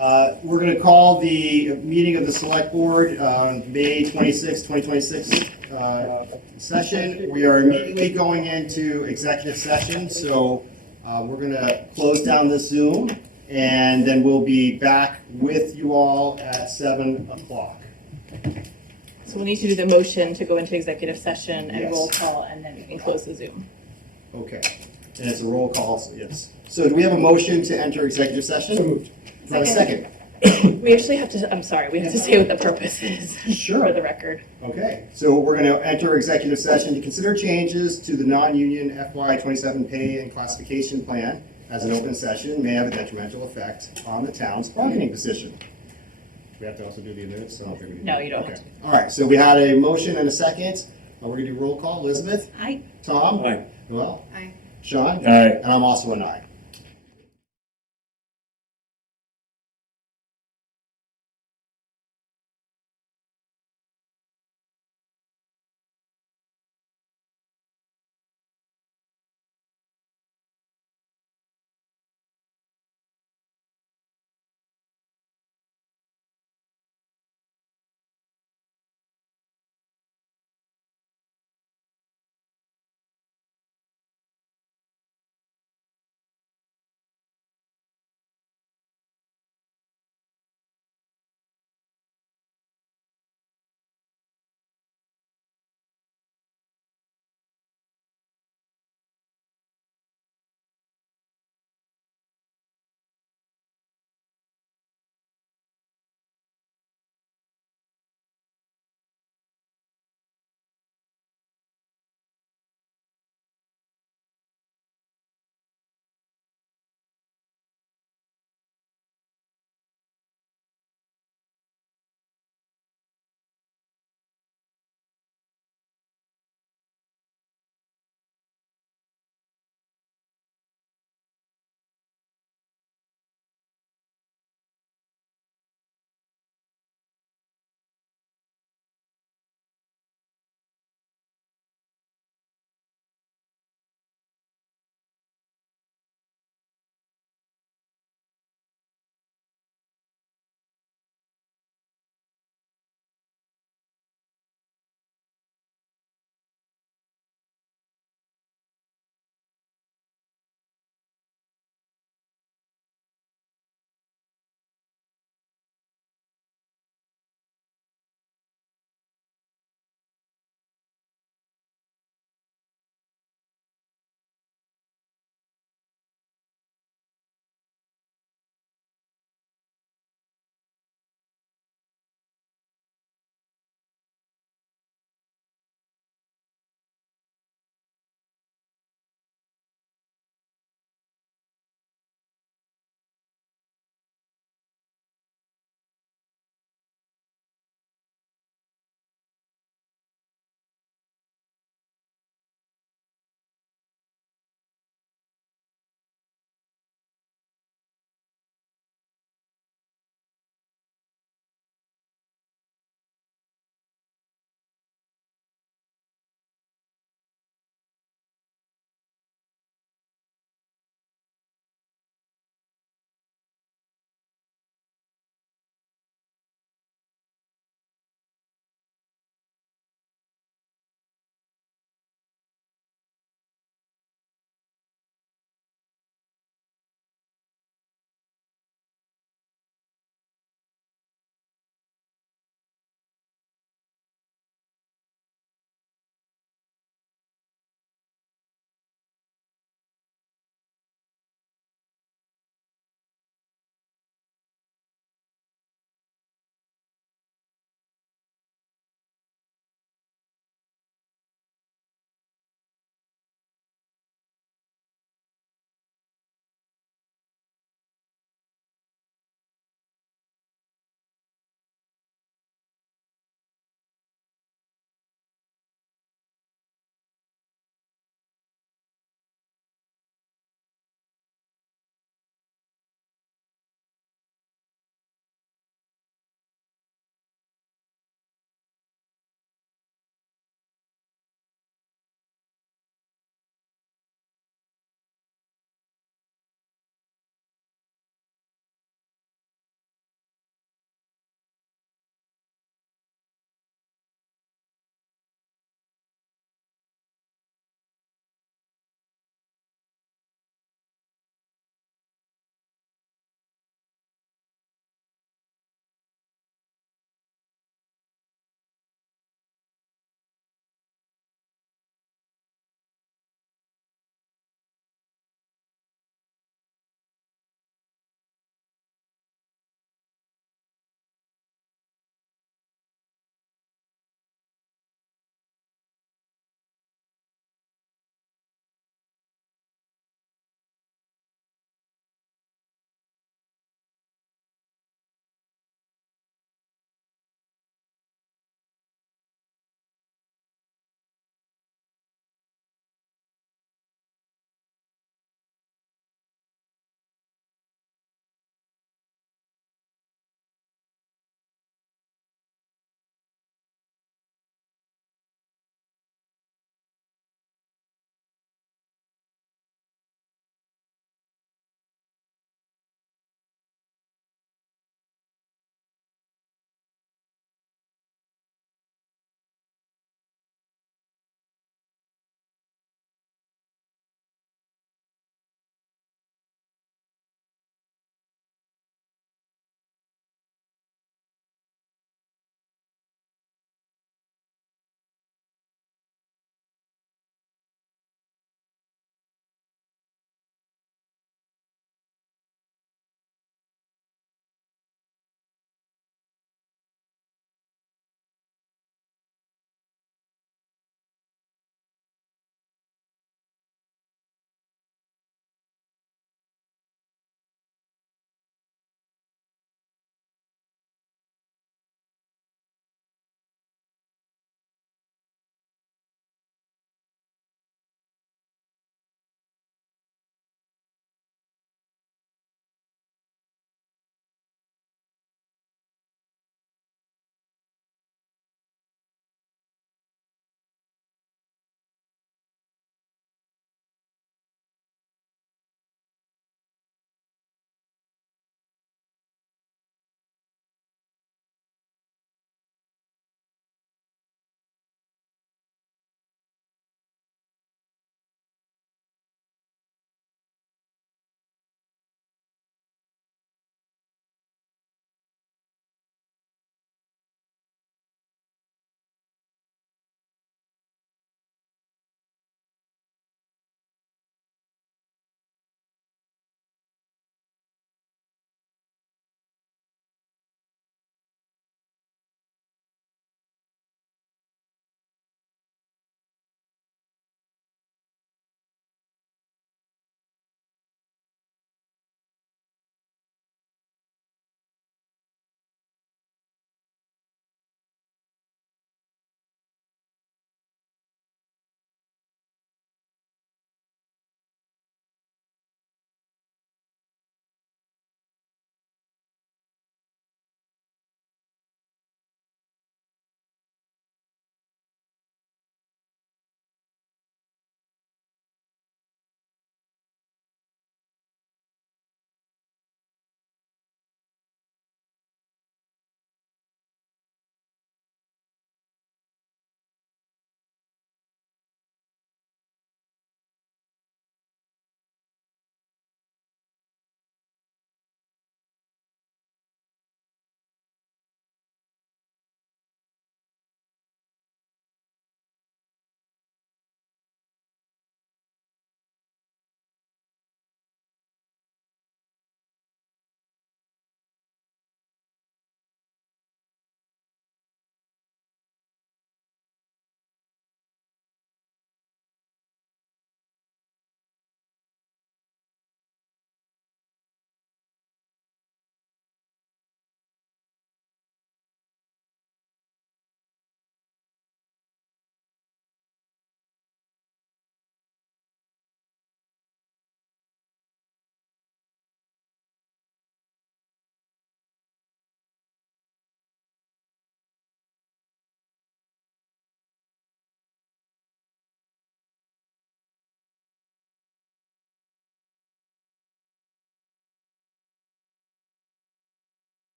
We're going to call the meeting of the Select Board on May 26, 2026 session. We are immediately going into executive session, so we're going to close down the Zoom, and then we'll be back with you all at 7 o'clock. So we'll need to do the motion to go into executive session and Yes. roll call, and then we can close the Zoom. Okay, and it's a roll call, so yes. So do we have a motion to enter executive session? So moved. Is that a second? We actually have to, I'm sorry, we have to say what the purpose is. Sure. For the record. Okay, so we're going to enter executive session to consider changes to the non-union FY27 pay and classification plan as an open session may have a detrimental effect on the town's bargaining position. We have to also do the minutes? No, you don't Okay. have to. All right, so we had a motion and a second. We're going to do roll call. Elizabeth? Aye. Tom? Aye. Noel? Aye. Sean? Aye. And I'm also an aye.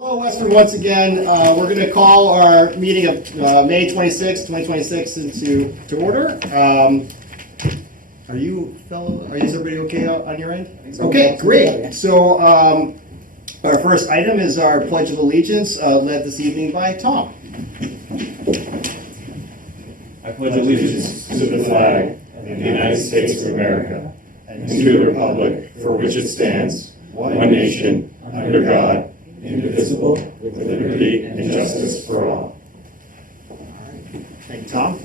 Hello, Westford, once again. We're going to call our meeting of May 26, 2026 into order. Is everybody okay on your end? Okay, great. So our first item is our Pledge of Allegiance, led this evening by Tom. I pledge allegiance to the flag of the United States of America and to the republic for which it stands, one nation, under God, indivisible, with liberty and justice for all. Thank you, Tom.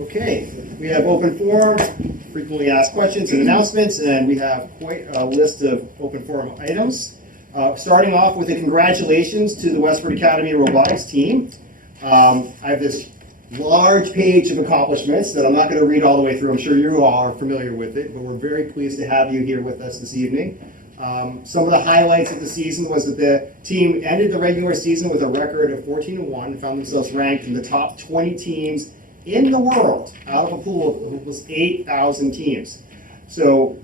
Okay, we have open forum, frequently asked questions and announcements, and we have quite a list of open forum items. Starting off with a congratulations to the Westford Academy Robotics team. I have this large page of accomplishments that I'm not going to read all the way through. I'm sure you all are familiar with it, but we're very pleased to have you here with us this evening. Some of the highlights of the season was that the team ended the regular season with a record of 14-1 and found themselves ranked in the top 20 teams in the world out of a pool of almost 8,000 teams. So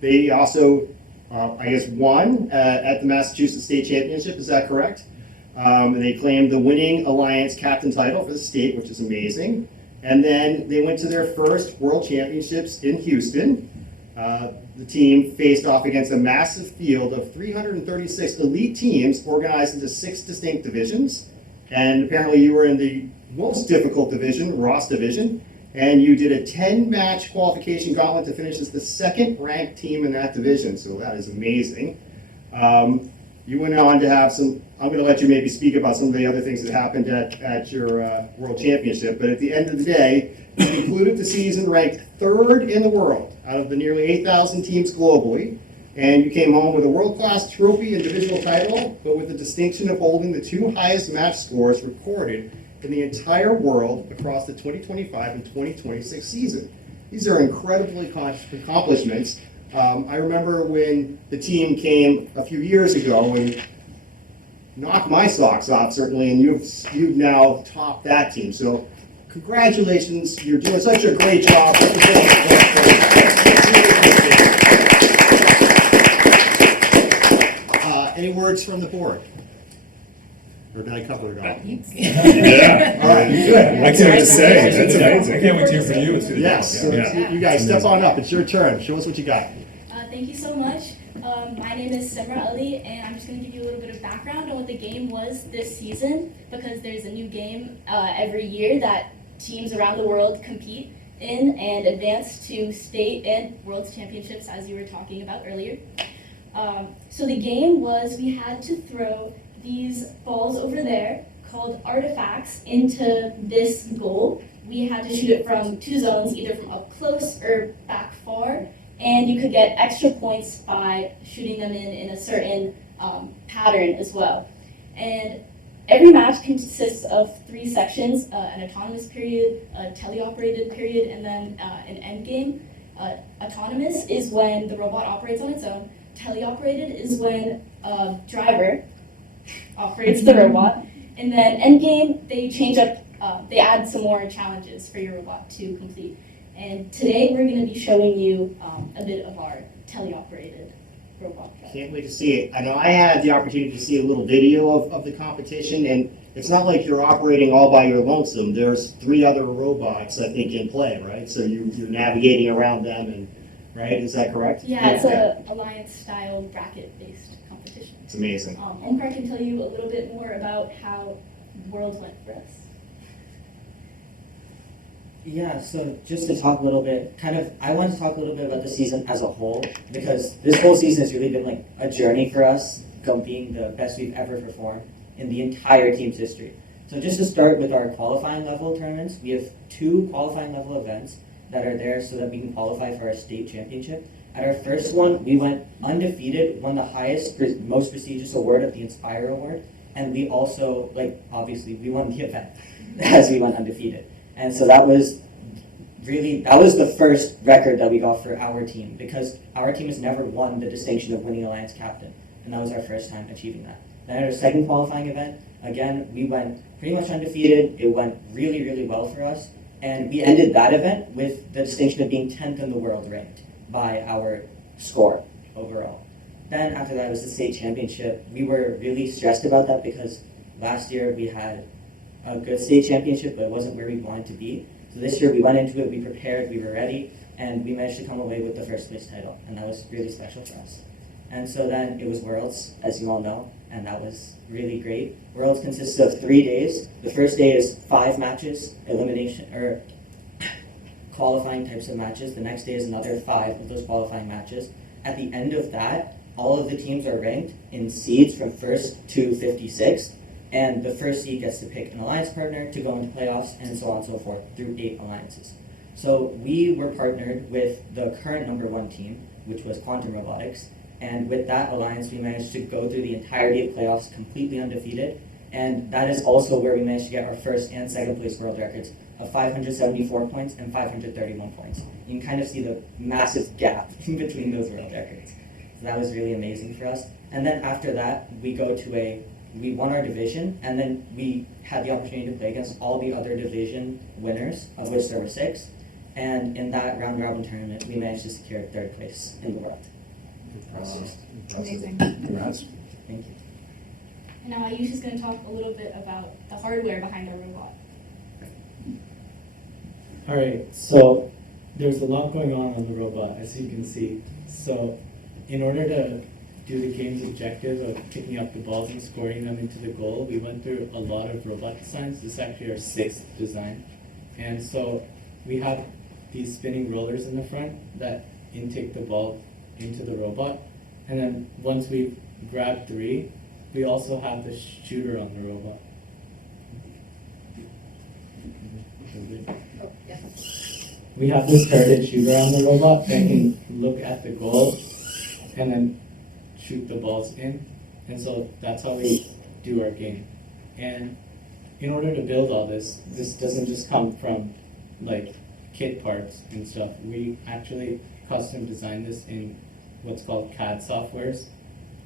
they also, won at the Massachusetts State Championship. Is that correct? And they claimed the winning Alliance captain title for the state, which is amazing. And then they went to their first World Championships in Houston. The team faced off against a massive field of 336 elite teams organized into 6 distinct divisions. And apparently you were in the most difficult division, Ross Division, and you did a 10-match qualification gauntlet to finish as the second-ranked team in that division. So that is amazing. You went on to have some, I'm going to let you maybe speak about some of the other things that happened at your World Championship, but at the end of the day, you concluded the season ranked 3rd in the world out of the nearly 8,000 teams globally, and you came home with a world-class trophy and divisional title, but with the distinction of holding the 2 highest match scores recorded in the entire world across the 2025 and 2026 season. These are incredible accomplishments. I remember when the team came a few years ago and knocked my socks off, certainly, and you've now topped that team. So congratulations, you're doing such a great job. Any words from the board? Or did I cover it all? Yeah. All right, good. I can't wait to say. That's amazing. I can't wait to hear from you. It's really Yes, so yeah. you guys step on up. It's your turn. Show us what you got. Thank you so much. My name is Semra Ali, and I'm just going to give you a little bit of background on what the game was this season, because there's a new game every year that teams around the world compete in and advance to state and world championships, as you were talking about earlier. So the game was, we had to throw these balls over there called artifacts into this goal. We had to shoot it from 2 zones, either from up close or back far, and you could get extra points by shooting them in a certain pattern as well. And every match consists of 3 sections, an autonomous period, a teleoperated period, and then an end game. Autonomous is when the robot operates on its own. Teleoperated is when a driver operates the robot. And then end game, they change up, they add some more challenges for your robot to complete. And today we're going to be showing you a bit of our teleoperated robot. Can't wait to see it. I know I had the opportunity to see a little video of the competition, and it's not like you're operating all by your lonesome. There's 3 other robots, I think, in play, right? So you're navigating around them, and right? Is that correct? Yeah, it's a alliance-style bracket-based competition. It's amazing. Omkar can tell you a little bit more about how Worlds went for us. Yeah, so just to talk a little bit, I want to talk a little bit about the season as a whole, because this whole season has really been like a journey for us, being the best we've ever performed in the entire team's history. So just to start with our qualifying level tournaments, we have 2 qualifying level events that are there so that we can qualify for our state championship. At our first one, we went undefeated, won the highest, most prestigious award of the Inspire Award, and we also, obviously, we won the event as we went undefeated. And so that was the first record that we got for our team, because our team has never won the distinction of winning Alliance captain, and that was our first time achieving that. Then at our second qualifying event, again, we went pretty much undefeated. It went really, really well for us, and we ended that event with the distinction of being 10th in the world ranked by our score overall. then after that was the state championship. We were really stressed about that because last year we had a good state championship, but it wasn't where we wanted to be. So this year we went into it, we prepared, we were ready, and we managed to come away with the first place title, and that was really special for us. And so then it was Worlds, as you all know, and that was really great. Worlds consists of 3 days. The first day is 5 matches, elimination, or qualifying types of matches. The next day is another 5 of those qualifying matches. At the end of that, all of the teams are ranked in seeds from 1st to 56th, and the first seed gets to pick an alliance partner to go into playoffs, and so on and so forth, through 8 alliances. So we were partnered with the current #1 team, which was Quantum Robotics, and with that alliance, we managed to go through the entirety of playoffs completely undefeated, and that is also where we managed to get our first and second place world records of 574 points and 531 points. You can kind of see the massive gap between those world records. So that was really amazing for us. And then after that, we won our division, and then we had the opportunity to play against all the other division winners, of which there were 6. And in that round-robin tournament, we managed to secure 3rd place in the world. Impressive. Amazing. Congrats. Thank you. And now Ayush is going to talk a little bit about the hardware behind our robot. All right, so there's a lot going on the robot, as you can see. So in order to do the game's objective of picking up the balls and scoring them into the goal, we went through a lot of robot designs. This is actually our 6th design. And so we have these spinning rollers in the front that intake the ball into the robot. And then once we've grabbed 3, we also have the shooter on the robot. Oh, yeah. We have this turret shooter on the robot that can look at the goal and then shoot the balls in. And so that's how we do our game. And in order to build all this, this doesn't just come from like kit parts and stuff. We actually custom designed this in what's called CAD softwares.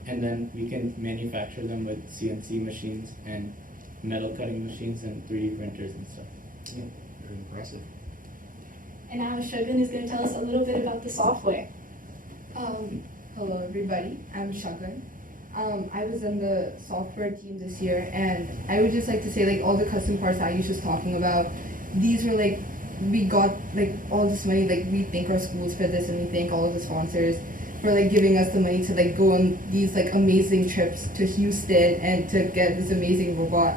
And then we can manufacture them with CNC machines and metal cutting machines and 3D printers and stuff. Yeah, very impressive. And now Shogun is going to tell us a little bit about the software. Hello everybody, I'm Shagun. I was in the software team this year, and I would just like to say, like, all the custom parts Ayush was talking about, these were like, we got like all this money, like we thank our schools for this, and we thank all of the sponsors for like giving us the money to like go on these like amazing trips to Houston and to get this amazing robot.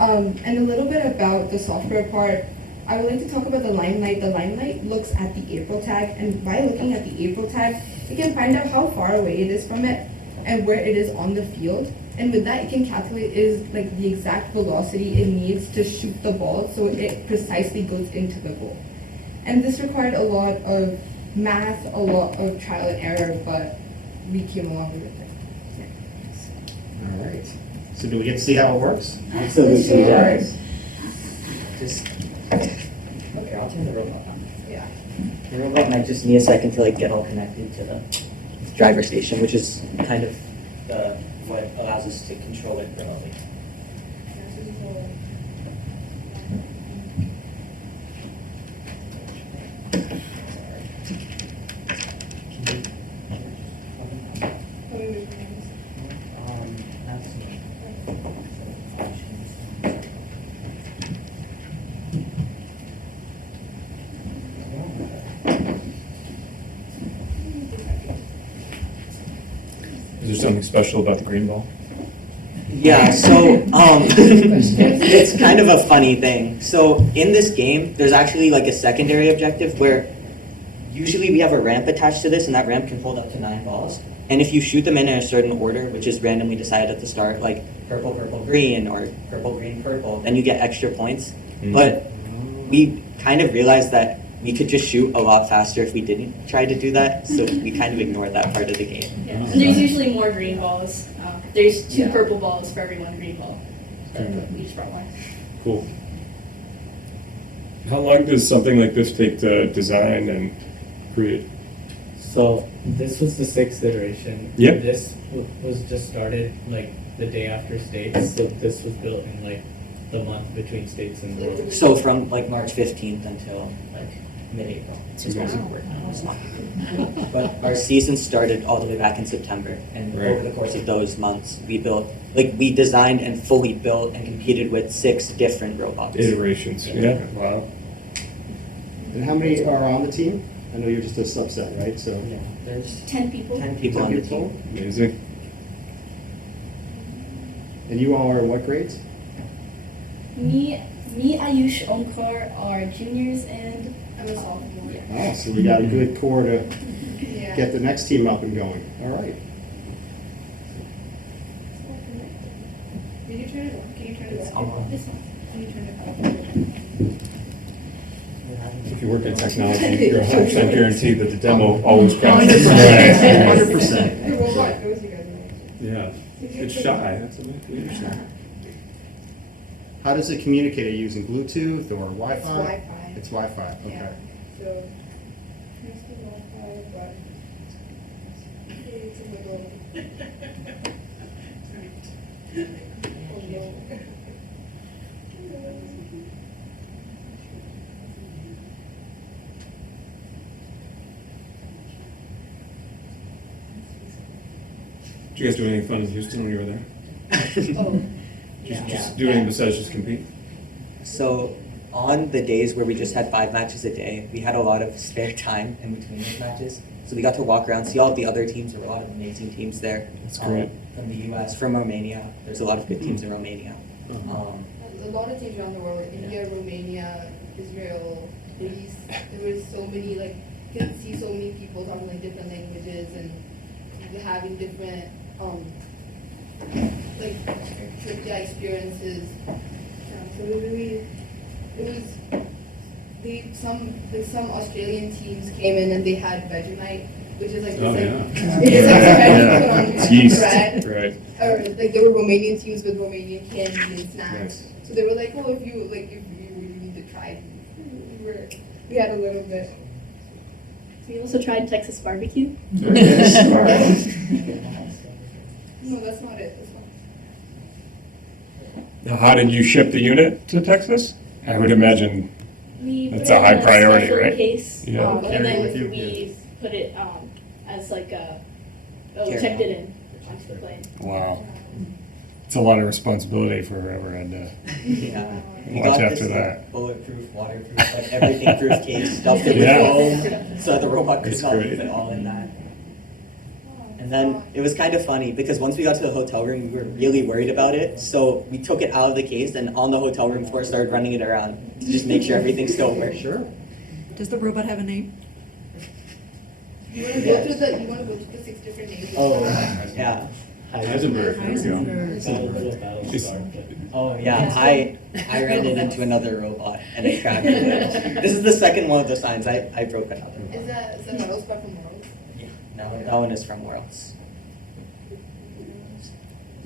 And a little bit about the software part, I would like to talk about the Limelight. The Limelight looks at the April tag, and by looking at the April tag, it can find out how far away it is from it and where it is on the field. And with that, it can calculate is like the exact velocity it needs to shoot the ball so it precisely goes into the goal. And this required a lot of math, a lot of trial and error, but we came along with it. All right. So do we get to see how it works? Absolutely. Sure. Yeah. Just okay. I'll turn the robot on. Yeah. The robot might just need a second to like get all connected to the driver station, which is kind of what allows us to control it remotely. Is there something special about the green ball? Yeah, so it's kind of a funny thing. So in this game, there's actually like a secondary objective where usually we have a ramp attached to this, and that ramp can hold up to 9 balls. And if you shoot them in a certain order, which is randomly decided at the start, like purple, purple, green, or purple, green, purple, then you get extra points. Mm-hmm. But we kind of realized that we could just shoot a lot faster if we didn't try to do that, so we kind of ignored that part of the game. Yeah. And there's usually more green balls. There's 2 Yeah. purple balls for every 1 green ball. So we just brought 1. Cool. How long does something like this take to design and create? So this was the 6th iteration. Yep. This was just started like the day after states. So this was built in like the month between states and world. So from like March 15th until like mid-April. Is when we were But our season started all the way back in September, and Right. over the course of those months, we designed and fully built and competed with 6 different robots. Iterations. Yeah. Wow. And how many are on the team? I know you're just a subset, right? So Yeah, there's 10 people. 10 people on the people? team. Amazing. And you all are what grades? Me, Ayush, Omkar are juniors, and I'm a sophomore. Oh, so we got a good core to Yeah. get the next team up and going. All right. Can you turn it on? Can you turn it on. on? this one. Can you turn it on? If you work in technology, you're 100% guaranteed that the demo always crashes. 100%. The robot knows you guys are Yeah. It's shy. That's a bit interesting. How does it communicate? Are you using Bluetooth or Wi-Fi? It's Wi-Fi. It's Wi-Fi. Okay. Yeah. So, here's the Wi-Fi, but it's a little. Did you guys do anything fun in Houston when you were there? Oh, Just do anything besides just compete? So on the days where we just had 5 matches a day, we had a lot of spare time in between those matches. So we got to walk around, see all the other teams. There were a lot of amazing teams there. That's great. From the U.S., from Romania. There's a lot of good teams in Romania. a lot of teams around the world, India, Romania, Israel, Greece. There was so many, like, you could see so many people talking like different languages and having different, like, experiences. So it was really, some Australian teams came in and they had Vegemite, which is like this, Oh, like, yeah. it's like spaghetti put on It's yeast. bread. Right. Or like there were Romanian teams with Romanian candy and snacks. Nice. So they were like, oh, if you really need to try, we had a little bit. We also tried Texas barbecue. No, that's not it. That's not. Now, how did you ship the unit to Texas? I would imagine. We put That's it a high in priority, special right? Case, Yeah. and Carry it then with you. we put it as like a. Oh, we Carry checked on. it in onto the plane. Wow. It's a lot of responsibility for whoever had to. Yeah. We Watch got after this like, that. bulletproof, waterproof, like everything proof case, stuffed it with Yeah. foam, so the robot could That's not great. leave it all in that. And then it was kind of funny because once we got to the hotel room, we were really worried about it. So we took it out of the case and on the hotel room floor started running it around to just make sure everything still worked. Sure. Does the robot have a name? You want to go through the 6 different names? Oh, yeah. Heisenberg. There we go. Heisenberg. Oh, yeah. I ran it into another robot and it cracked it. This is the second one of the signs. I broke another one. Is that Metal Squad from Worlds? Yeah, that one is from Worlds.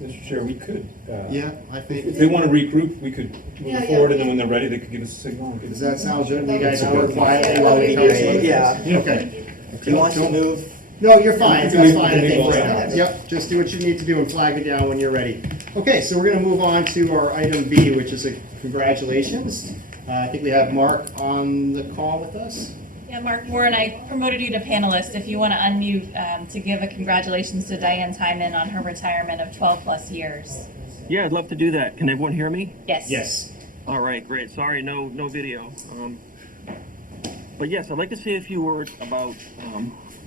Mr. Chair, we could. Yeah, I If think. they want to regroup, we could move Yeah, forward, yeah. and then when they're ready, they could give us a signal. and get Does us- that sound good? You guys That's work good. quietly while we do this? Yeah. Okay. Do you want to move? No, you're fine. That's fine. I think Leave we're it alone. Yep, just do what you need to do and flag me down when you're ready. Okay, so we're gonna move on to our item B, which is a congratulations. I think we have Mark on the call with us. Yeah, Mark Warren, I promoted you to panelist. If you want to unmute to give a congratulations to Diane Timon on her retirement of 12+ years. Yeah, I'd love to do that. Can everyone hear me? Yes. Yes. All right, great. Sorry, no video. But yes, I'd like to say a few words about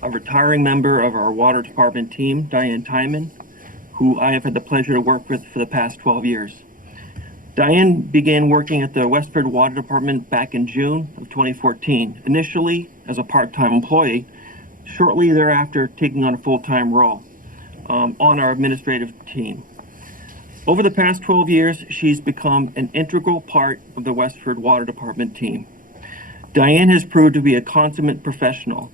a retiring member of our water department team, Diane Timon, who I have had the pleasure to work with for the past 12 years. Diane began working at the Westford Water Department back in June of 2014, initially as a part-time employee, shortly thereafter taking on a full-time role on our administrative team. Over the past 12 years, she's become an integral part of the Westford Water Department team. Diane has proved to be a consummate professional,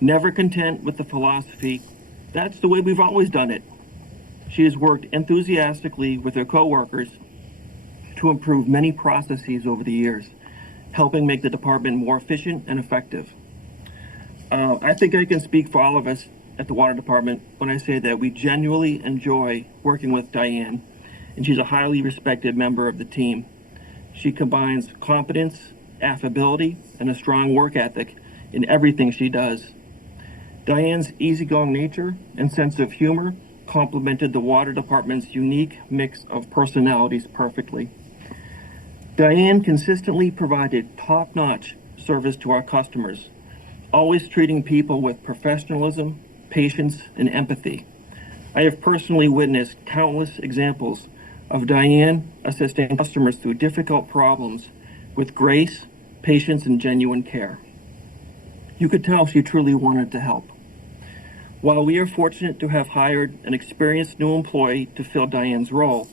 never content with the philosophy, "That's the way we've always done it." She has worked enthusiastically with her coworkers to improve many processes over the years, helping make the department more efficient and effective. I think I can speak for all of us at the water department when I say that we genuinely enjoy working with Diane, and she's a highly respected member of the team. She combines competence, affability, and a strong work ethic in everything she does. Diane's easygoing nature and sense of humor complemented the water department's unique mix of personalities perfectly. Diane consistently provided top-notch service to our customers, always treating people with professionalism, patience, and empathy. I have personally witnessed countless examples of Diane assisting customers through difficult problems with grace, patience, and genuine care. You could tell she truly wanted to help. While we are fortunate to have hired an experienced new employee to fill Diane's role,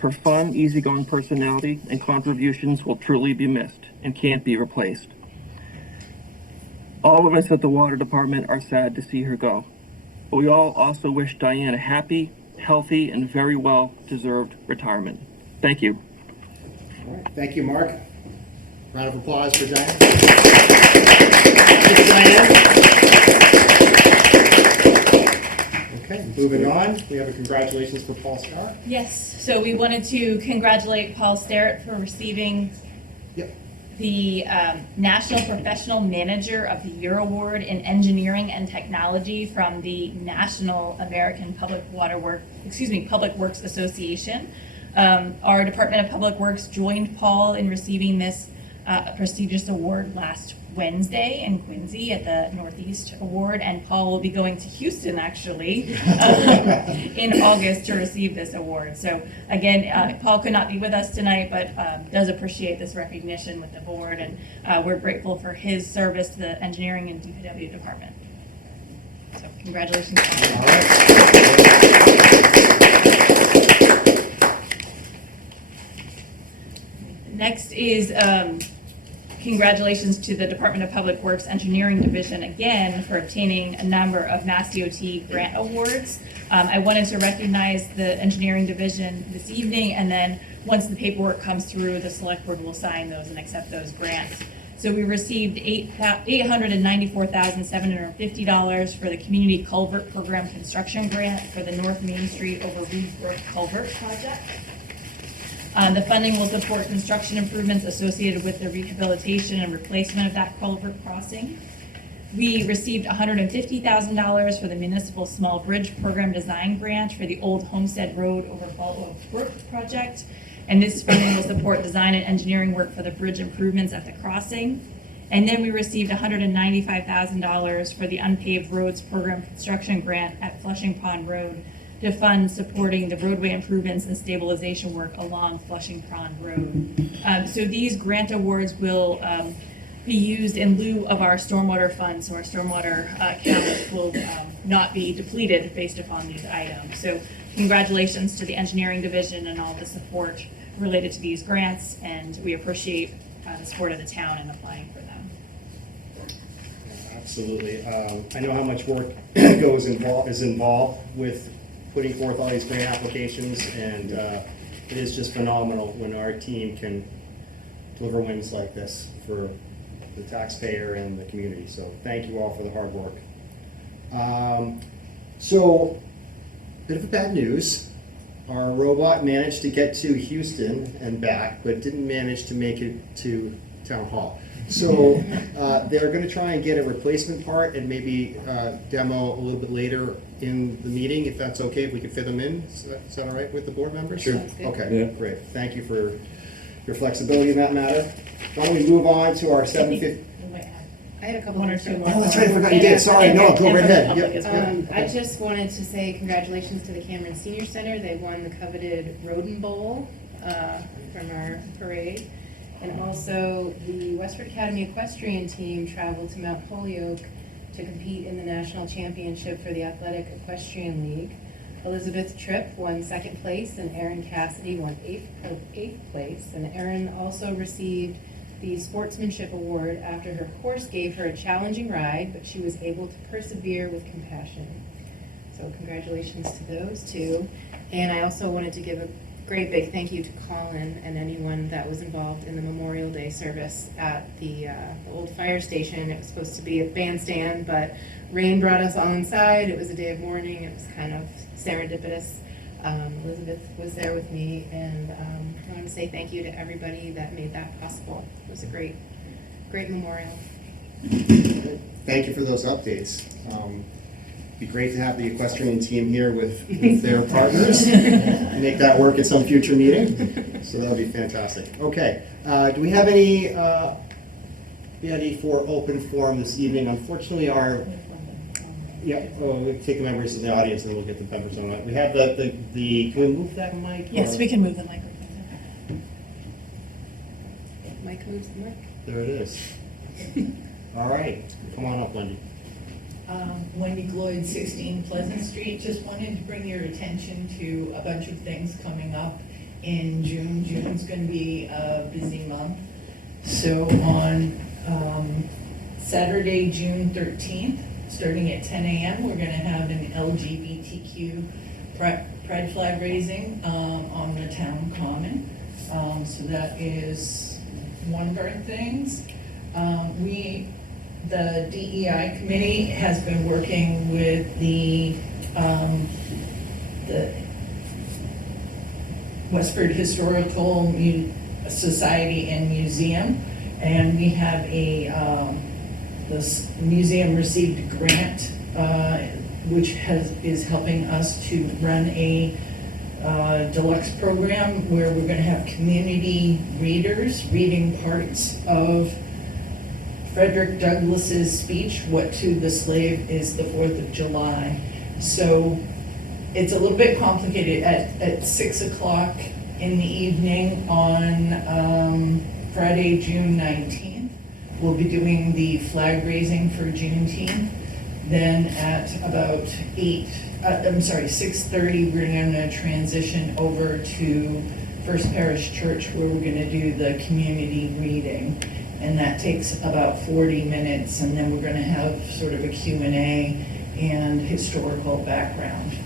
her fun, easygoing personality and contributions will truly be missed and can't be replaced. All of us at the Water Department are sad to see her go, but we all also wish Diane a happy, healthy, and very well-deserved retirement. Thank you. All right, thank you, Mark. Round of applause for Diane. Thanks, Diane. Okay, moving on, we have a congratulations for Paul Starr. Yes, so we wanted to congratulate Paul Starrett for receiving the National Professional Manager of the Year Award in Engineering and Technology from the National American Public Works Association. Our Department of Public Works joined Paul in receiving this prestigious award last Wednesday in Quincy at the Northeast Award, and Paul will be going to Houston actually in August to receive this award. So again, Paul could not be with us tonight, but does appreciate this recognition with the board, and we're grateful for his service to the engineering and DPW department. So congratulations, Paul. All right. Next is congratulations to the Department of Public Works Engineering Division again for obtaining a number of Mass DOT grant awards. I wanted to recognize the Engineering Division this evening, and then once the paperwork comes through, the Select Board will sign those and accept those grants. So we received $894,750 for the Community Culvert Program Construction Grant for the North Main Street over Reed Brook Culvert Project. The funding will support construction improvements associated with the rehabilitation and replacement of that culvert crossing. We received $150,000 for the Municipal Small Bridge Program Design Grant for the Old Homestead Road over Baldwin Brook project. And this funding will support design and engineering work for the bridge improvements at the crossing. And then we received $195,000 for the Unpaved Roads Program Construction Grant at Flushing Pond Road to fund supporting the roadway improvements and stabilization work along Flushing Pond Road. So these grant awards will be used in lieu of our stormwater funds, so our stormwater accounts will not be depleted based upon these items. So congratulations to the engineering division and all the support related to these grants, and we appreciate the support of the town in applying for them. Absolutely. I know how much work is involved with putting forth all these grant applications, and it is just phenomenal when our team can deliver wins like this for the taxpayer and the community. So thank you all for the hard work. So, bit of bad news. Our robot managed to get to Houston and back, but didn't manage to make it to Town Hall. So they're going to try and get a replacement part and maybe demo a little bit later in the meeting, if that's okay, if we could fit them in. Is that all right with the board members? Sure. Okay, Yeah. great. Thank you for your flexibility in that matter. Why don't we move on to our 7:50? I had a couple One or things two to- more. Oh, that's right, I forgot you did. Sorry, no, go right ahead. Yep. I just wanted to say congratulations to the Cameron Senior Center. They won the coveted Rodin Bowl from our parade. And also, the Westford Academy equestrian team traveled to Mount Holyoke to compete in the national championship for the Athletic Equestrian League. Elizabeth Tripp won second place, and Erin Cassidy won eighth place. And Erin also received the Sportsmanship Award after her course gave her a challenging ride, but she was able to persevere with compassion. So congratulations to those two. And I also wanted to give a great big thank you to Colin and anyone that was involved in the Memorial Day service at the old fire station. It was supposed to be a bandstand, but rain brought us all inside. It was a day of mourning. It was kind of serendipitous. Elizabeth was there with me, and I want to say thank you to everybody that made that possible. It was a great memorial. Thank you for those updates. Be great to have the equestrian team here with their partners. Make that work at some future meeting. So that would be fantastic. Okay, do we have any for open forum this evening? Unfortunately, we'll take the members in the audience and then we'll get the members on. We have the can we move that mic? Yes, we can move the microphone. Mike moves the mic. There it is. All right, come on up, Wendy. Wendy Gloyd, 16 Pleasant Street. Just wanted to bring your attention to a bunch of things coming up in June. June's going to be a busy month. So on Saturday, June 13th, starting at 10 a.m., we're going to have an LGBTQ pride flag raising on the town common. So that is one of our things. The DEI committee has been working with the Westford Historical Society and Museum, and we have this museum received a grant which is helping us to run a deluxe program where we're going to have community readers reading parts of Frederick Douglass's speech, "What to the Slave is the 4th of July." So it's a little bit complicated. At 6 o'clock in the evening on Friday, June 19th, we'll be doing the flag raising for Juneteenth. Then at about 6:30, we're going to transition over to First Parish Church where we're going to do the community reading. And that takes about 40 minutes, and then we're going to have sort of a Q&A and historical background.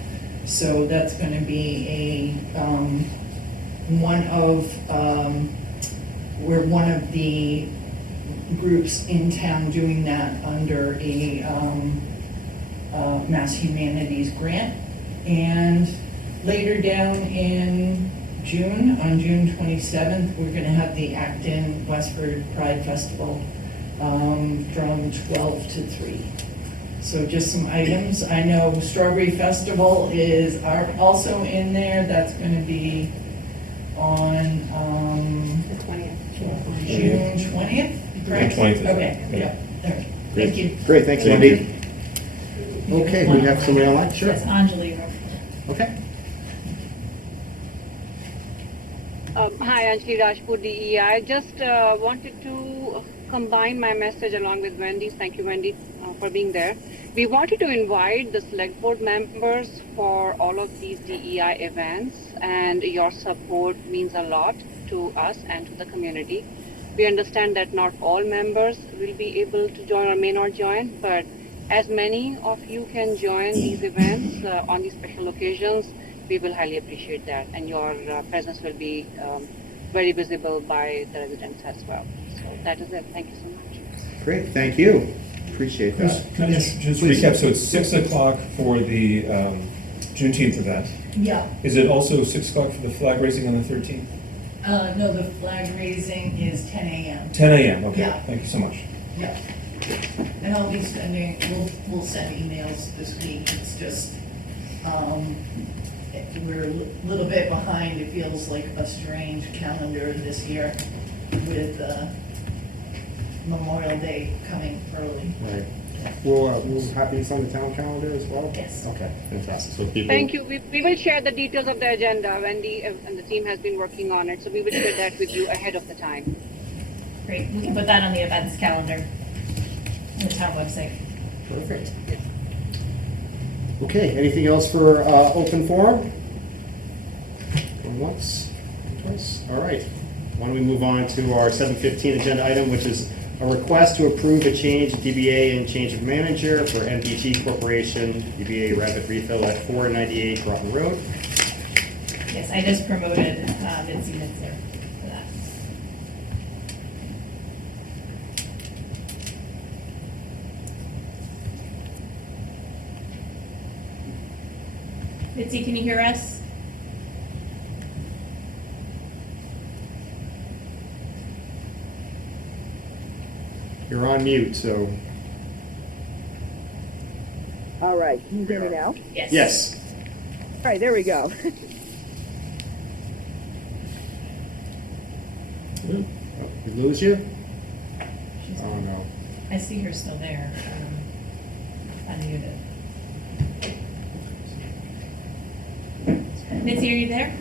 So that's going to be we're one of the groups in town doing that under a Mass Humanities grant. And later down in June, on June 27th, we're going to have the Acton Westford Pride Festival from 12 to 3. So just some items. I know Strawberry Festival is also in there. That's going to be on The 20th. June 20th, correct? 20th. Okay, yeah, there. Thank you. Great, thanks, Wendy. Okay, we have somebody online? Sure. Yes, Anjali. Okay. Hi, Anjali Rajput, DEI. I just wanted to combine my message along with Wendy's. Thank you, Wendy, for being there. We wanted to invite the select board members for all of these DEI events, and your support means a lot to us and to the community. We understand that not all members will be able to join or may not join, but as many of you can join these events on these special occasions, we will highly appreciate that, and your presence will be very visible by the residents as well. So that is it. Thank you so much. Great, thank you. Appreciate that. Can I just recap? So it's 6 o'clock for the Juneteenth event. Yeah. Is it also 6 o'clock for the flag raising on the 13th? No, the flag raising is 10 a.m. 10 a.m. Okay. Yeah. Thank you so much. Yeah. And I'll be we'll send emails this week. It's just, we're a little bit behind. It feels like a strange calendar this year with Memorial Day coming early. Right. We'll have these on the town calendar as well? Yes. Okay, fantastic. So people. Thank you. We will share the details of the agenda. Wendy and the team has been working on it, so we will share that with you ahead of the time. Great, we can put that on the events calendar on the town website. Perfect. Okay, anything else for open forum? Going once, twice. All right. Why don't we move on to our 7:15 agenda item, which is a request to approve a change in DBA and change of manager for MPT Corporation, DBA Rabbit Refill at 498 Groton Road. Yes, I just promoted Mitzi Mitzer for that. Mitzi, can you hear us? You're on mute, so. All right, can you hear me now? Yes. Yes. All right, there we go. Oh, we lose you? She's- Oh, no. I see her still there. Unmuted. Mitzi, are you there?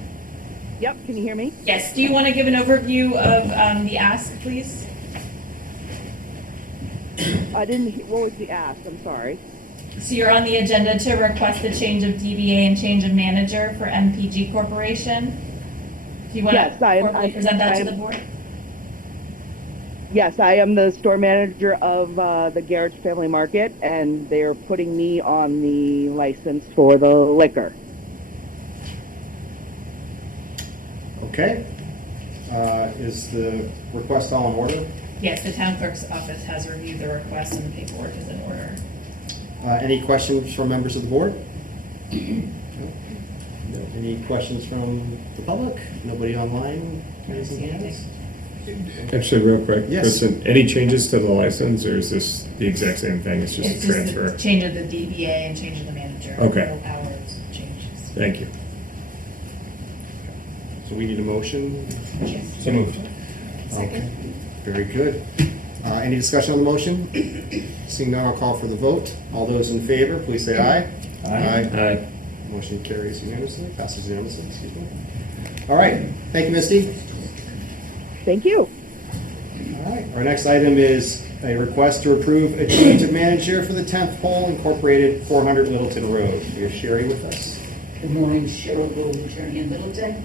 Yep, can you hear me? Yes. Do you want to give an overview of the ask, please? I didn't, what was the ask? I'm sorry. So you're on the agenda to request a change of DBA and change of manager for MPG Corporation. Do you want Yes, to I am- formally present that to the board? Yes, I am the store manager of the Garage Family Market, and they're putting me on the license for the liquor. Okay. Is the request all in order? Yes, the town clerk's office has reviewed the request and the paperwork is in order. Any questions from members of the board? No. Any questions from the public? Nobody online? Raising hands? Actually, real quick, Yes. Kristen, any changes to the license, or is this the exact same thing? It's just It's a just transfer? the change of the DBA and change of the manager. Okay. No hours changes. Thank you. So we need a motion? So moved. Okay. Very good. Any discussion on the motion? Seeing none, I'll call for the vote. All those in favor, please say aye. Aye. Motion carries unanimously, passes unanimously, excuse me. All right, thank you, Misty. Thank you. All right, our next item is a request to approve a change of manager for the 10th Pole Incorporated, 400 Littleton Road. Here's Sherry with us. Good morning, Cheryl Gould, attorney in Littleton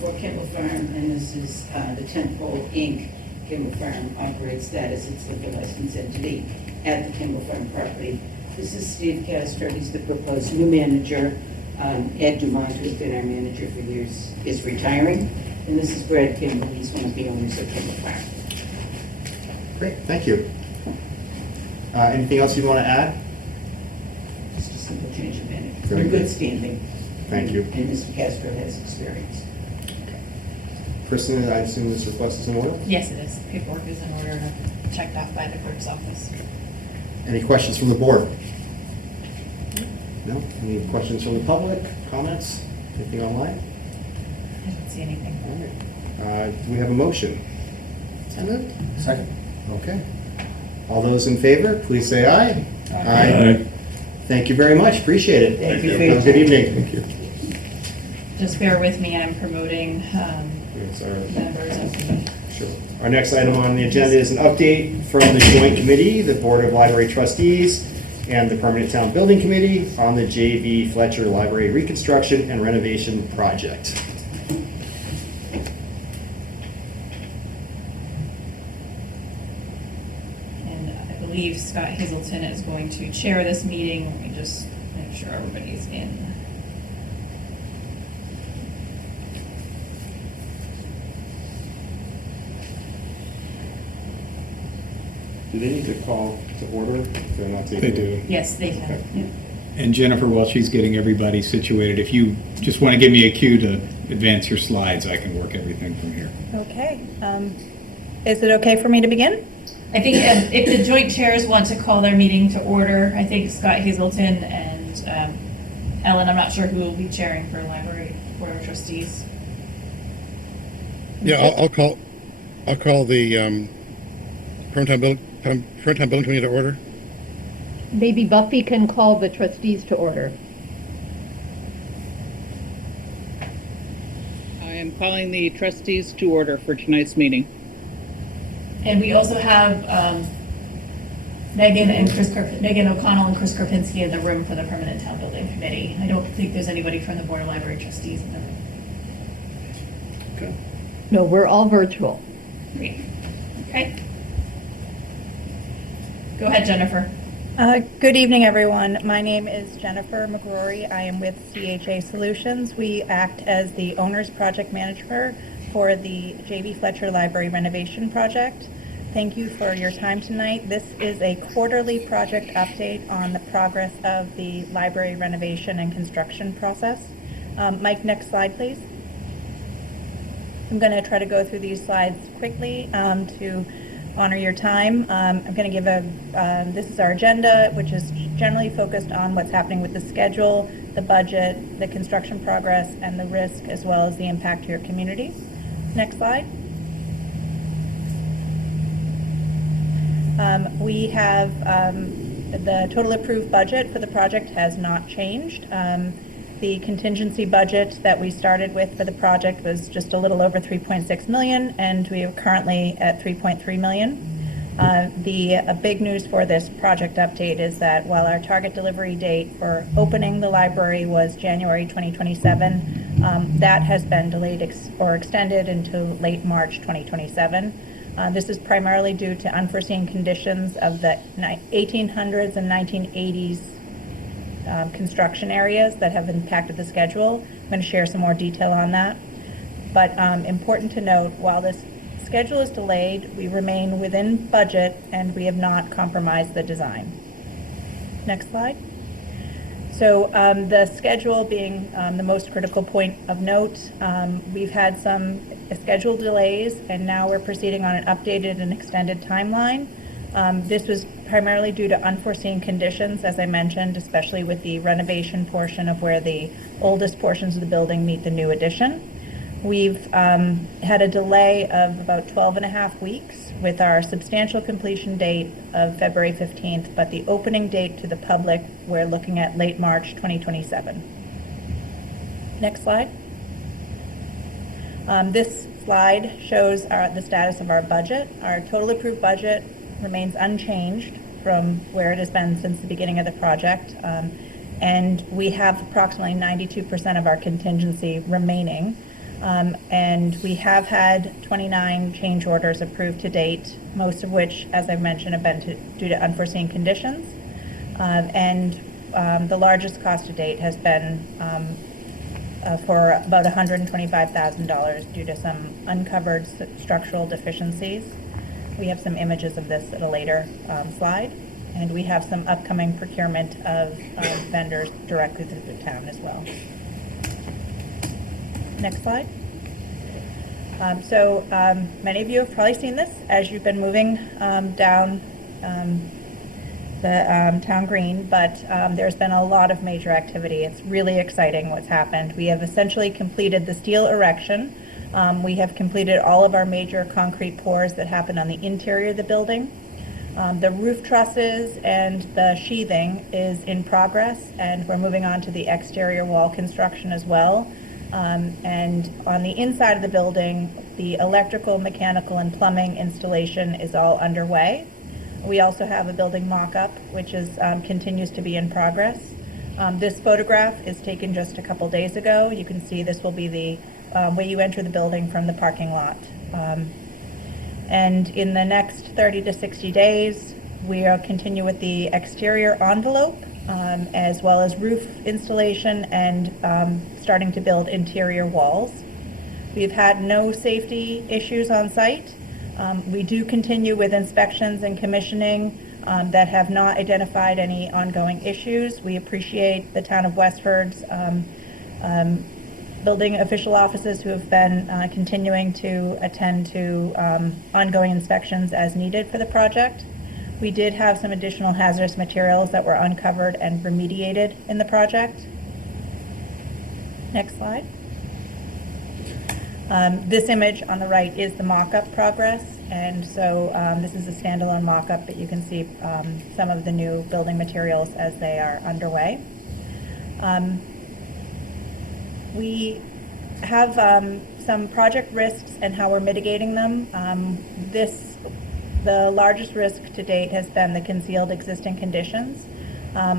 for Kimball Farm, and this is the Tent Pole Inc. Kimball Farm operates that as its liquor license entity at the Kimball Farm property. This is Steve Castro, he's the proposed new manager. Ed Dumont, who's been our manager for years, is retiring. And this is Brad Kimball, he's one of the owners of Kimball Farm. Great, thank you. Anything else you'd want to add? Just a simple change of manager. Very In good. good standing. Thank you. And Mr. Castro has experience. Kristen, I assume this request is in order? Yes, it is. Paperwork is in order and checked off by the clerk's office. Any questions from the board? No? Any questions from the public? Comments? Anything online? I don't see anything. All right. Do we have a motion? Second. Okay. All those in favor, please say aye. Aye. Thank you very much, appreciate it. Thank you. Have a good evening. Thank you. Just bear with me, I'm promoting Yes, our- members of the, Sure. Our next item on the agenda is an update from the Joint Committee, the Board of Library Trustees, and the Permanent Town Building Committee on the J.B. Fletcher Library Reconstruction and Renovation Project. and I believe Scott Hazelton is going to chair this meeting. Let me just make sure everybody's in. Do they need to call to order? They're not taking. They do. Yes, they can. Yeah. And Jennifer, while she's getting everybody situated, if you just want to give me a cue to advance your slides, I can work everything from here. Okay. Is it okay for me to begin? I think if the joint chairs want to call their meeting to order, I think Scott Hazelton and Ellen, I'm not sure who will be chairing for Library Board of Trustees. Yeah, I'll call the Permanent Town Building Committee to order. Maybe Buffy can call the trustees to order. I am calling the trustees to order for tonight's meeting. And we also have Megan O'Connell and Chris Kropinski in the room for the Permanent Town Building Committee. I don't think there's anybody from the Board of Library Trustees in the room. Okay. No, we're all virtual. Great. Okay. Go ahead, Jennifer. Good evening, everyone. My name is Jennifer McGrory. I am with CHA Solutions. We act as the owner's project manager for the J.B. Fletcher Library renovation project. Thank you for your time tonight. This is a quarterly project update on the progress of the library renovation and construction process. Mike, next slide, please. I'm going to try to go through these slides quickly to honor your time. I'm going to give this is our agenda, which is generally focused on what's happening with the schedule, the budget, the construction progress, and the risk, as well as the impact to your community. Next slide. We have the total approved budget for the project has not changed. The contingency budget that we started with for the project was just a little over 3.6 million, and we are currently at 3.3 million. The big news for this project update is that while our target delivery date for opening the library was January 2027, that has been delayed or extended until late March 2027. This is primarily due to unforeseen conditions of the 1800s and 1980s construction areas that have impacted the schedule. I'm going to share some more detail on that. But important to note, while this schedule is delayed, we remain within budget and we have not compromised the design. Next slide. So the schedule being the most critical point of note, we've had some schedule delays, and now we're proceeding on an updated and extended timeline. This was primarily due to unforeseen conditions, as I mentioned, especially with the renovation portion of where the oldest portions of the building meet the new addition. We've had a delay of about 12 and a half weeks with our substantial completion date of February 15th, but the opening date to the public, we're looking at late March 2027. Next slide. This slide shows the status of our budget. Our total approved budget remains unchanged from where it has been since the beginning of the project, and we have approximately 92% of our contingency remaining. And we have had 29 change orders approved to date, most of which, as I've mentioned, have been due to unforeseen conditions. The largest cost to date has been for about $125,000 due to some uncovered structural deficiencies. We have some images of this at a later slide, and we have some upcoming procurement of vendors directly through the town as well. Next slide. Many of you have probably seen this as you've been moving down the town green, but there's been a lot of major activity. It's really exciting what's happened. We have essentially completed the steel erection. We have completed all of our major concrete pours that happen on the interior of the building. The roof trusses and the sheathing is in progress, and we're moving on to the exterior wall construction as well. And on the inside of the building, the electrical, mechanical, and plumbing installation is all underway. We also have a building mock-up, which is continues to be in progress. This photograph is taken just a couple days ago. You can see this will be the way you enter the building from the parking lot. And in the next 30 to 60 days, we will continue with the exterior envelope, as well as roof installation and starting to build interior walls. We've had no safety issues on site. We do continue with inspections and commissioning that have not identified any ongoing issues. We appreciate the town of Westford's building official offices who have been continuing to attend to ongoing inspections as needed for the project. We did have some additional hazardous materials that were uncovered and remediated in the project. Next slide. This image on the right is the mock-up progress, and so this is a standalone mock-up, but you can see some of the new building materials as they are underway. We have some project risks and how we're mitigating them. The largest risk to date has been the concealed existing conditions.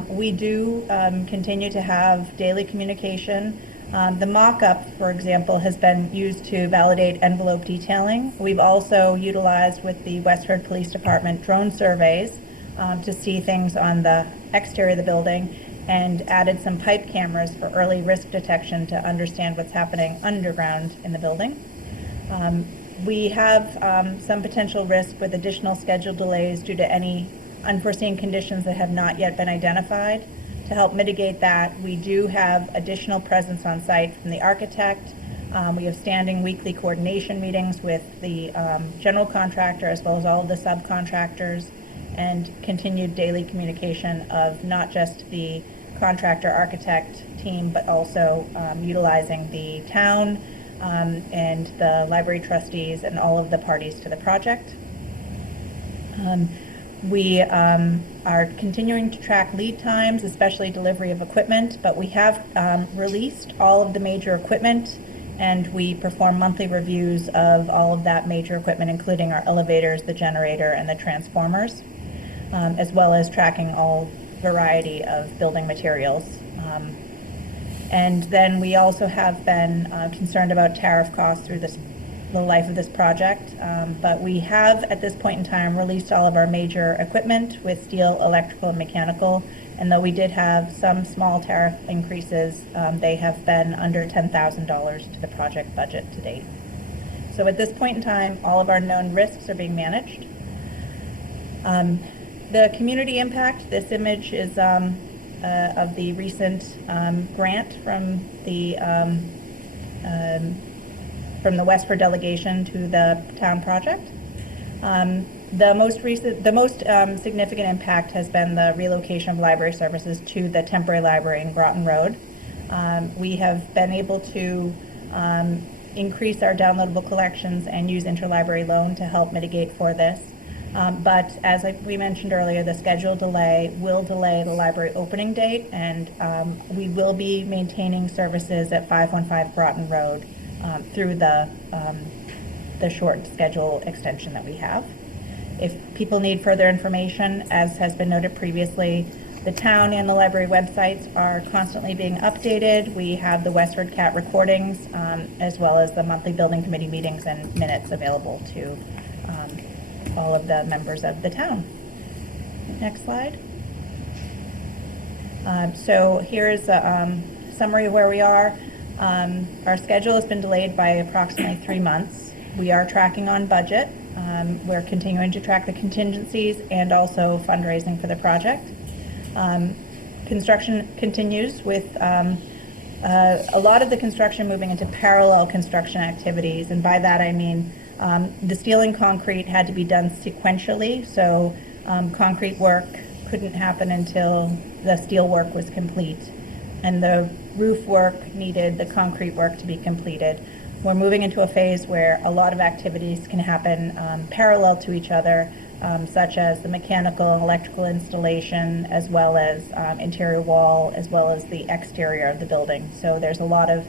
We do continue to have daily communication. The mock-up, for example, has been used to validate envelope detailing. We've also utilized with the Westford Police Department drone surveys to see things on the exterior of the building, and added some pipe cameras for early risk detection to understand what's happening underground in the building. We have some potential risk with additional schedule delays due to any unforeseen conditions that have not yet been identified. To help mitigate that, we do have additional presence on site from the architect, We have standing weekly coordination meetings with the general contractor as well as all of the subcontractors, and continued daily communication of not just the contractor architect team, but also utilizing the town and the library trustees and all of the parties to the project. We are continuing to track lead times, especially delivery of equipment, but we have released all of the major equipment, and we perform monthly reviews of all of that major equipment, including our elevators, the generator, and the transformers, as well as tracking all variety of building materials. And then we also have been concerned about tariff costs through the life of this project, but we have at this point in time released all of our major equipment with steel, electrical, and mechanical, and though we did have some small tariff increases, they have been under $10,000 to the project budget to date. So at this point in time, all of our known risks are being managed. The community impact, this image is of the recent grant from the Westford delegation to the town project. The most significant impact has been the relocation of library services to the temporary library in Groton Road. We have been able to increase our downloadable collections and use interlibrary loan to help mitigate for this. But as we mentioned earlier, the schedule delay will delay the library opening date, and we will be maintaining services at 515 Groton Road through the short schedule extension that we have. If people need further information, as has been noted previously, the town and the library websites are constantly being updated. We have the WestfordCAT recordings, as well as the monthly building committee meetings and minutes available to all of the members of the town. Next slide. So here's a summary of where we are. Our schedule has been delayed by approximately 3 months. We are tracking on budget. We're continuing to track the contingencies and also fundraising for the project. Construction continues with a lot of the construction moving into parallel construction activities, and by that I mean the steel and concrete had to be done sequentially, so concrete work couldn't happen until the steel work was complete, and the roof work needed the concrete work to be completed. We're moving into a phase where a lot of activities can happen parallel to each other, such as the mechanical and electrical installation, as well as interior wall, as well as the exterior of the building. So there's a lot of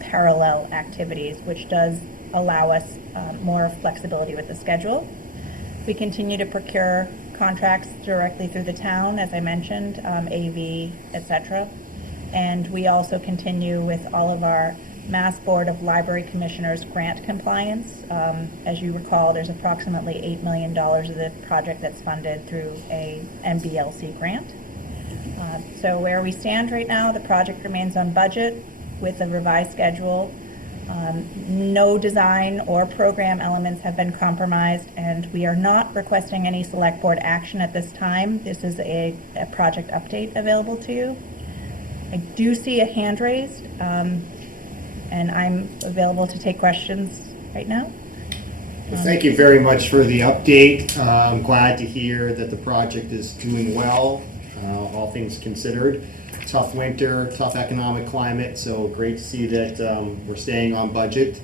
parallel activities, which does allow us more flexibility with the schedule. We continue to procure contracts directly through the town, as I mentioned, AV, etc. And we also continue with all of our Mass Board of Library Commissioners grant compliance. As you recall, there's approximately $8 million of the project that's funded through a MBLC grant. So where we stand right now, the project remains on budget with a revised schedule. No design or program elements have been compromised, and we are not requesting any select board action at this time. This is a project update available to you. I do see a hand raised, and I'm available to take questions right now. Well, thank you very much for the update. I'm glad to hear that the project is doing well, all things considered. Tough winter, tough economic climate, so great to see that we're staying on budget.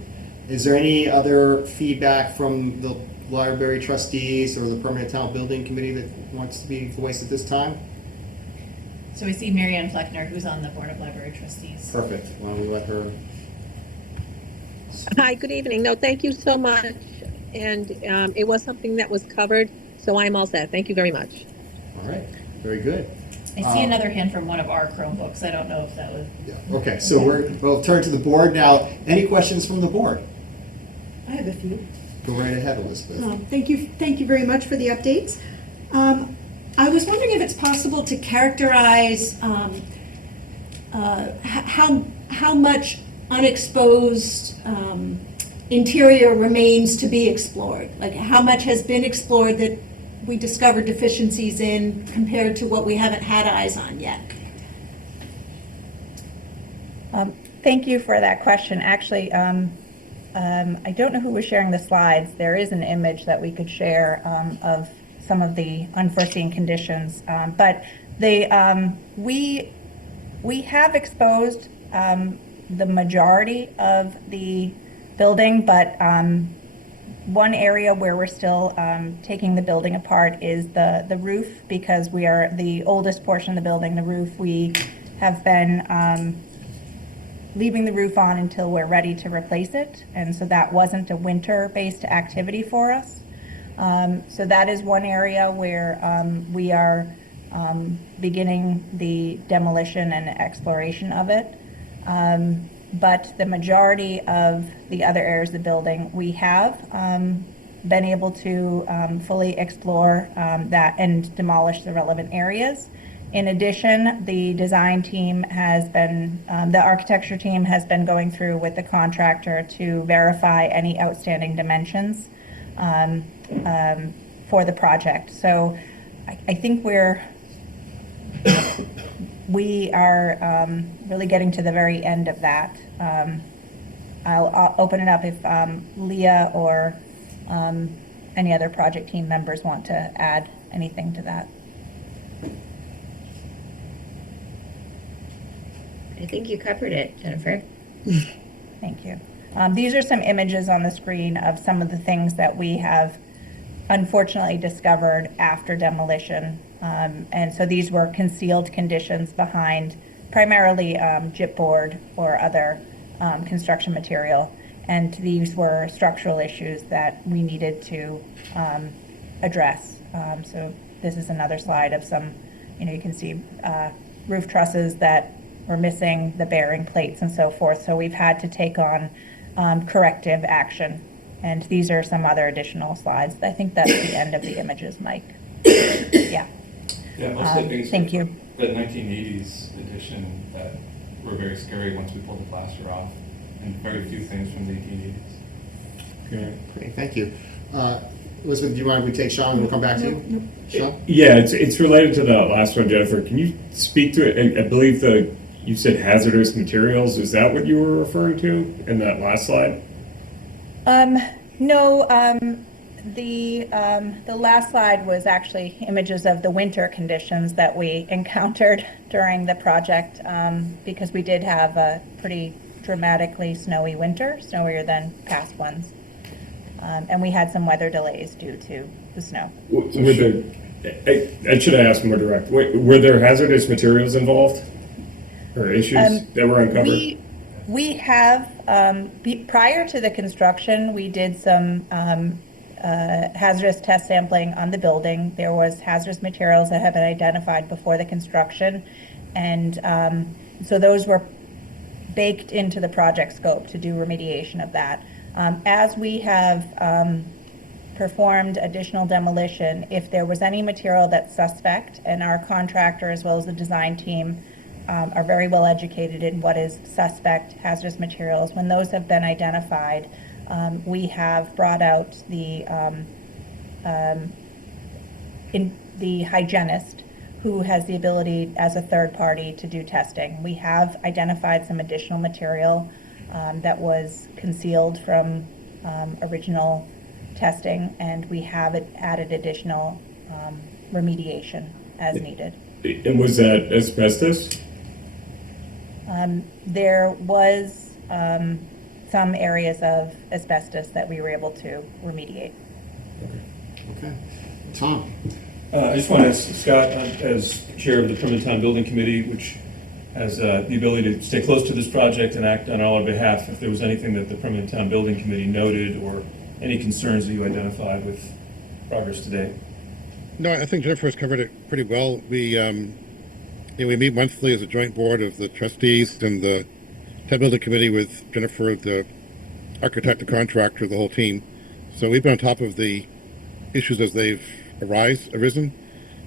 Is there any other feedback from the library trustees or the permanent town building committee that wants to be voiced at this time? So we see Mary Ann Fleckner, who's on the Board of Library Trustees. Perfect. Why don't we let her... Hi, good evening. No, thank you so much. And it was something that was covered, so I'm all set. Thank you very much. All right, very good. I see another hand from one of our Chromebooks. I don't know if that was... Yeah. Okay, so we'll turn to the board now. Any questions from the board? I have a few. Go right ahead, Elizabeth. Thank you very much for the updates. I was wondering if it's possible to characterize how much unexposed interior remains to be explored. Like how much has been explored that we discovered deficiencies in compared to what we haven't had eyes on yet. Thank you for that question. Actually, I don't know who was sharing the slides. There is an image that we could share of some of the unforeseen conditions, but we have exposed the majority of the building, but one area where we're still taking the building apart is the roof, because we are the oldest portion of the building, the roof. We have been leaving the roof on until we're ready to replace it, and so that wasn't a winter-based activity for us. So that is one area where we are beginning the demolition and exploration of it. But the majority of the other areas of the building, we have been able to fully explore that and demolish the relevant areas. In addition, the design team has been, the architecture team has been going through with the contractor to verify any outstanding dimensions for the project. So I think we are really getting to the very end of that. I'll open it up if Leah or any other project team members want to add anything to that. I think you covered it, Jennifer. Thank you. These are some images on the screen of some of the things that we have unfortunately discovered after demolition. And so these were concealed conditions behind primarily gypboard or other construction material. And these were structural issues that we needed to address. So this is another slide of some, you can see roof trusses that were missing, the bearing plates and so forth. So we've had to take on corrective action. And these are some other additional slides. I think that's the end of the images, Mike. Yeah. Yeah, most of the things. Thank you. The 1980s edition that were very scary once we pulled the plaster off, and very few things from the 1880s. Great, thank you. Elizabeth, do you mind if we take Sean and we'll come back to you? Nope. Sean? Yeah, it's related to the last one, Jennifer. Can you speak to it? I believe you said hazardous materials. Is that what you were referring to in that last slide? No, the last slide was actually images of the winter conditions that we encountered during the project, because we did have a pretty dramatically snowy winter, snowier than past ones. And we had some weather delays due to the snow. I should have asked more direct. Were there hazardous materials involved or issues that were uncovered? We have, prior to the construction, we did some hazardous test sampling on the building. There was hazardous materials that had been identified before the construction. And so those were baked into the project scope to do remediation of that. As we have performed additional demolition, if there was any material that's suspect, and our contractor as well as the design team are very well educated in what is suspect hazardous materials. When those have been identified, we have brought out the hygienist who has the ability as a third party to do testing. We have identified some additional material that was concealed from original testing, and we have added additional remediation as needed. And was that asbestos? There was some areas of asbestos that we were able to remediate. Okay. Tom? I just want to ask Scott, as chair of the Permanent Town Building Committee, which has the ability to stay close to this project and act on all our behalf, if there was anything that the Permanent Town Building Committee noted or any concerns that you identified with progress today. No, I think Jennifer has covered it pretty well. We meet monthly as a joint board of the trustees and the Town Building Committee with Jennifer, the architect, the contractor, the whole team. So we've been on top of the issues as they've arisen.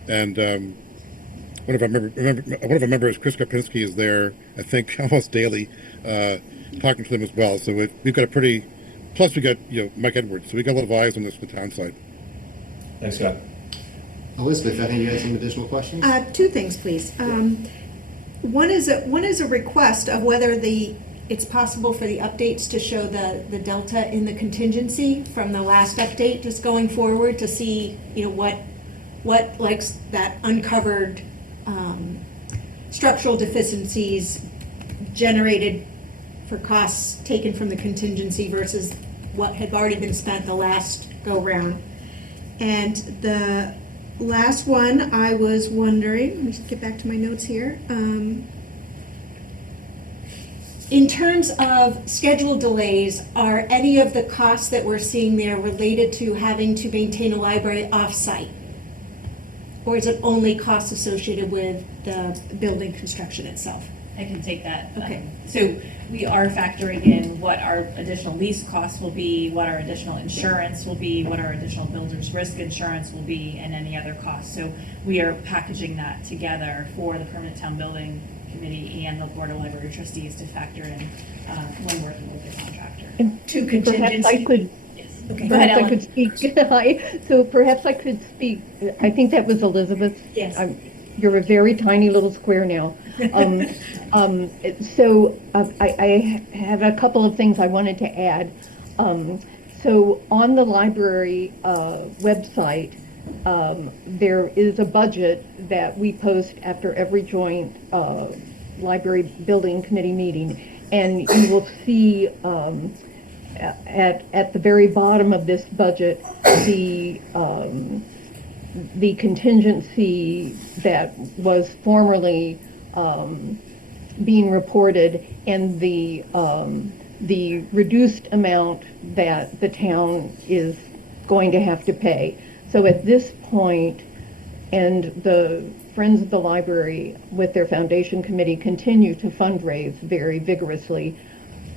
And one of our members, Chris Karpinski, is there, I think, almost daily, talking to them as well. So we've got a pretty, plus we got Mike Edwards. So we got a lot of eyes on this from the town side. Thanks, Scott. Elizabeth, I think you had some additional questions? Two things, please. One is a request of whether it's possible for the updates to show the delta in the contingency from the last update, just going forward to see, what like that uncovered structural deficiencies generated for costs taken from the contingency versus what had already been spent the last go-round. And the last one, I was wondering, let me just get back to my notes here. In terms of schedule delays, are any of the costs that we're seeing there related to having to maintain a library off-site? Or is it only costs associated with the building construction itself? I can take that. Okay. So we are factoring in what our additional lease costs will be, what our additional insurance will be, what our additional builder's risk insurance will be, and any other costs. So we are packaging that together for the Permanent Town Building Committee and the Board of Library Trustees to factor in when working with the contractor. To Perhaps I could, Okay, go perhaps ahead, I could speak. Hi. So perhaps I could speak. I think that was Elizabeth. Yes. You're a very tiny little square now. So I have a couple of things I wanted to add. So on the library website, there is a budget that we post after every joint library building committee meeting, and you will see at the very bottom of this budget the contingency that was formerly being reported and the reduced amount that the town is going to have to pay. So at this point, and the Friends of the Library with their foundation committee continue to fundraise very vigorously,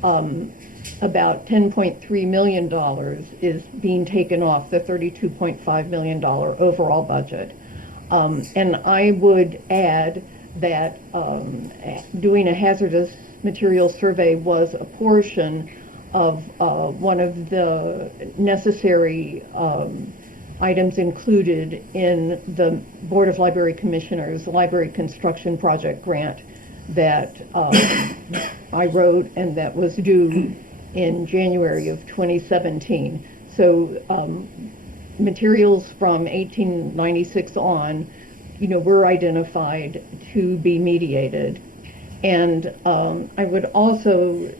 about $10.3 million is being taken off the $32.5 million overall budget. And I would add that doing a hazardous materials survey was a portion of one of the necessary items included in the Board of Library Commissioners Library Construction Project grant that I wrote and that was due in January of 2017. So materials from 1896 on, were identified to be mediated. And I would also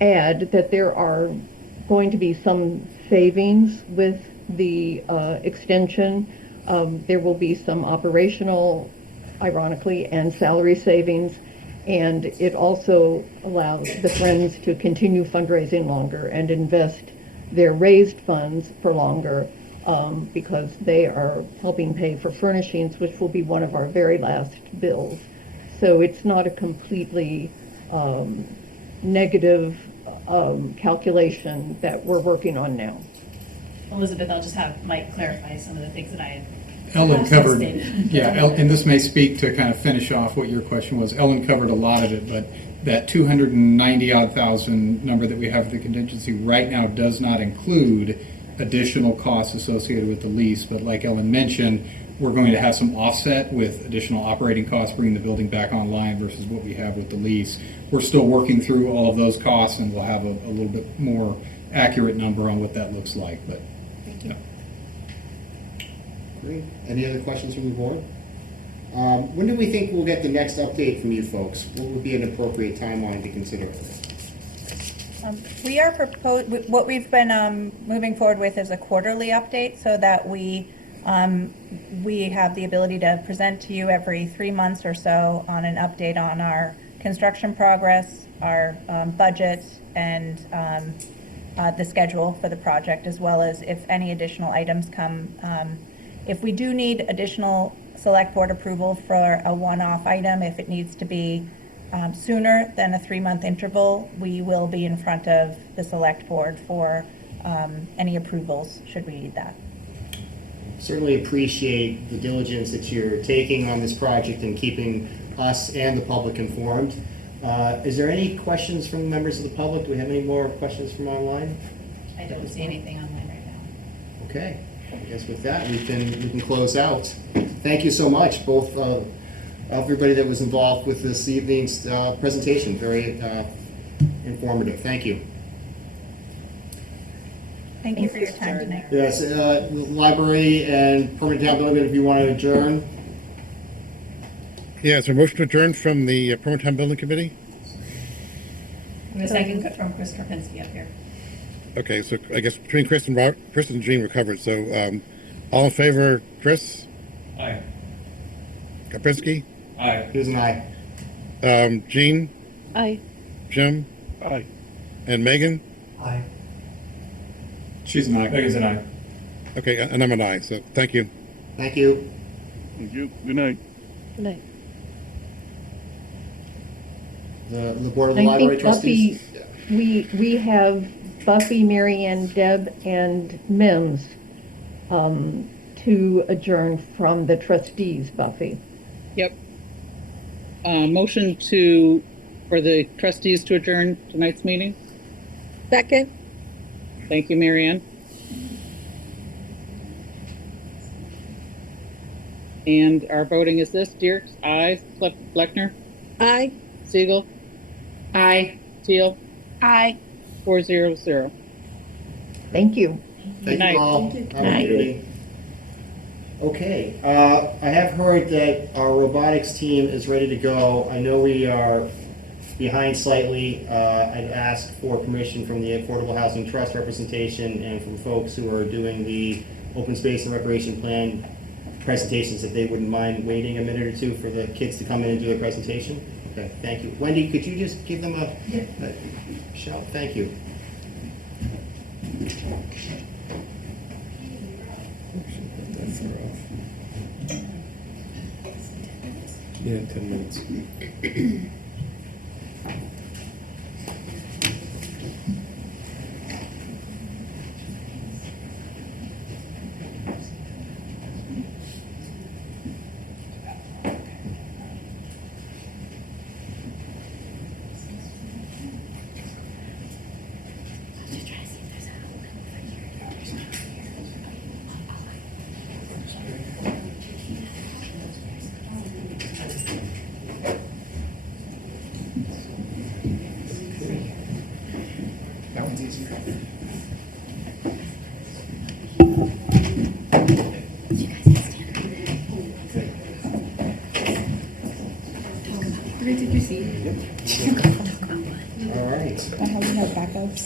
add that there are going to be some savings with the extension. There will be some operational, ironically, and salary savings. And it also allows the Friends to continue fundraising longer and invest their raised funds for longer because they are helping pay for furnishings, which will be one of our very last bills. So it's not a completely negative calculation that we're working on now. Elizabeth, I'll just have Mike clarify some of the things that I had Ellen covered, stated. and this may speak to kind of finish off what your question was. Ellen covered a lot of it, but that 290-odd thousand number that we have for the contingency right now does not include additional costs associated with the lease. But like Ellen mentioned, we're going to have some offset with additional operating costs bringing the building back online versus what we have with the lease. We're still working through all of those costs, and we'll have a little bit more accurate number on what that looks like. But Great. Any other questions from the board? When do we think we'll get the next update from you folks? What would be an appropriate timeline to consider? We are what we've been moving forward with is a quarterly update so that we have the ability to present to you every 3 months or so on an update on our construction progress, our budget, and the schedule for the project, as well as if any additional items come. If we do need additional select board approval for a one-off item, if it needs to be sooner than a 3-month interval, we will be in front of the select board for any approvals should we need that. Certainly appreciate the diligence that you're taking on this project and keeping us and the public informed. Is there any questions from members of the public? Do we have any more questions from online? I don't see anything online right now. Okay. I guess with that, we can close out. Thank you so much, both everybody that was involved with this evening's presentation. Very informative. Thank you. Thank you for your time tonight. Yes, library and permanent town building, if you want to adjourn. Yeah, is there a motion to adjourn from the Permanent Town Building Committee? I'm a second from Chris Karpinski up here. Okay, so I guess between Chris and Jean, we're covered. So all in favor, Chris? Aye. Karpinski? Aye. Here's an aye. Jean? Aye. Jim? Aye. And Megan? Aye. She's an aye. Megan's an aye. Okay, and I'm an aye, so thank you. Thank you. Thank you. Good night. Good night. The Board of the I Library think Buffy, Trustees. we have Buffy, Mary Ann, Deb, and Mims to adjourn from the trustees, Buffy. Yep. Motion for the trustees to adjourn tonight's meeting. Second? Thank you, Mary Ann. And our voting is this: Dierks, aye. Fleckner, Aye. Siegel, Aye. Teal, Aye. 4-0-0. Thank you. Thank night. you all. Thank you. Have a good evening. Okay, I have heard that our robotics team is ready to go. I know we are behind slightly. I'd ask for permission from the Affordable Housing Trust representation and from folks who are doing the open space and recreation plan presentations, if they wouldn't mind waiting a minute or two for the kids to come in and do their presentation. Okay, thank you. Wendy, could you just give them a shout? Thank you. Yeah, 10 minutes. That one's easier. Where did you see? All right. I hope you have backups.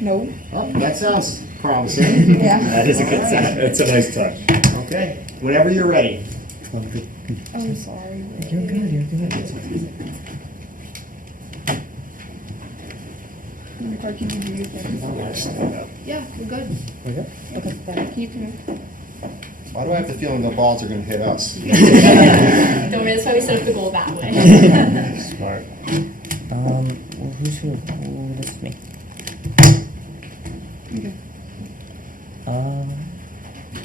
No. Well, that sounds promising. Yeah. That is a good sign. That's a nice touch. Okay, whenever you're ready. I'm sorry. You're good, you're good. Can you do your thing? Yeah, we're good. We're good? Okay. Can you come here? Why do I have the feeling the balls are going to hit us? Don't worry, that's why we set up the goal that way. Smart. Well, this is me. Okay.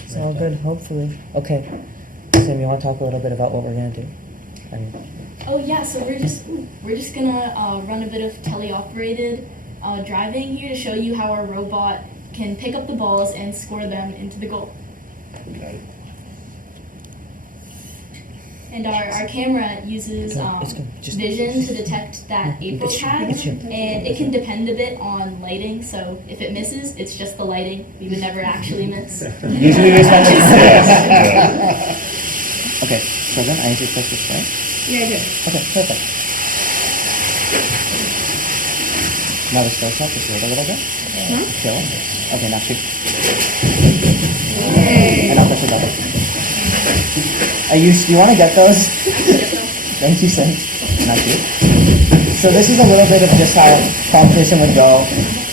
It's all good, hopefully. Okay. Sam, you want to talk a little bit about what we're going to do? Oh yeah, so we're just gonna run a bit of teleoperated driving here to show you how our robot can pick up the balls and score them into the goal. Okay. And our camera uses vision to detect that April tag, and it can depend a bit on lighting. So if it misses, it's just the lighting. We would never actually miss. Usually this Okay, so then I need to click this, right? Yeah, I did. Okay, perfect. Now the still shot, just wait a little bit. Still. Okay, now shoot. Yay. And I'll push it double. You want to get those? Thank you, Sam. Not shoot. So this is a little bit of just how competition would go.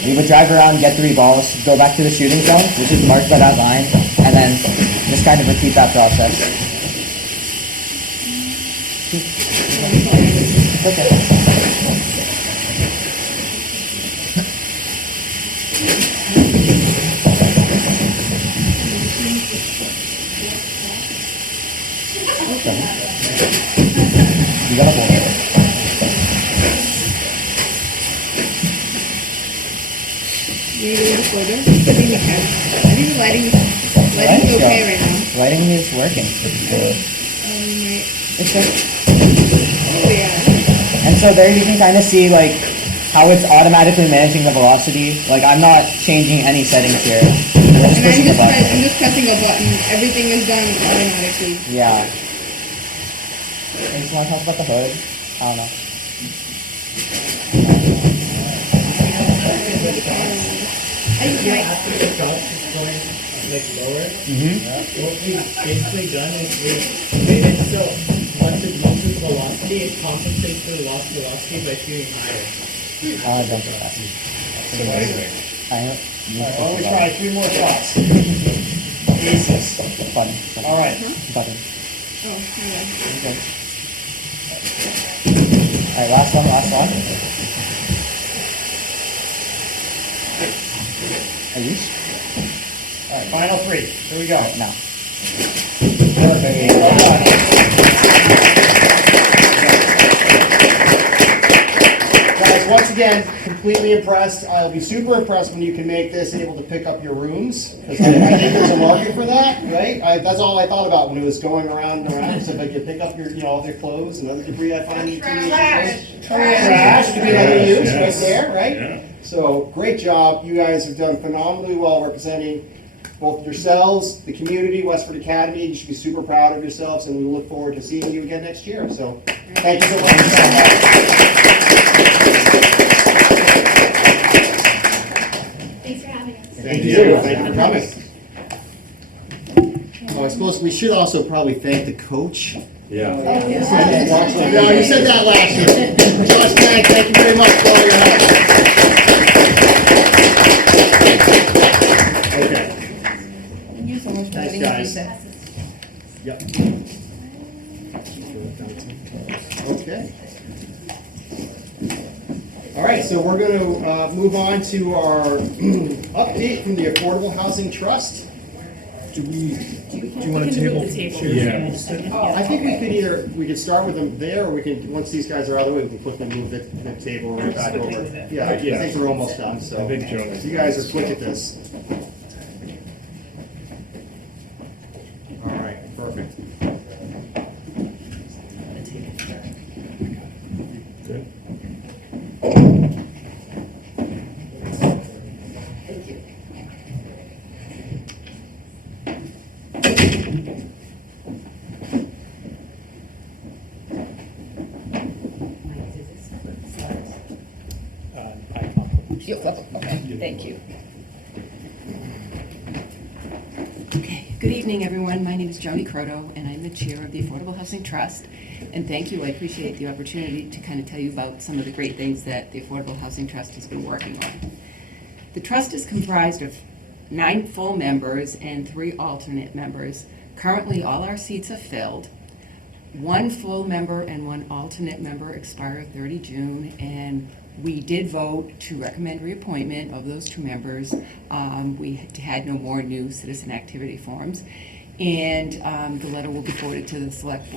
We would drive around, get 3 balls, go back to the shooting zone, which is marked by that line, and then just kind of repeat that process. Okay. You gotta hold it. You need a little further? I think we can. I think the lighting's okay right now. Lighting is working. It's good. Oh, yeah. And so there you can kind of see like how it's automatically managing the velocity. Like I'm not changing any settings here. I'm just pushing the button. I'm just pressing a button. Everything is done automatically. Yeah. I just want to talk about the hood. I don't know. Like lower. Mm-hmm. What we've basically done is we've made it so once it loses velocity, it compensates for the lost velocity by shooting higher. I'll adjust that. I know. Why don't we try 3 more shots? Aces. Button. All right. Button. Oh, Okay. All right, last one. Are you? All right, final 3. Here we go. Now. Perfect. Well done. Guys, once again, completely impressed. I'll be super impressed when you can make this able to pick up your rooms, because I think there's a market for that, right? That's all I thought about when it was going around and around. So if I could pick up your, all their clothes and other debris I find. Trash to be another use right there, right? Yeah. So great job. You guys have done phenomenally well representing both yourselves, the community, Westford Academy. You should be super proud of yourselves, and we look forward to seeing you again next year. So thank you so much. Thanks for having us. Thank you. Thank you for coming. I suppose we should also probably thank the coach. Yeah. No, you said that last year. Josh, thank you very much for all your help. Okay. Thank you so much for Thanks, letting us guys. do Yep. Okay. All right, so we're going to move on to our update from the Affordable Housing Trust. Do you want to table? Yeah. I think we could start with them there, or we can, once these guys are out of the way, we can quickly move the table right back over. Yeah, I think we're almost done, so you guys are quick at this. All right, perfect. Good. Okay, thank you. Okay, good evening, everyone. My name is Joni Croto, and I'm the chair of the Affordable Housing Trust. And thank you, I appreciate the opportunity to kind of tell you about some of the great things that the Affordable Housing Trust has been working on. The trust is comprised of 9 full members and 3 alternate members. Currently, all our seats are filled. 1 full member and 1 alternate member expire 30 June, and we did vote to recommend reappointment of those 2 members. We had no more new citizen activity forms, and the letter will be forwarded to the select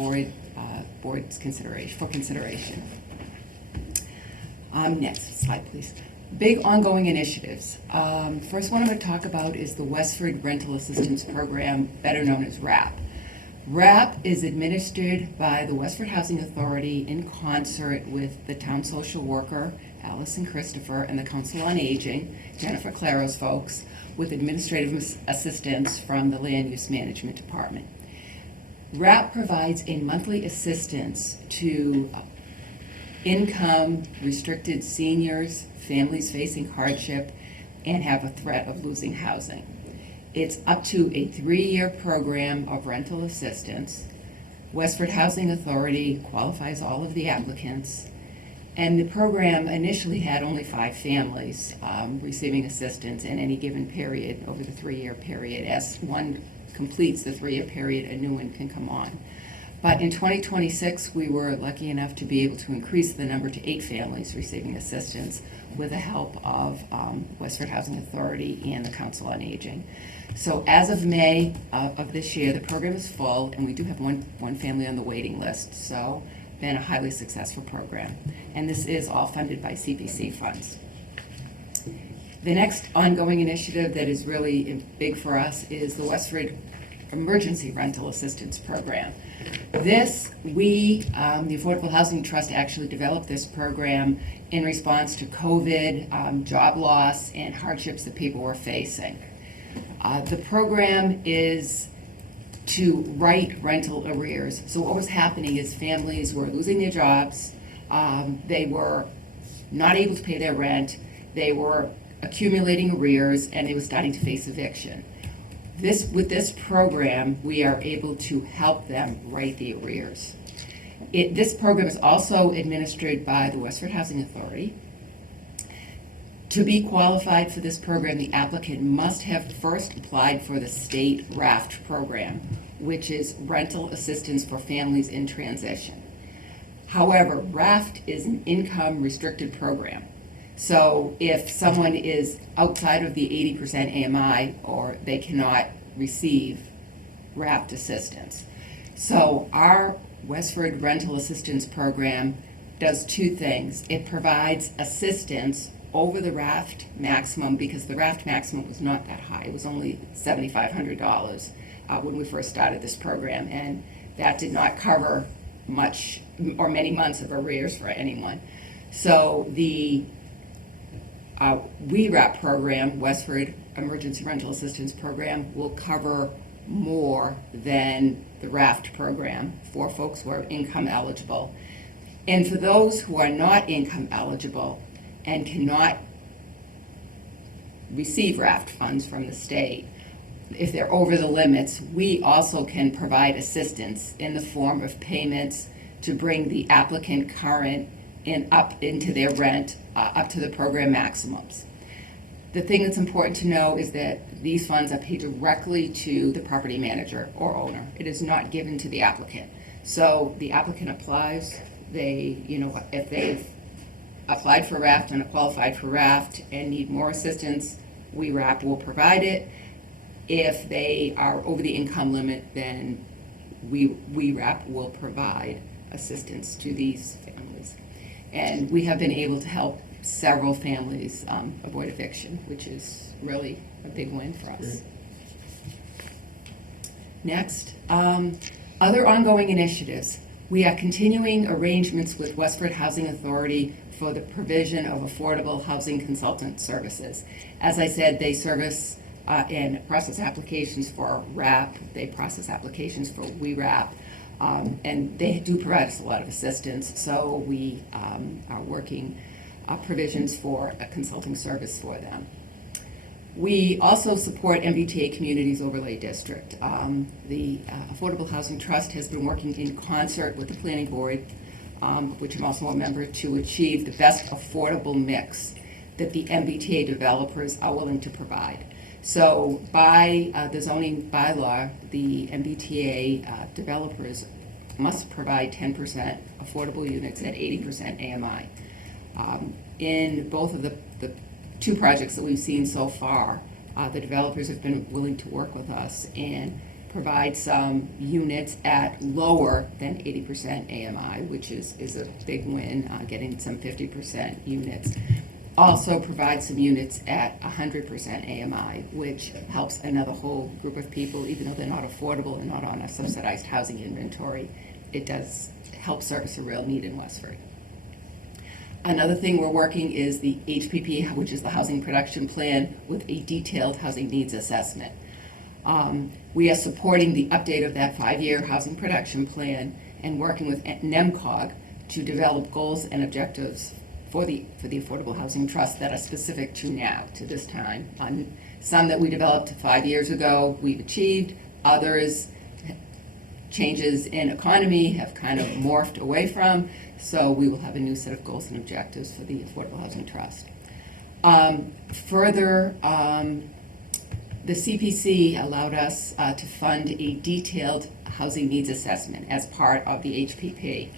board's consideration. Next slide, please. Big ongoing initiatives. First one I'm going to talk about is the Westford Rental Assistance Program, better known as WRAP. WRAP is administered by the Westford Housing Authority in concert with the town social worker, Allison Christopher, and the Council on Aging, Jennifer Claro's folks, with administrative assistance from the Land Use Management Department. WRAP provides a monthly assistance to income-restricted seniors, families facing hardship, and have a threat of losing housing. It's up to a 3-year program of rental assistance. Westford Housing Authority qualifies all of the applicants, and the program initially had only 5 families receiving assistance in any given period over the 3-year period. As one completes the 3-year period, a new one can come on. But in 2026, we were lucky enough to be able to increase the number to 8 families receiving assistance with the help of Westford Housing Authority and the Council on Aging. So as of May of this year, the program is full, and we do have one family on the waiting list. So been a highly successful program. And this is all funded by CPC funds. The next ongoing initiative that is really big for us is the Westford Emergency Rental Assistance Program. This, the Affordable Housing Trust actually developed this program in response to COVID, job loss, and hardships that people were facing. The program is to write rental arrears. So what was happening is families were losing their jobs, they were not able to pay their rent, they were accumulating arrears, and they were starting to face eviction. With this program, we are able to help them write the arrears. This program is also administered by the Westford Housing Authority. To be qualified for this program, the applicant must have first applied for the state RAFT program, which is Rental Assistance for Families in Transition. However, RAFT is an income restricted program. So if someone is outside of the 80% AMI, or they cannot receive RAFT assistance. So our Westford Rental Assistance Program does two things. It provides assistance over the RAFT maximum, because the RAFT maximum was not that high. It was only $7,500 when we first started this program, and that did not cover much or many months of arrears for anyone. So the WERAP program, Westford Emergency Rental Assistance Program, will cover more than the RAFT program for folks who are income eligible. And for those who are not income eligible and cannot receive RAFT funds from the state, if they're over the limits, we also can provide assistance in the form of payments to bring the applicant current and up into their rent, up to the program maximums. The thing that's important to know is that these funds are paid directly to the property manager or owner. It is not given to the applicant. So the applicant applies, if they've applied for RAFT and are qualified for RAFT and need more assistance, WERAP will provide it. If they are over the income limit, then WERAP will provide assistance to these families. And we have been able to help several families avoid eviction, which is really a big win for us. Next, other ongoing initiatives. We are continuing arrangements with Westford Housing Authority for the provision of affordable housing consultant services. As I said, they service and process applications for RAP, they process applications for WERAP, and they do provide us a lot of assistance, so we are working provisions for a consulting service for them. We also support MBTA Communities Overlay District. The Affordable Housing Trust has been working in concert with the Planning Board, which I'm also a member, to achieve the best affordable mix that the MBTA developers are willing to provide. So by the zoning bylaw, the MBTA developers must provide 10% affordable units at 80% AMI. In both of the two projects that we've seen so far, the developers have been willing to work with us and provide some units at lower than 80% AMI, which is a big win, getting some 50% units. Also provide some units at 100% AMI, which helps another whole group of people, even though they're not affordable and not on a subsidized housing inventory. It does help service a real need in Westford. Another thing we're working is the HPP, which is the Housing Production Plan, with a detailed housing needs assessment. We are supporting the update of that 5-year housing production plan and working with NEMCOG to develop goals and objectives for the Affordable Housing Trust that are specific to now, to this time. Some that we developed 5 years ago, we've achieved. Others, changes in economy have kind of morphed away from, so we will have a new set of goals and objectives for the Affordable Housing Trust. Further, the CPC allowed us to fund a detailed housing needs assessment as part of the HPP.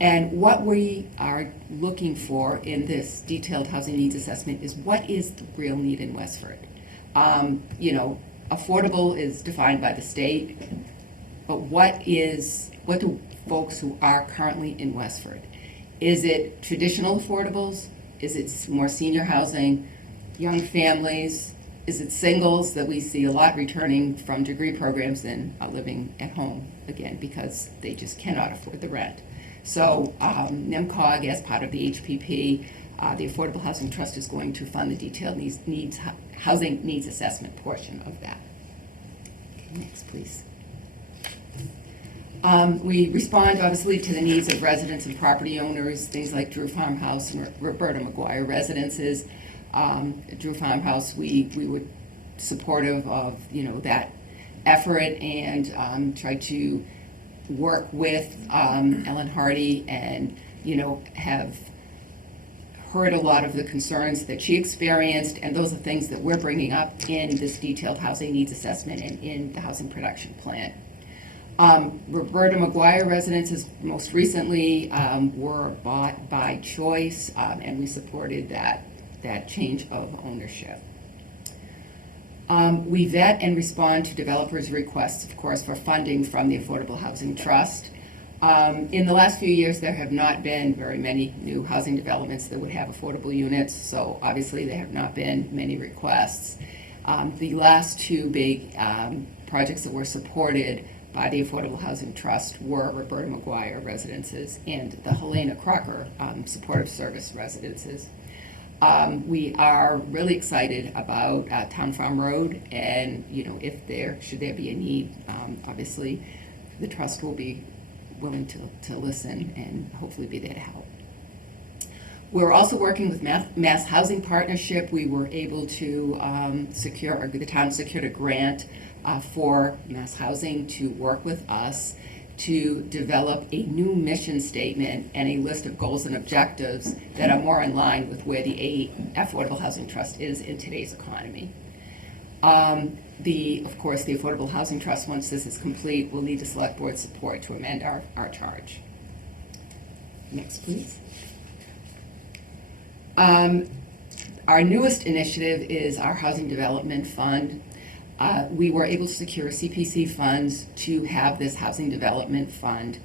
And what we are looking for in this detailed housing needs assessment is what is the real need in Westford. Affordable is defined by the state, but what do folks who are currently in Westford? Is it traditional affordables? Is it more senior housing? young families? Is it singles that we see a lot returning from degree programs and are living at home again because they just cannot afford the rent? So NIMCOG, as part of the HPP, the Affordable Housing Trust is going to fund the detailed housing needs assessment portion of that. Okay, next, please. We respond, obviously, to the needs of residents and property owners, things like Drew Farmhouse and Roberta McGuire residences. Drew Farmhouse, we were supportive of, that effort and tried to work with Ellen Hardy and, have heard a lot of the concerns that she experienced, and those are things that we're bringing up in this detailed housing needs assessment and in the housing production plan. Roberta McGuire residences most recently were bought by choice, and we supported that change of ownership. We vet and respond to developers' requests, of course, for funding from the Affordable Housing Trust. In the last few years, there have not been very many new housing developments that would have affordable units, so obviously there have not been many requests. The last two big projects that were supported by the Affordable Housing Trust were Roberta McGuire residences and the Helena Crocker Supportive Service residences. We are really excited about Town Farm Road, and should there be a need, obviously the trust will be willing to listen and hopefully be there to help. We're also working with Mass Housing Partnership. We were able to the town secured a grant for Mass Housing to work with us to develop a new mission statement and a list of goals and objectives that are more in line with where the Affordable Housing Trust is in today's economy. Of course, the Affordable Housing Trust, once this is complete, will need the Select Board support to amend our charge. Next, please. Our newest initiative is our Housing Development Fund. We were able to secure CPC funds to have this Housing Development Fund.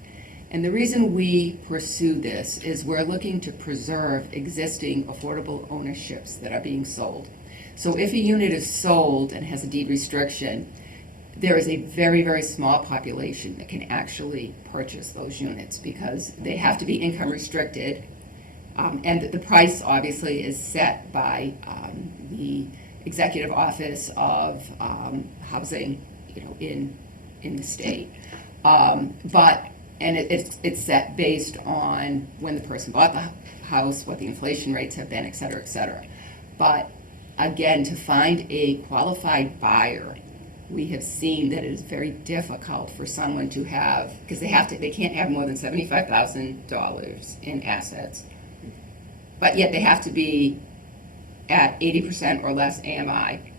And the reason we pursue this is we're looking to preserve existing affordable ownerships that are being sold. So if a unit is sold and has a deed restriction, there is a very, very small population that can actually purchase those units because they have to be income restricted. And the price obviously is set by the Executive Office of Housing, in the state. It's set based on when the person bought the house, what the inflation rates have been, et cetera, et cetera. But again, to find a qualified buyer, we have seen that it is very difficult for someone to have, because they can't have more than $75,000 in assets, but yet they have to be at 80% or less AMI,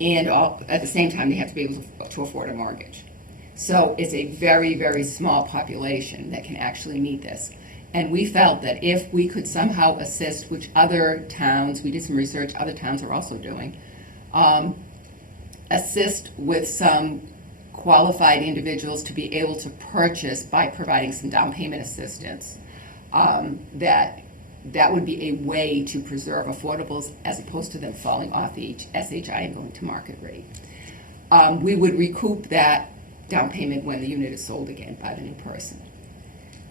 and at the same time they have to be able to afford a mortgage. So it's a very, very small population that can actually meet this. And we felt that if we could somehow assist, which other towns, we did some research, other towns are also doing, assist with some qualified individuals to be able to purchase by providing some down payment assistance, that would be a way to preserve affordables as opposed to them falling off the SHI and going to market rate. We would recoup that down payment when the unit is sold again by the new person.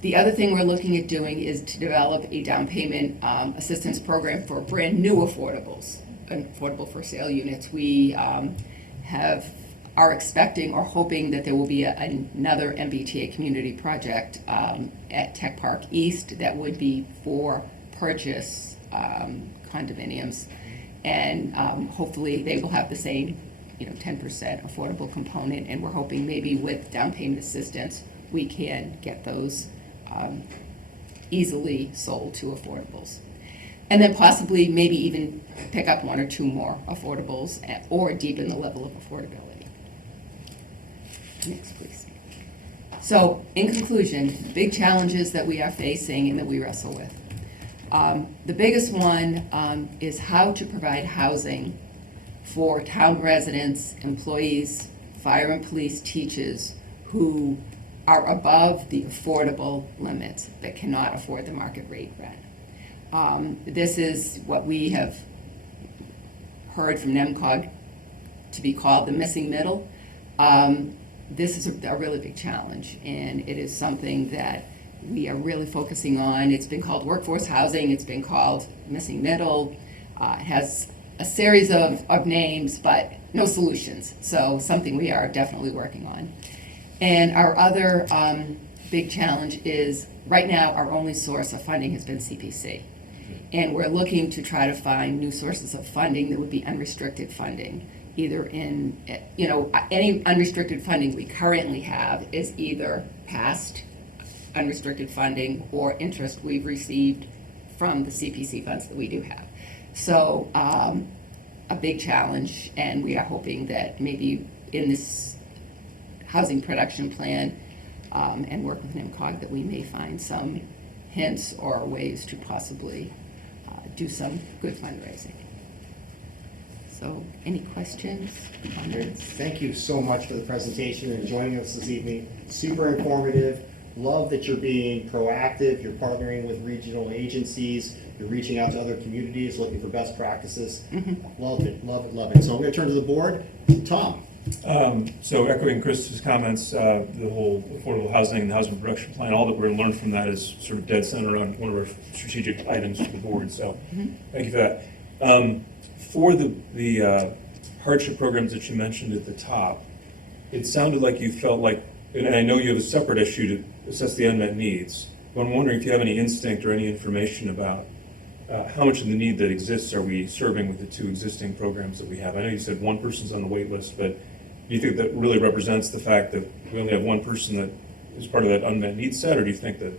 The other thing we're looking at doing is to develop a down payment assistance program for brand new affordables, affordable for sale units. We are expecting or hoping that there will be another MBTA community project at Tech Park East that would be for purchase condominiums, and hopefully they will have the same 10% affordable component, and we're hoping maybe with down payment assistance we can get those easily sold to affordables. And then possibly maybe even pick up one or two more affordables or deepen the level of affordability. Next, please. So, in conclusion, big challenges that we are facing and that we wrestle with. The biggest one is how to provide housing for town residents, employees, fire and police, teachers who are above the affordable limits that cannot afford the market rate rent. This is what we have heard from NEMCOG to be called the missing middle. This is a really big challenge, and it is something that we are really focusing on. It's been called workforce housing, it's been called missing middle. It has a series of names, but no solutions. So something we are definitely working on. And our other big challenge is, right now, our only source of funding has been CPC. And we're looking to try to find new sources of funding that would be unrestricted funding. Either in, any unrestricted funding we currently have is either past unrestricted funding or interest we've received from the CPC funds that we do have. So a big challenge, and we are hoping that maybe in this housing production plan and work with NIMCOG that we may find some hints or ways to possibly do some good fundraising. So any questions, comments? Thank you so much for the presentation and joining us this evening. Super informative. Love that you're being proactive, you're partnering with regional agencies, you're reaching out to other communities, looking for best practices. Love it, love it, love it. So I'm going to turn to the board. Tom. So echoing Chris's comments, the whole affordable housing and the housing production plan, all that we're learned from that is sort of dead center on one of our strategic items for the board. So thank you for that. For the hardship programs that you mentioned at the top, it sounded like you felt like, and I know you have a separate issue to assess the unmet needs, but I'm wondering if you have any instinct or any information about how much of the need that exists are we serving with the two existing programs that we have? I know you said one person's on the wait list, but do you think that really represents the fact that we only have one person that is part of that unmet needs set, or do you think that,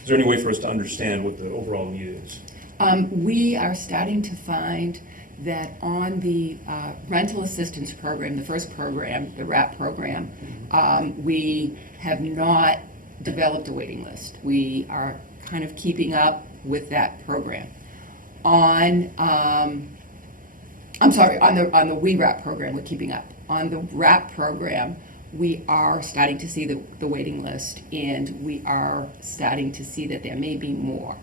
is there any way for us to understand what the overall need is? We are starting to find that on the rental assistance program, the first program, the RAP program, we have not developed a waiting list. We are kind of keeping up with that program. On the WeRAP program, we're keeping up. On the RAP program, we are starting to see the waiting list, and we are starting to see that there may be more.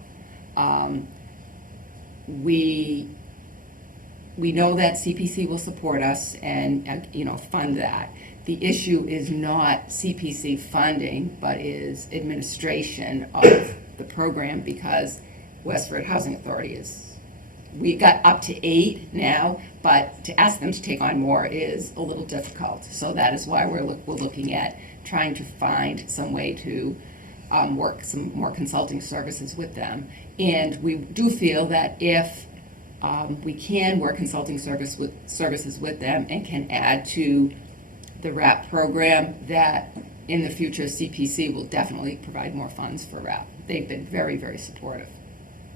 We know that CPC will support us and fund that. The issue is not CPC funding, but is administration of the program, because Westford Housing Authority we got up to 8 now, but to ask them to take on more is a little difficult. So that is why we're looking at trying to find some way to work some more consulting services with them. And we do feel that if we can work consulting services with them and can add to the RAP program, that in the future CPC will definitely provide more funds for RAP. They've been very, very supportive.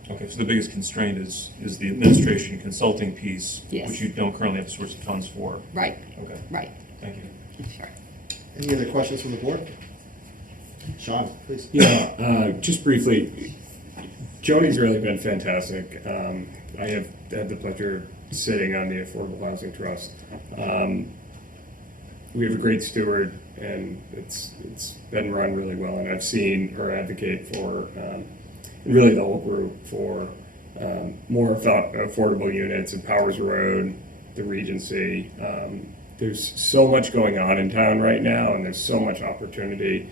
Okay, so the biggest constraint is the administration consulting piece, Yes. which you don't currently have a source of funds for. Right. Okay. Right. Thank you. Sure. Any other questions from the board? Sean, please. Yeah, just briefly, Joni's really been fantastic. I have had the pleasure of sitting on the Affordable Housing Trust. We have a great steward, and it's been run really well, and I've seen her advocate for, really the whole group, for more affordable units in Powers Road, the Regency. There's so much going on in town right now, and there's so much opportunity.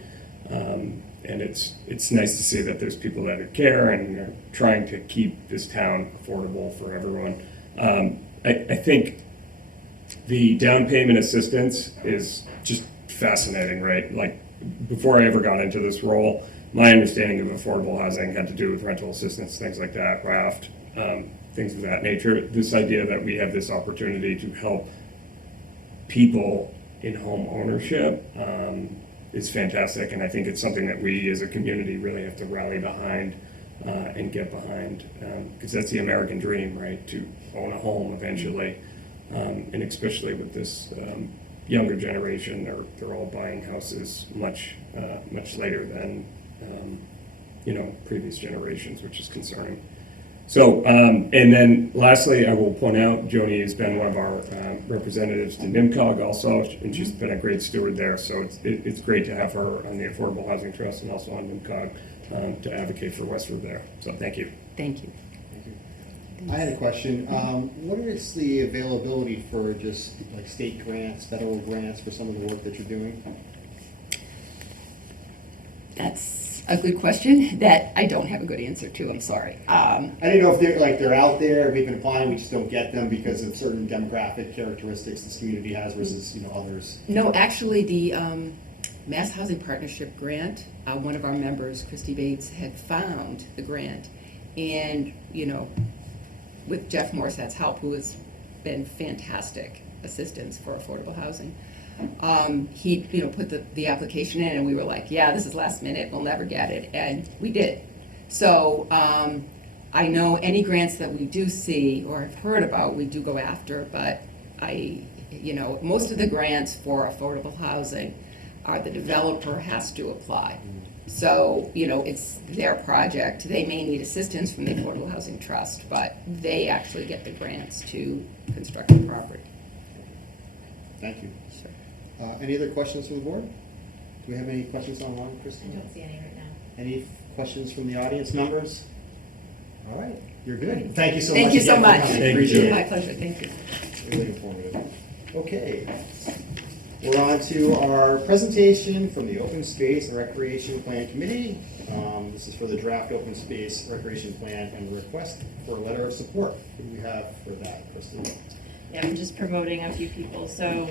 And it's nice to see that there's people that care and are trying to keep this town affordable for everyone. I think the down payment assistance is just fascinating, right? Like, before I ever got into this role, my understanding of affordable housing had to do with rental assistance, things like that, raft, things of that nature. This idea that we have this opportunity to help people in home ownership is fantastic, and I think it's something that we as a community really have to rally behind and get behind, because that's the American dream, right? To own a home eventually, and especially with this younger generation, they're all buying houses much later than previous generations, which is concerning. So, and then lastly, I will point out, Joni has been one of our representatives to NIMCOG also, and she's been a great steward there. So it's great to have her on the Affordable Housing Trust and also on NIMCOG to advocate for Westford there. So thank you. Thank you. I had a question. What is the availability for just like state grants, federal grants for some of the work that you're doing? That's a good question that I don't have a good answer to, I'm sorry. I didn't know if they're out there, we've been applying, we just don't get them because of certain demographic characteristics this community has versus, others. No, actually, the Mass Housing Partnership grant, one of our members, Christy Bates, had found the grant. And, with Jeff Morsett's help, who has been fantastic assistance for affordable housing, he, put the application in, and we were like, yeah, this is last minute, we'll never get it, and we did. So I know any grants that we do see or have heard about, we do go after, but most of the grants for affordable housing are the developer has to apply. So, it's their project. They may need assistance from the Affordable Housing Trust, but they actually get the grants to construct the property. Thank you. Sure. Any other questions from the board? Do we have any questions online, Kristen? I don't see any right now. Any questions from the audience members? All right, you're good. Thank you so much. Thank you so again for much. coming. Appreciate it. My pleasure, thank you. It's really informative. Okay. We're on to our presentation from the Open Space and Recreation Plan Committee. This is for the draft Open Space Recreation Plan and request for a letter of support. Who do we have for that, Kristen? Yeah, I'm just promoting a few people. So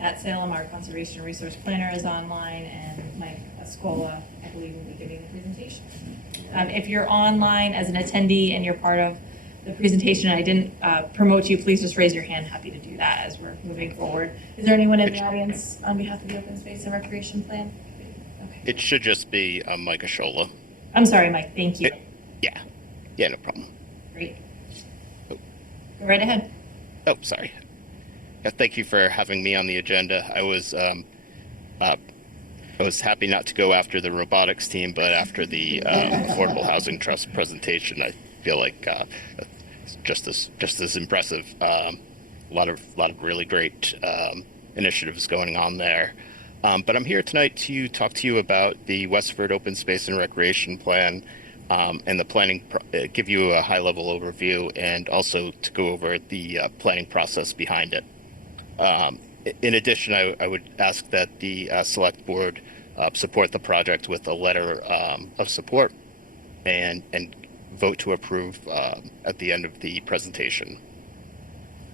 at Salem, our conservation resource planner is online, and Mike Escola, I believe, will be giving the presentation. If you're online as an attendee and you're part of the presentation and I didn't promote you, please just raise your hand. Happy to do that as we're moving forward. Is there anyone in the audience on behalf of the Open Space and Recreation Plan? Okay. It should just be Mike Ashola. I'm sorry, Mike. Thank you. Yeah, no problem. Great. Go right ahead. Oh, sorry. Thank you for having me on the agenda. I was happy not to go after the robotics team, but after the Affordable Housing Trust presentation, I feel like just as impressive. A lot of really great initiatives going on there. But I'm here tonight to talk to you about the Westford Open Space and Recreation Plan and the planning, give you a high-level overview, and also to go over the planning process behind it. In addition, I would ask that the Select Board support the project with a letter of support and vote to approve at the end of the presentation.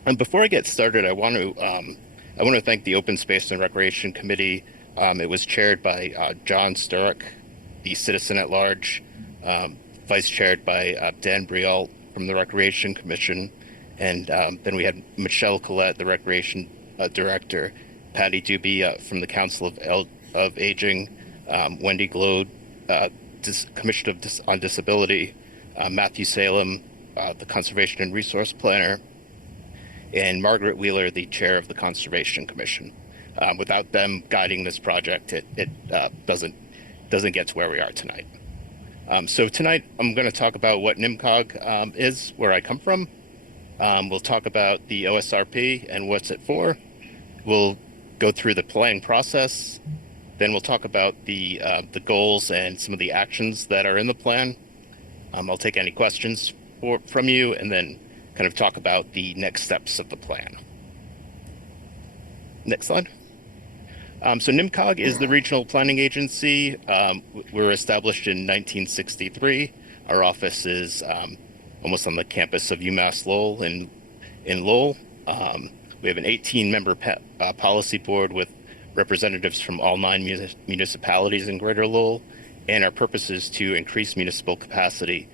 And before I get started, I want to thank the Open Space and Recreation Committee. It was chaired by John Sturrock, the citizen at large, vice chaired by Dan Briel from the Recreation Commission, and then we had Michelle Collette, the Recreation Director, Patty Doobie from the Council of Aging, Wendy Glode, Commission on Disability, Matthew Salem, the Conservation and Resource Planner, and Margaret Wheeler, the Chair of the Conservation Commission. Without them guiding this project, it doesn't get to where we are tonight. So tonight I'm going to talk about what NIMCOG is, where I come from. We'll talk about the OSRP and what's it for. We'll go through the planning process. Then we'll talk about the goals and some of the actions that are in the plan. I'll take any questions from you, and then kind of talk about the next steps of the plan. Next slide. So NIMCOG is the regional planning agency. We were established in 1963. Our office is almost on the campus of UMass Lowell in Lowell. We have an 18-member policy board with representatives from all 9 municipalities in Greater Lowell, and our purpose is to increase municipal capacity,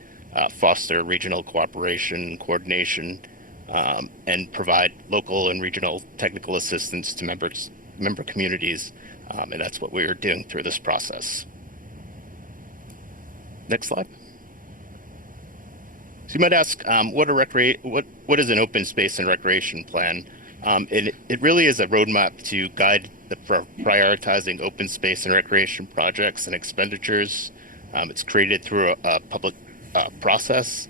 foster regional cooperation, coordination, and provide local and regional technical assistance to member communities, and that's what we're doing through this process. Next slide. So you might ask, what is an open space and recreation plan? It really is a roadmap to guide the prioritizing open space and recreation projects and expenditures. It's created through a public process.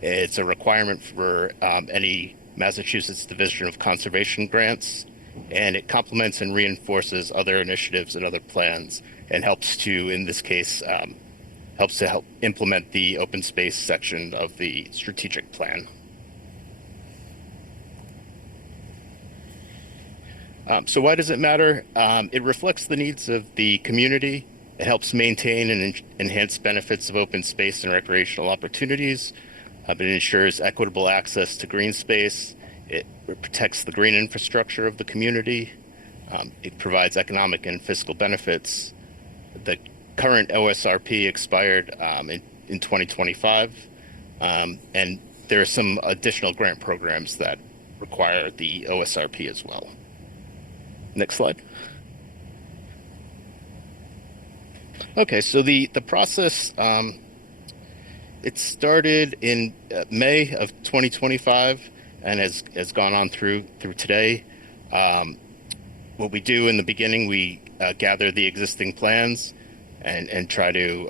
It's a requirement for any Massachusetts Division of Conservation grants, and it complements and reinforces other initiatives and other plans, and helps to, in this case, helps to help implement the open space section of the strategic plan. So why does it matter? It reflects the needs of the community. It helps maintain and enhance benefits of open space and recreational opportunities. It ensures equitable access to green space. It protects the green infrastructure of the community. It provides economic and fiscal benefits. The current OSRP expired in 2025, and there are some additional grant programs that require the OSRP as well. Next slide. Okay, so the process, it started in May of 2025 and has gone on through today. What we do in the beginning, we gather the existing plans and try to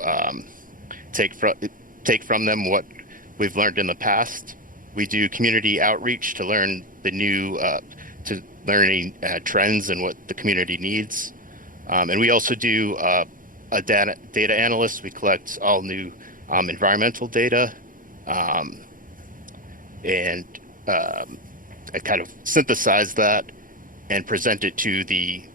take from them what we've learned in the past. We do community outreach to learn the new learning trends and what the community needs. And we also do a data analyst. We collect all new environmental data, and I kind of synthesize that and present it to the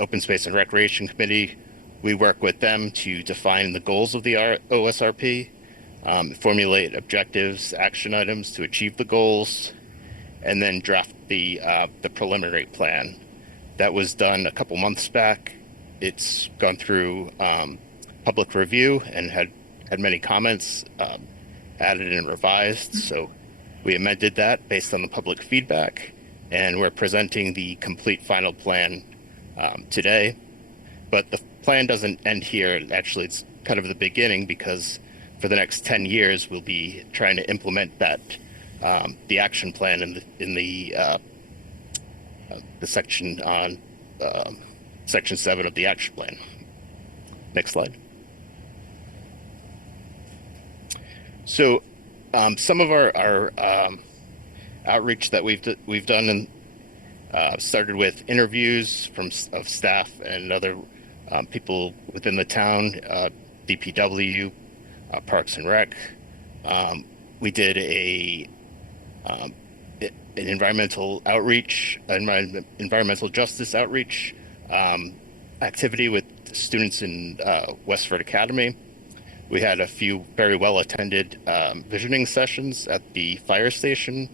Open Space and Recreation Committee. We work with them to define the goals of the OSRP, formulate objectives, action items to achieve the goals, and then draft the preliminary plan. That was done a couple months back. It's gone through public review and had many comments, added and revised. So we amended that based on the public feedback, and we're presenting the complete final plan today. But the plan doesn't end here. Actually, it's kind of the beginning, because for the next 10 years, we'll be trying to implement that the action plan in the section on section 7 of the action plan. Next slide. So some of our outreach that we've done started with interviews of staff and other people within the town, DPW, Parks and Rec. We did an environmental outreach, environmental justice outreach activity with students in Westford Academy. We had a few very well-attended visioning sessions at the fire station,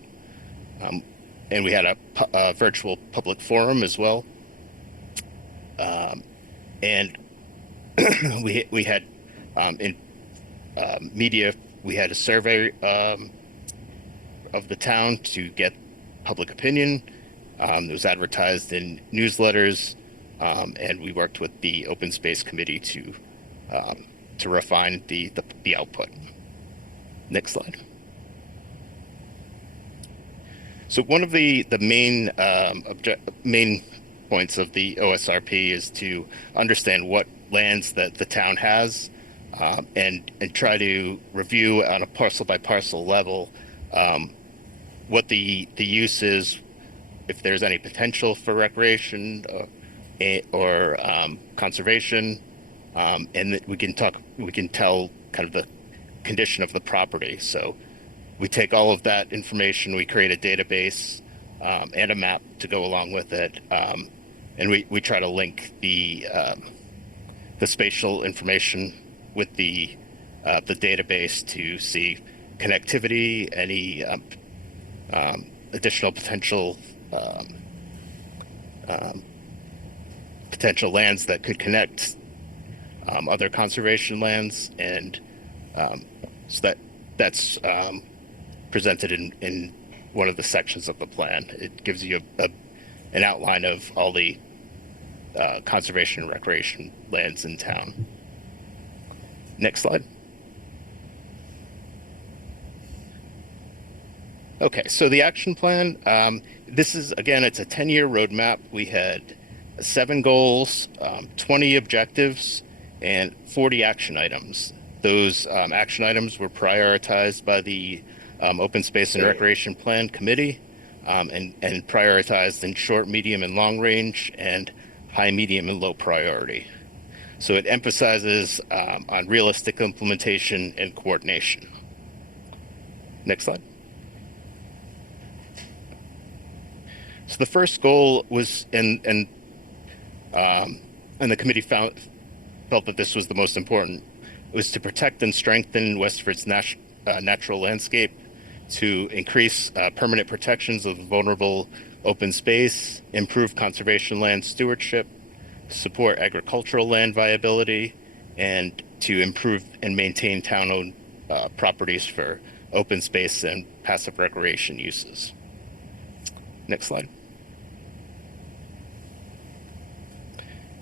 and we had a virtual public forum as well. And we had in media, we had a survey of the town to get public opinion. It was advertised in newsletters, and we worked with the Open Space Committee to refine the output. Next slide. So one of the main main points of the OSRP is to understand what lands that the town has, and try to review on a parcel by parcel level what the use is, if there's any potential for recreation or conservation, and that we can tell kind of the condition of the property. So we take all of that information, we create a database and a map to go along with it, and we try to link the spatial information with the database to see connectivity, any additional potential lands that could connect other conservation lands, and so that's presented in one of the sections of the plan. It gives you an outline of all the conservation and recreation lands in town. Next slide. Okay, so the action plan, this is, again, it's a 10-year roadmap. We had 7 goals, 20 objectives, and 40 action items. Those action items were prioritized by the Open Space and Recreation Plan Committee, and prioritized in short, medium, and long range, and high, medium, and low priority. So it emphasizes on realistic implementation and coordination. Next slide. So the first goal was, and the committee felt that this was the most important, was to protect and strengthen Westford's natural landscape, to increase permanent protections of vulnerable open space, improve conservation land stewardship, support agricultural land viability, and to improve and maintain town-owned properties for open space and passive recreation uses. Next slide.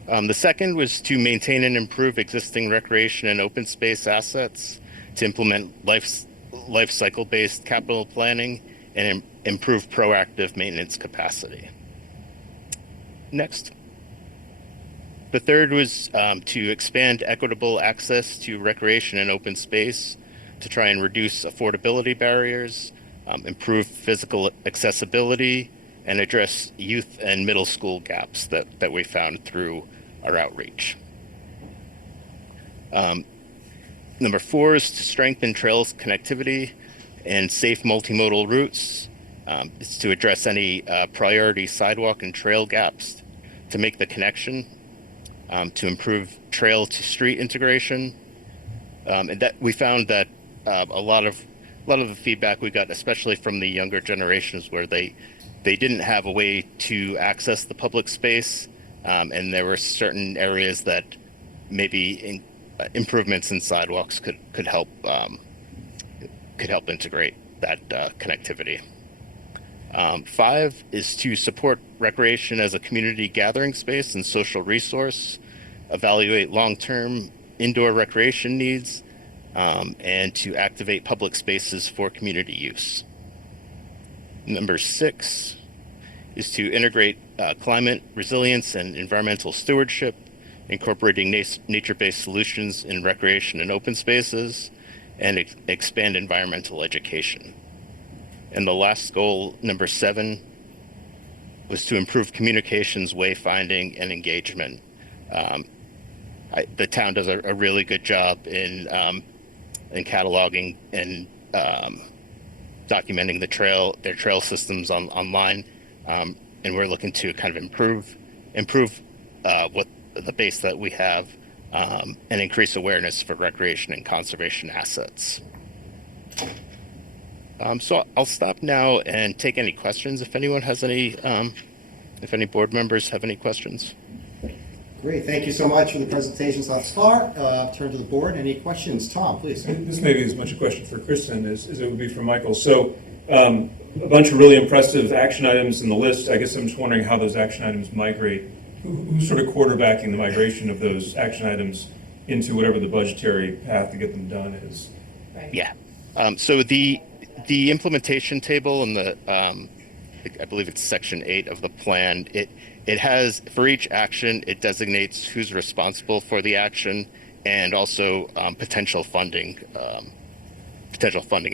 The second was to maintain and improve existing recreation and open space assets, to implement life cycle-based capital planning, and improve proactive maintenance capacity. Next. The third was to expand equitable access to recreation and open space, to try and reduce affordability barriers, improve physical accessibility, and address youth and middle school gaps that we found through our outreach. Number 4 is to strengthen trails connectivity and safe multimodal routes. It's to address any priority sidewalk and trail gaps, to make the connection, to improve trail to street integration. And that we found that a lot of the feedback we got, especially from the younger generations, where they didn't have a way to access the public space, and there were certain areas that maybe improvements in sidewalks could help integrate that connectivity. 5 is to support recreation as a community gathering space and social resource, evaluate long-term indoor recreation needs, and to activate public spaces for community use. Number 6 is to integrate climate resilience and environmental stewardship, incorporating nature-based solutions in recreation and open spaces, and expand environmental education. And the last goal, number 7, was to improve communications, wayfinding, and engagement. The town does a really good job in cataloging and documenting their trail systems online, and we're looking to kind of improve what the base that we have, and increase awareness for recreation and conservation assets. So I'll stop now and take any questions if anyone has any, if any board members have any questions. Great, thank you so much for the presentations thus far. Turn to the board. Any questions? Tom, please. This may be as much a question for Kristen as it would be for Michael. So a bunch of really impressive action items in the list. I guess I'm just wondering how those action items migrate. Who's sort of quarterbacking the migration of those action items into whatever the budgetary path to get them done is? Right. Yeah. So the implementation table in the, I believe it's section 8 of the plan, it has, for each action, it designates who's responsible for the action, and also potential funding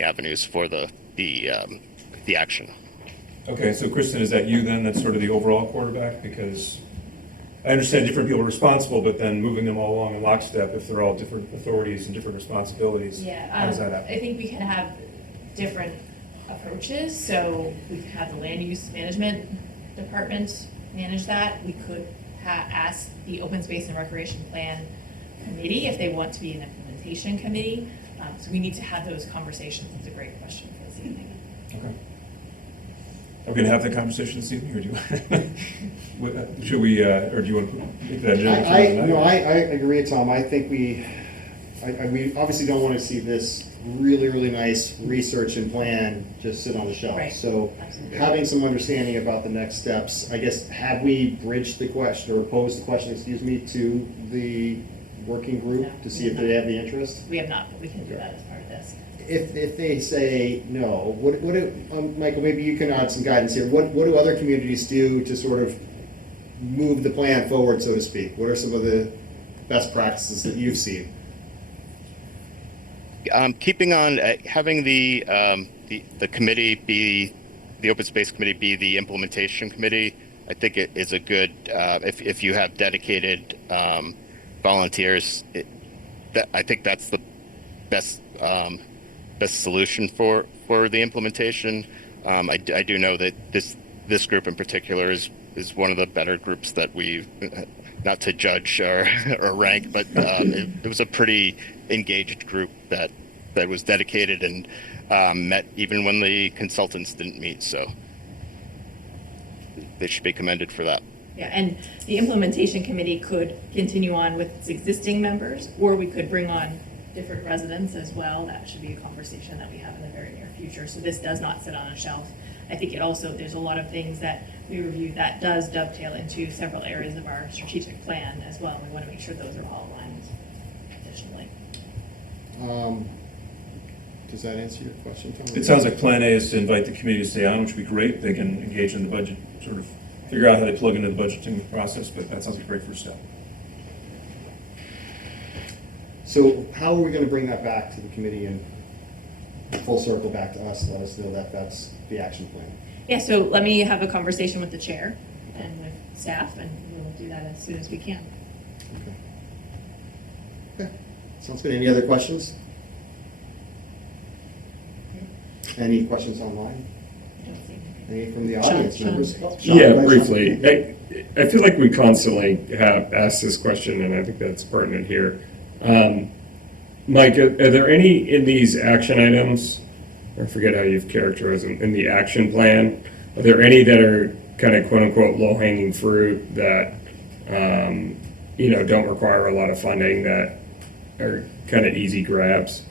avenues for the action. Okay, so Kristen, is that you then? That's sort of the overall quarterback? Because I understand different people are responsible, but then moving them all along in lockstep, if they're all different authorities and different responsibilities, how does that happen? I think we can have different approaches. So we could have the land use management department manage that. We could ask the open space and recreation plan committee if they want to be an implementation committee. So we need to have those conversations. It's a great question for this evening. Okay. Are we going to have that conversation this evening, or do you, should we, or do you want to make that agenda? I agree, Tom. I think we obviously don't want to see this really, really nice research and plan just sit on the shelf. Right. So having some understanding about the next steps, I guess, have we bridged the question, or posed the question, to the working group to see if they have the interest? We have not, but we can do that as part of this. If they say no, Michael, maybe you can add some guidance here. What do other communities do to sort of move the plan forward, so to speak? What are some of the best practices that you've seen? Keeping on having the committee be the open space committee be the implementation committee, I think it is a good if you have dedicated volunteers, I think that's the best solution for the implementation. I do know that this group in particular is one of the better groups that we've, not to judge or rank, but it was a pretty engaged group that was dedicated and met even when the consultants didn't meet. So they should be commended for that. Yeah, and the implementation committee could continue on with its existing members, or we could bring on different residents as well. That should be a conversation that we have in the very near future. So this does not sit on a shelf. I think there's a lot of things that we reviewed that does dovetail into several areas of our strategic plan as well. We want to make sure those are all aligned additionally. Does that answer your question, Tom? It sounds like Plan A is to invite the committee to stay on, which would be great. They can engage in the budget, sort of figure out how they plug into the budgeting process, but that sounds like a great first step. So how are we going to bring that back to the committee and full circle back to us, let us know that that's the action plan? Yeah, so let me have a conversation with the chair and with staff, and we'll do that as soon as we can. Okay. Sounds good. Any other questions? Any questions online? Any from the audience members? Yeah, briefly. I feel like we constantly have asked this question, and I think that's pertinent here. Mike, are there any in these action items, I forget how you've characterized them, in the action plan, are there any that are kind of quote-unquote low-hanging fruit that, don't require a lot of funding, that are kind of easy grabs?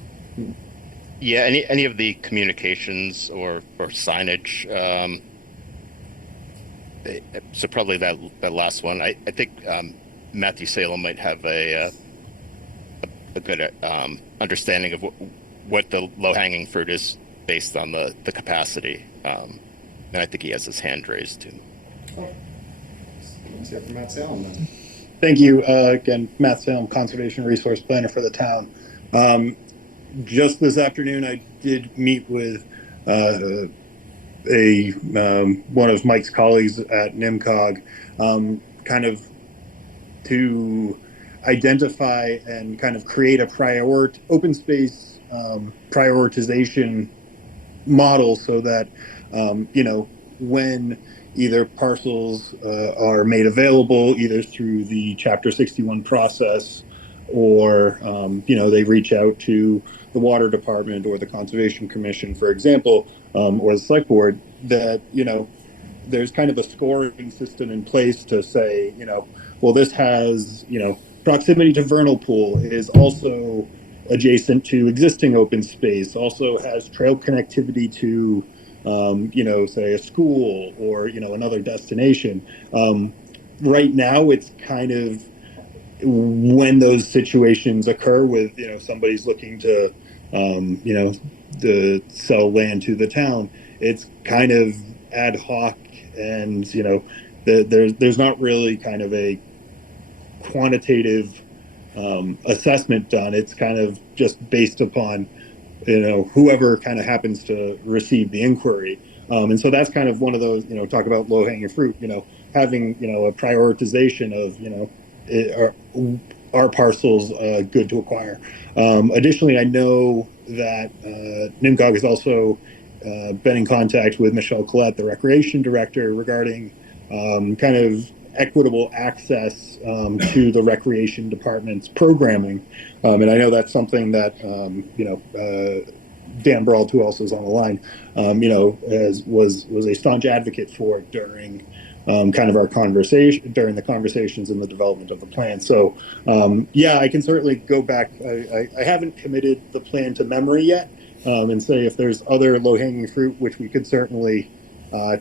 Yeah, any of the communications or signage. So probably that last one. I think Matthew Salem might have a good understanding of what the low-hanging fruit is based on the capacity. And I think he has his hand raised too. Let's hear from Matt Salem then. Thank you. Again, Matt Salem, Conservation Resource Planner for the town. Just this afternoon, I did meet with one of Mike's colleagues at NIMCOG, kind of to identify and kind of create a open space prioritization model so that when either parcels are made available either through the Chapter 61 process or they reach out to the Water Department or the Conservation Commission, for example, or the Select Board, that there's kind of a scoring system in place to say, well, this has proximity to vernal pool, is also adjacent to existing open space, also has trail connectivity to say a school or another destination. Right now, it's kind of when those situations occur with somebody's looking to to sell land to the town, it's kind of ad hoc, and there's not really kind of a quantitative assessment done. It's kind of just based upon whoever kind of happens to receive the inquiry, and so that's kind of one of those talk about low-hanging fruit, having a prioritization of are parcels good to acquire. Additionally, I know that NIMCOG has also been in contact with Michelle Collette, the Recreation Director, regarding kind of equitable access to the Recreation Department's programming. And I know that's something that, Dan Brault, who also is on the line, was a staunch advocate for during kind of our conversation, during the conversations in the development of the plan. So, I can certainly go back. I haven't committed the plan to memory yet, and say if there's other low-hanging fruit, which we could certainly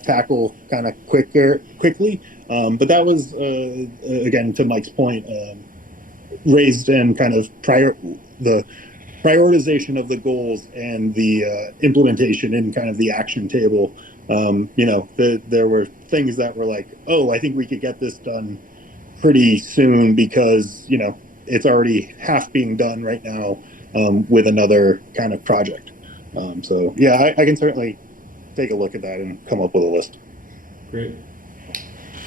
tackle kind of quickly. But that was, again, to Mike's point, raised in kind of the prioritization of the goals and the implementation in kind of the action table. There were things that were like, oh, I think we could get this done pretty soon because, it's already half being done right now with another kind of project. I can certainly take a look at that and come up with a list. Great.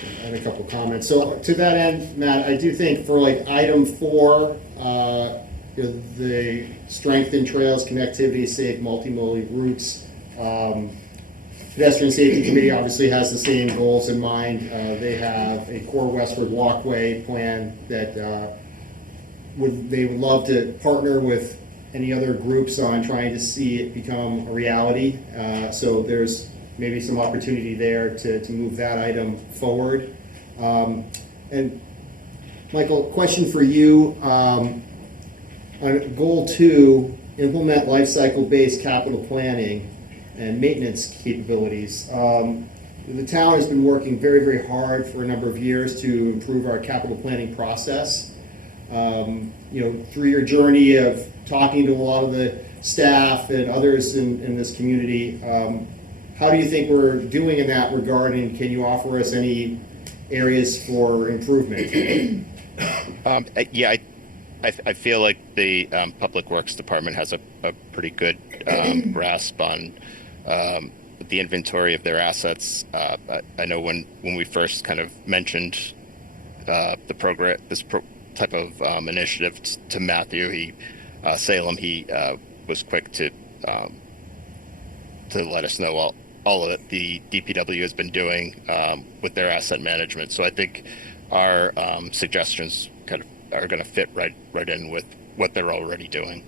I have a couple comments. So to that end, Matt, I do think for like item 4, the strengthen trails, connectivity, safe multimodal routes. Pedestrian Safety Committee obviously has the same goals in mind. They have a core Westford walkway plan that they would love to partner with any other groups on trying to see it become a reality. So there's maybe some opportunity there to move that item forward. And Michael, question for you. On goal 2, implement life cycle-based capital planning and maintenance capabilities. The town has been working very, very hard for a number of years to improve our capital planning process. Through your journey of talking to a lot of the staff and others in this community, how do you think we're doing in that regard, and can you offer us any areas for improvement? I feel like the Public Works Department has a pretty good grasp on the inventory of their assets. I know when we first kind of mentioned the program, type of initiative to Matthew Salem, he was quick to let us know all that the DPW has been doing with their asset management. So I think our suggestions kind of are going to fit right in with what they're already doing.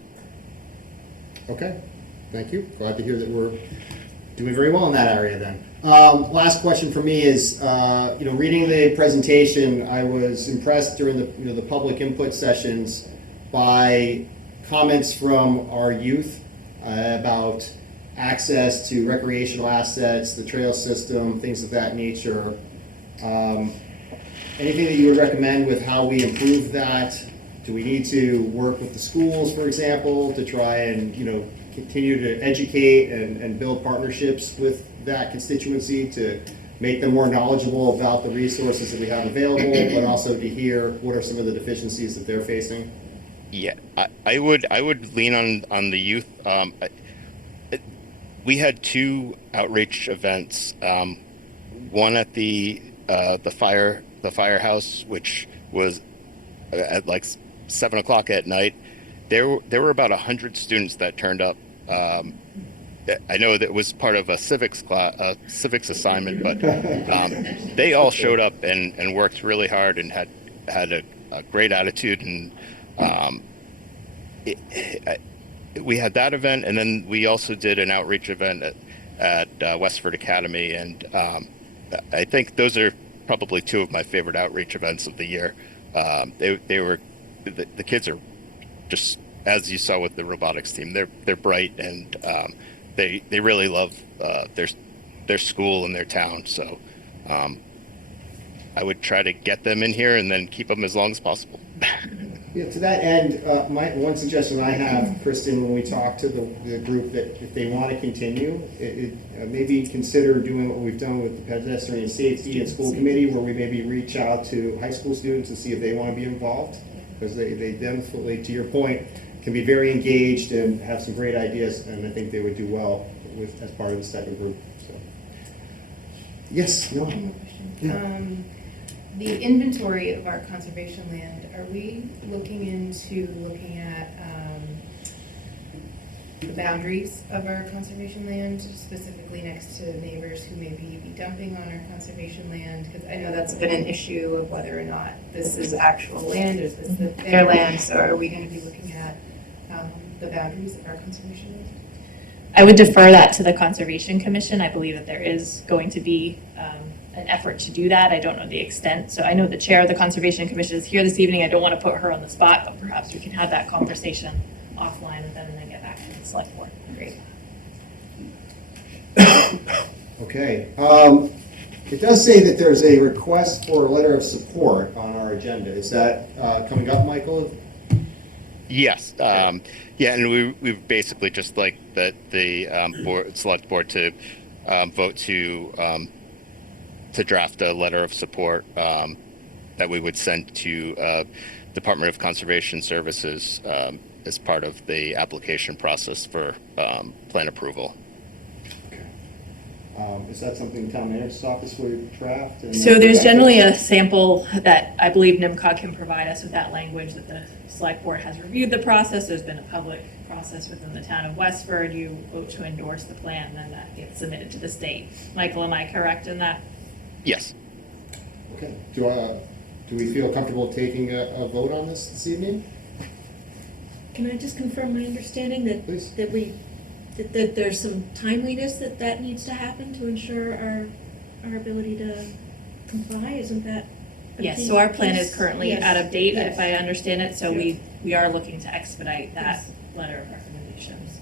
Okay, thank you. Glad to hear that we're doing very well in that area then. Last question for me is, reading the presentation, I was impressed during the public input sessions by comments from our youth about access to recreational assets, the trail system, things of that nature. Anything that you would recommend with how we improve that? Do we need to work with the schools, for example, to try and continue to educate and build partnerships with that constituency to make them more knowledgeable about the resources that we have available, but also to hear what are some of the deficiencies that they're facing? Yeah, I would lean on the youth. We had 2 outreach events. One at the firehouse, which was at like 7 o'clock at night. There were about 100 students that turned up. I know that was part of a civics assignment, but they all showed up and worked really hard and had a great attitude. And we had that event, and then we also did an outreach event at Westford Academy, and I think those are probably 2 of my favorite outreach events of the year. The kids are just, as you saw with the robotics team, they're bright, and they really love their school and their town. So I would try to get them in here and then keep them as long as possible. Yeah, to that end, one suggestion I have, Kristen, when we talk to the group, that if they want to continue, maybe consider doing what we've done with the pedestrian safety and school committee, where we maybe reach out to high school students and see if they want to be involved, because they definitely, to your point, can be very engaged and have some great ideas, and I think they would do well as part of the second group. So, yes, no. Yeah. The inventory of our conservation land, are we looking at the boundaries of our conservation land, specifically next to neighbors who may be dumping on our conservation land? Because I know that's been an issue of whether or not this is actual land or is this their land. So are we going to be looking at the boundaries of our conservation land? I would defer that to the Conservation Commission. I believe that there is going to be an effort to do that. I don't know the extent. So I know the chair of the Conservation Commission is here this evening. I don't want to put her on the spot, but perhaps we can have that conversation offline with them and then get back to the select board. Great. Okay. It does say that there's a request for a letter of support on our agenda. Is that coming up, Michael? Yes. Yeah, and we basically just like that the select board to vote to draft a letter of support that we would send to Department of Conservation Services as part of the application process for plan approval. Is that something the town manager's office would draft? And So there's generally a sample that I believe NIMCOG can provide us with that language that the select board has reviewed the process. There's been a public process within the town of Westford. You vote to endorse the plan, and then that gets submitted to the state. Michael, am I correct in that? Yes. Okay. Do we feel comfortable taking a vote on this evening? Can I just confirm my understanding that, that there's some timeliness that needs to happen to ensure our ability to comply? Isn't that? a Yes, key so our plan piece? is currently Yes, out of date, yes. if I understand it, so Yes. we are looking to expedite that letter of recommendations.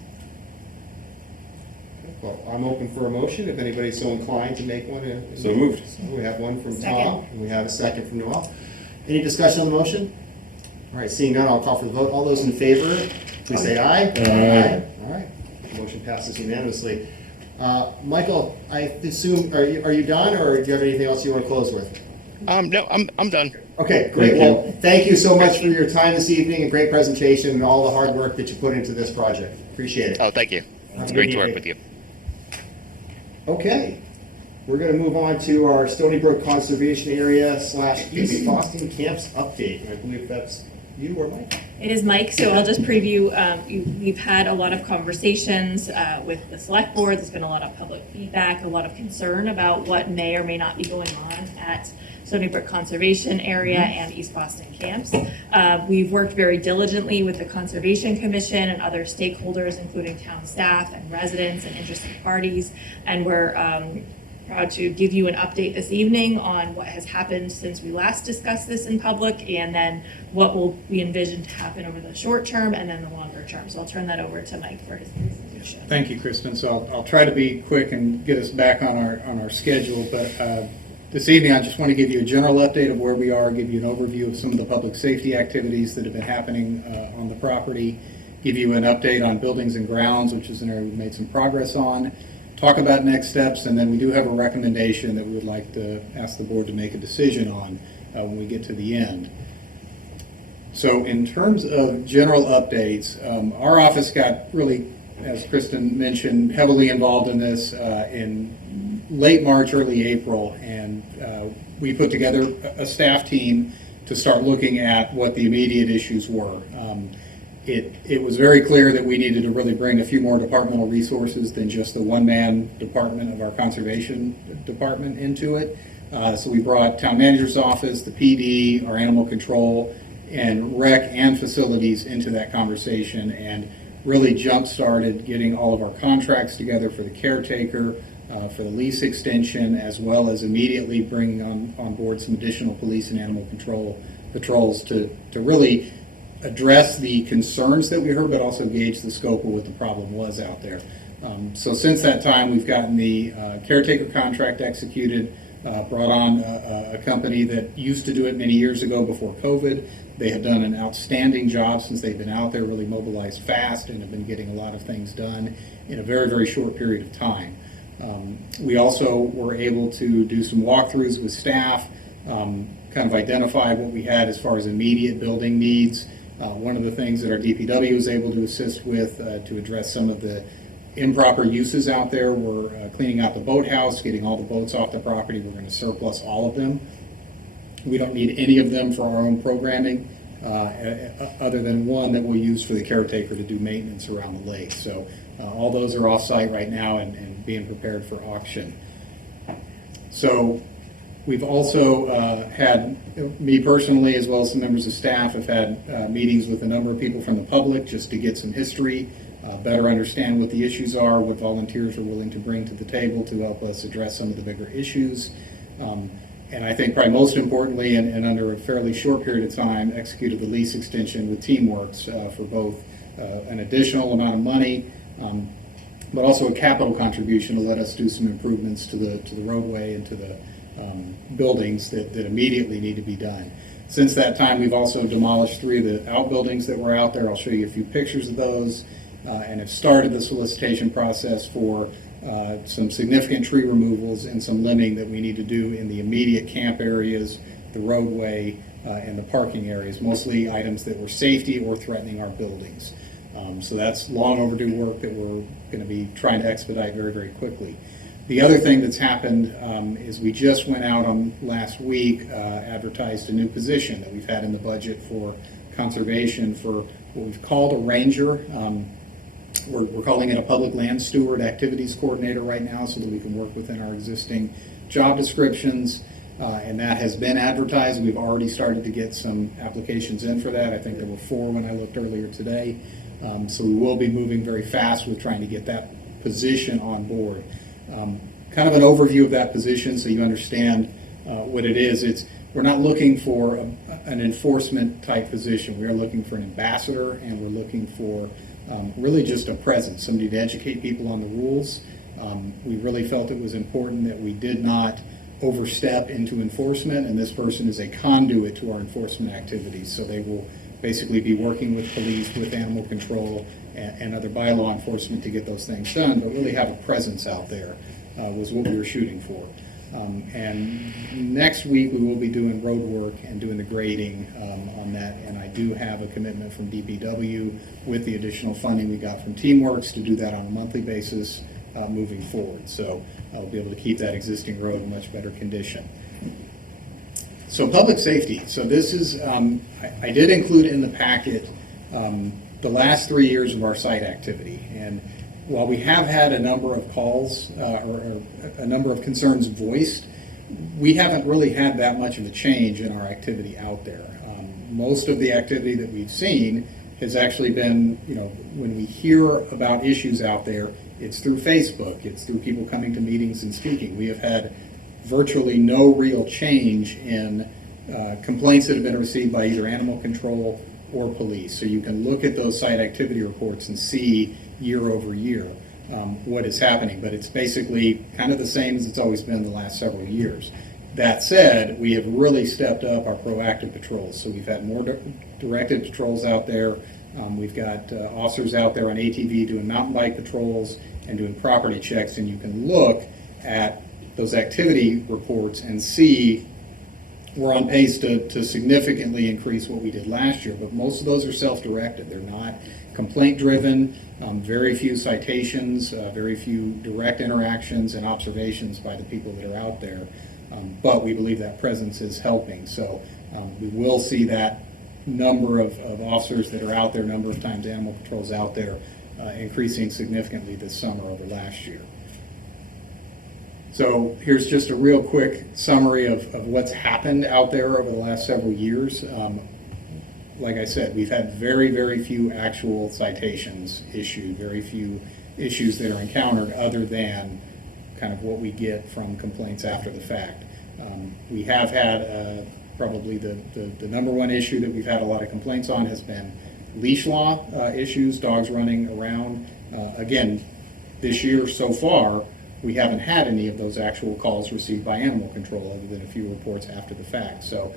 Well, I'm open for a motion, if anybody's so inclined to make one. So moved. We have one from Second. Tom, and we have a second from Noel. Any discussion on the motion? All right, seeing none, I'll call for the vote. All those in favor, please say aye. Aye. All right, motion passes unanimously. Michael, I assume, are you done, or do you have anything else you want to close with? No, I'm done. Okay, great. Thank you. Well, thank you so much for your time this evening and great presentation and all the hard work that you put into this project. Appreciate it. Oh, thank you. Have It's a great good to work evening. with you. Okay, we're going to move on to our Stony Brook Conservation Area / East Boston Camps update. And I believe that's you or Mike. It is Mike, so I'll just preview, we've had a lot of conversations with the select board, there's been a lot of public feedback, a lot of concern about what may or may not be going on at Stony Brook Conservation Area and East Boston Camps. We've worked very diligently with the Conservation Commission and other stakeholders, including town staff and residents and interested parties, and we're proud to give you an update this evening on what has happened since we last discussed this in public, and then what will be envisioned to happen over the short term and then the longer term. So I'll turn that over to Mike for his presentation. Thank you, Kristen. So I'll try to be quick and get us back on our schedule, but this evening I just want to give you a general update of where we are, give you an overview of some of the public safety activities that have been happening on the property, give you an update on buildings and grounds, which is an area we've made some progress on, talk about next steps, and then we do have a recommendation that we would like to ask the board to make a decision on when we get to the end. So in terms of general updates, our office got really, as Kristen mentioned, heavily involved in this in late March, early April, and we put together a staff team to start looking at what the immediate issues were. It was very clear that we needed to really bring a few more departmental resources than just the one-man department of our conservation department into it. So we brought town manager's office, the PD, our animal control, and rec and facilities into that conversation, and really jump-started getting all of our contracts together for the caretaker, for the lease extension, as well as immediately bringing on board some additional police and animal control patrols to really address the concerns that we heard, but also gauge the scope of what the problem was out there. So since that time, we've gotten the caretaker contract executed, brought on a company that used to do it many years ago before COVID. They have done an outstanding job since they've been out there, really mobilized fast, and have been getting a lot of things done in a very, very short period of time. We also were able to do some walkthroughs with staff, kind of identify what we had as far as immediate building needs. One of the things that our DPW was able to assist with to address some of the improper uses out there were cleaning out the boathouse, getting all the boats off the property. We're going to surplus all of them. We don't need any of them for our own programming, other than one that we'll use for the caretaker to do maintenance around the lake. So all those are off-site right now and being prepared for auction. So we've also had, me personally, as well as some members of staff, have had meetings with a number of people from the public just to get some history, better understand what the issues are, what volunteers are willing to bring to the table to help us address some of the bigger issues. And I think probably most importantly, and under a fairly short period of time, executed the lease extension with Teamworks for both an additional amount of money, but also a capital contribution to let us do some improvements to the roadway and to the buildings that immediately need to be done. Since that time, we've also demolished 3 of the outbuildings that were out there. I'll show you a few pictures of those, and have started the solicitation process for some significant tree removals and some limbing that we need to do in the immediate camp areas, the roadway, and the parking areas, mostly items that were safety or threatening our buildings. So that's long overdue work that we're going to be trying to expedite very, very quickly. The other thing that's happened is we just went out on last week, advertised a new position that we've had in the budget for conservation for what we've called a ranger. We're calling it a public land steward activities coordinator right now so that we can work within our existing job descriptions. And that has been advertised. We've already started to get some applications in for that. I think there were 4 when I looked earlier today. So we will be moving very fast with trying to get that position on board. Kind of an overview of that position so you understand what it is. We're not looking for an enforcement type position. We are looking for an ambassador, and we're looking for really just a presence, somebody to educate people on the rules. We really felt it was important that we did not overstep into enforcement, and this person is a conduit to our enforcement activities. So they will basically be working with police, with animal control, and other bylaw enforcement to get those things done, but really have a presence out there was what we were shooting for. And next week we will be doing road work and doing the grading on that, and I do have a commitment from DPW with the additional funding we got from Teamworks to do that on a monthly basis moving forward. So I'll be able to keep that existing road in much better condition. So public safety. So this is, I did include in the packet the last 3 years of our site activity. And while we have had a number of calls or a number of concerns voiced, we haven't really had that much of a change in our activity out there. Most of the activity that we've seen has actually been, when we hear about issues out there, it's through Facebook, it's through people coming to meetings and speaking. We have had virtually no real change in complaints that have been received by either animal control or police. So you can look at those site activity reports and see year over year what is happening, but it's basically kind of the same as it's always been the last several years. That said, we have really stepped up our proactive patrols. So we've had more directed patrols out there. We've got officers out there on ATV doing mountain bike patrols and doing property checks, and you can look at those activity reports and see we're on pace to significantly increase what we did last year, but most of those are self-directed. They're not complaint-driven, very few citations, very few direct interactions and observations by the people that are out there, but we believe that presence is helping. So we will see that number of officers that are out there, number of times animal patrols out there, increasing significantly this summer over last year. So here's just a real quick summary of what's happened out there over the last several years. Like I said, we've had very, very few actual citations issued, very few issues that are encountered other than kind of what we get from complaints after the fact. We have had probably the number one issue that we've had a lot of complaints on has been leash law issues, dogs running around. Again, this year so far, we haven't had any of those actual calls received by animal control other than a few reports after the fact. So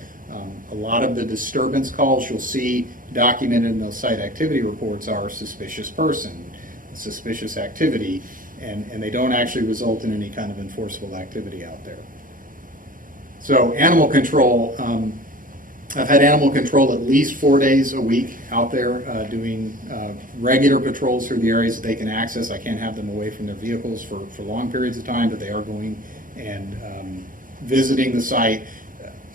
a lot of the disturbance calls you'll see documented in those site activity reports are suspicious person, suspicious activity, and they don't actually result in any kind of enforceable activity out there. So animal control, I've had animal control at least 4 days a week out there doing regular patrols through the areas that they can access. I can't have them away from their vehicles for long periods of time, but they are going and visiting the site.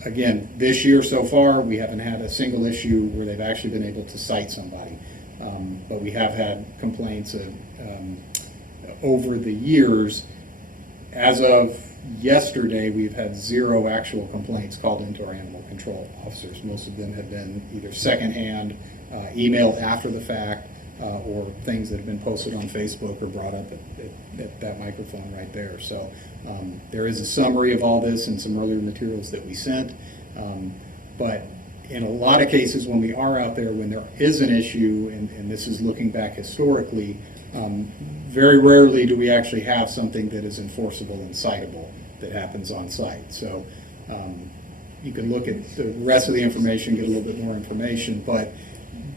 Again, this year so far, we haven't had a single issue where they've actually been able to cite somebody. But we have had complaints over the years. As of yesterday, we've had 0 actual complaints called into our animal control officers. Most of them have been either secondhand, emailed after the fact, or things that have been posted on Facebook or brought up at that microphone right there. So there is a summary of all this and some earlier materials that we sent. But in a lot of cases when we are out there, when there is an issue, and this is looking back historically, very rarely do we actually have something that is enforceable and citable that happens on site. So you can look at the rest of the information, get a little bit more information, but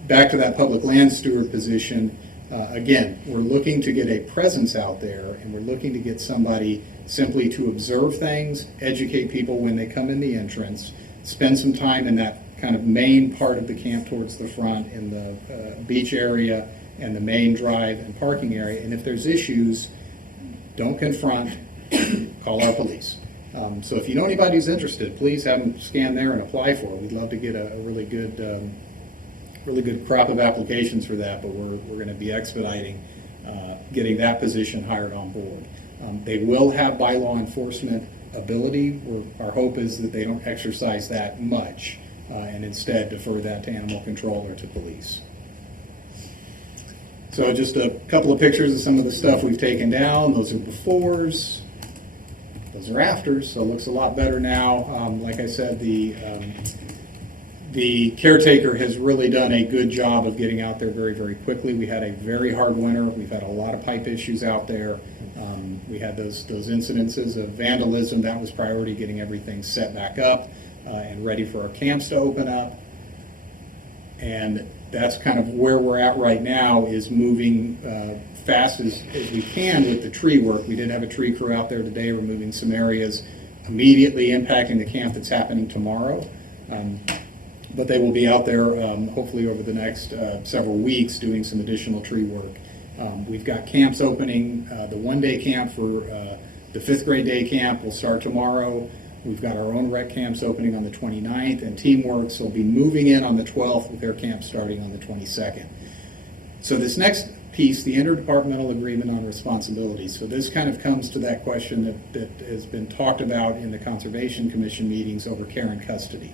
back to that public land steward position, again, we're looking to get a presence out there, and we're looking to get somebody simply to observe things, educate people when they come in the entrance, spend some time in that kind of main part of the camp towards the front in the beach area and the main drive and parking area. And if there's issues, don't confront, call our police. So if you know anybody who's interested, please have them scan there and apply for it. We'd love to get a really good crop of applications for that, but we're going to be expediting getting that position hired on board. They will have by law enforcement ability. Our hope is that they don't exercise that much and instead defer that to animal control or to police. So just a couple of pictures of some of the stuff we've taken down. Those are befores. Those are afters, so it looks a lot better now. Like I said, the caretaker has really done a good job of getting out there very, very quickly. We had a very hard winter. We've had a lot of pipe issues out there. We had those incidences of vandalism. That was priority, getting everything set back up and ready for our camps to open up. And that's kind of where we're at right now, is moving fast as we can with the tree work. We did have a tree crew out there today removing some areas immediately impacting the camp that's happening tomorrow. But they will be out there hopefully over the next several weeks doing some additional tree work. We've got camps opening. The one-day camp for the 5th grade day camp will start tomorrow. We've got our own rec camps opening on the 29th, and Teamworks will be moving in on the 12th with their camp starting on the 22nd. So this next piece, the interdepartmental agreement on responsibility. So this kind of comes to that question that has been talked about in the Conservation Commission meetings over care and custody.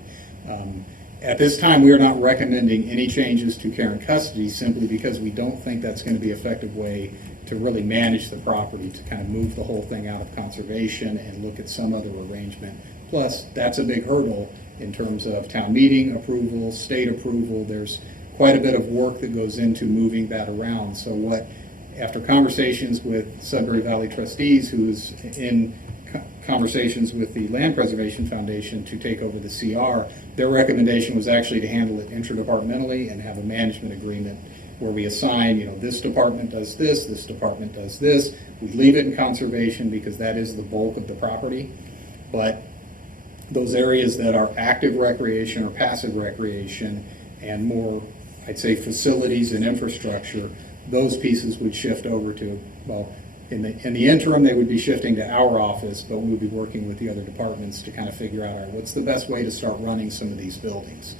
At this time, we are not recommending any changes to care and custody simply because we don't think that's going to be an effective way to really manage the property, to kind of move the whole thing out of conservation and look at some other arrangement. Plus, that's a big hurdle in terms of town meeting approval, state approval. There's quite a bit of work that goes into moving that around. So after conversations with Sudbury Valley trustees, who's in conversations with the Land Preservation Foundation to take over the CR, their recommendation was actually to handle it interdepartmentally and have a management agreement where we assign, this department does this department does this. We leave it in conservation because that is the bulk of the property. But those areas that are active recreation or passive recreation and more, I'd say, facilities and infrastructure, those pieces would shift over to, in the interim, they would be shifting to our office, but we would be working with the other departments to kind of figure out, what's the best way to start running some of these buildings.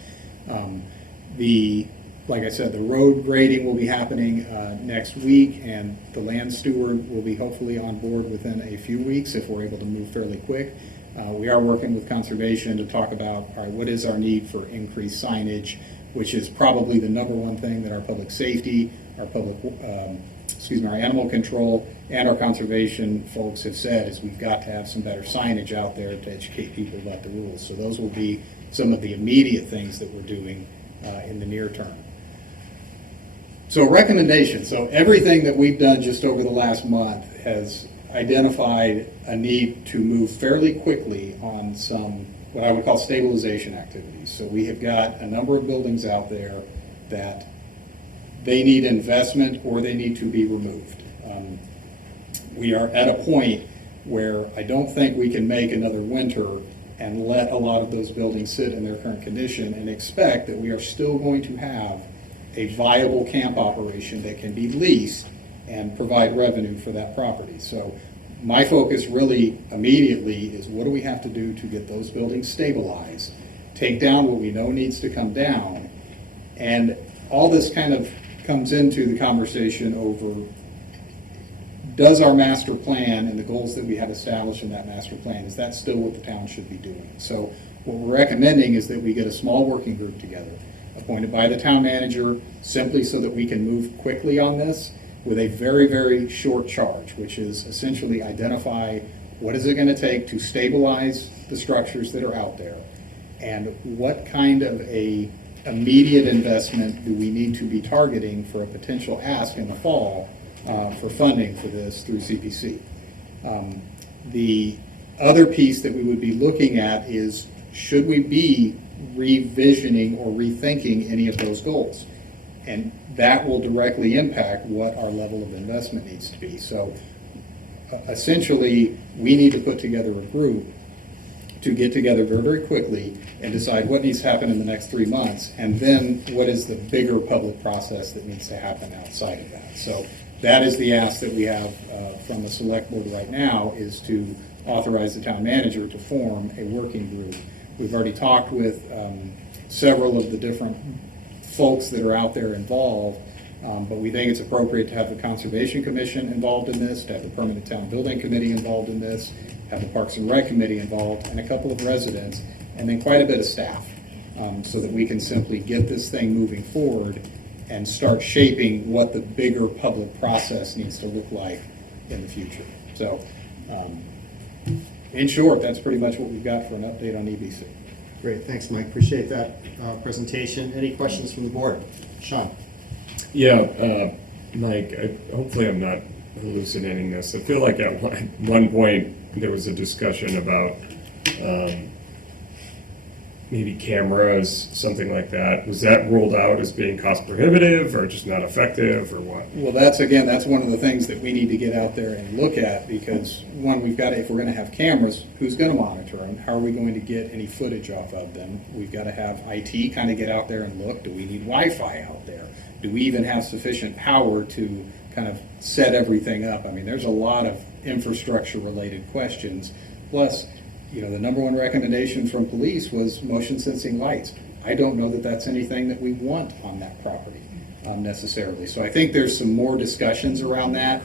Like I said, the road grading will be happening next week, and the land steward will be hopefully on board within a few weeks if we're able to move fairly quick. We are working with conservation to talk about, what is our need for increased signage, which is probably the number one thing that our public safety, our animal control, and our conservation folks have said is we've got to have some better signage out there to educate people about the rules. So those will be some of the immediate things that we're doing in the near term. So recommendations. So everything that we've done just over the last month has identified a need to move fairly quickly on some what I would call stabilization activities. So we have got a number of buildings out there that they need investment or they need to be removed. We are at a point where I don't think we can make another winter and let a lot of those buildings sit in their current condition and expect that we are still going to have a viable camp operation that can be leased and provide revenue for that property. So my focus really immediately is what do we have to do to get those buildings stabilized, take down what we know needs to come down, and all this kind of comes into the conversation over, does our master plan and the goals that we have established in that master plan, is that still what the town should be doing? So what we're recommending is that we get a small working group together, appointed by the town manager, simply so that we can move quickly on this with a very, very short charge, which is essentially identify what is it going to take to stabilize the structures that are out there, and what kind of a immediate investment do we need to be targeting for a potential ask in the fall for funding for this through CPC. The other piece that we would be looking at is, should we be revisioning or rethinking any of those goals? And that will directly impact what our level of investment needs to be. So essentially, we need to put together a group to get together very, very quickly and decide what needs to happen in the next 3 months, and then what is the bigger public process that needs to happen outside of that. So that is the ask that we have from the select board right now, is to authorize the town manager to form a working group. We've already talked with several of the different folks that are out there involved, but we think it's appropriate to have the Conservation Commission involved in this, to have the Permanent Town Building Committee involved in this, have the Parks and Rec Committee involved, and a couple of residents, and then quite a bit of staff, so that we can simply get this thing moving forward and start shaping what the bigger public process needs to look like in the future. So, in short, that's pretty much what we've got for an update on EBC. Great, thanks, Mike. Appreciate that presentation. Any questions from the board? Sean? Yeah, Mike, hopefully I'm not hallucinating this. I feel like at one point there was a discussion about maybe cameras, something like that. Was that ruled out as being cost prohibitive or just not effective or what? Well, that's one of the things that we need to get out there and look at, because one, if we're gonna have cameras, who's gonna monitor them? How are we going to get any footage off of them? We've gotta have IT kind of get out there and look. Do we need Wi-Fi out there? Do we even have sufficient power to kind of set everything up? I mean, there's a lot of infrastructure-related questions. Plus, the number one recommendation from police was motion sensing lights. I don't know that that's anything that we want on that property necessarily. So I think there's some more discussions around that.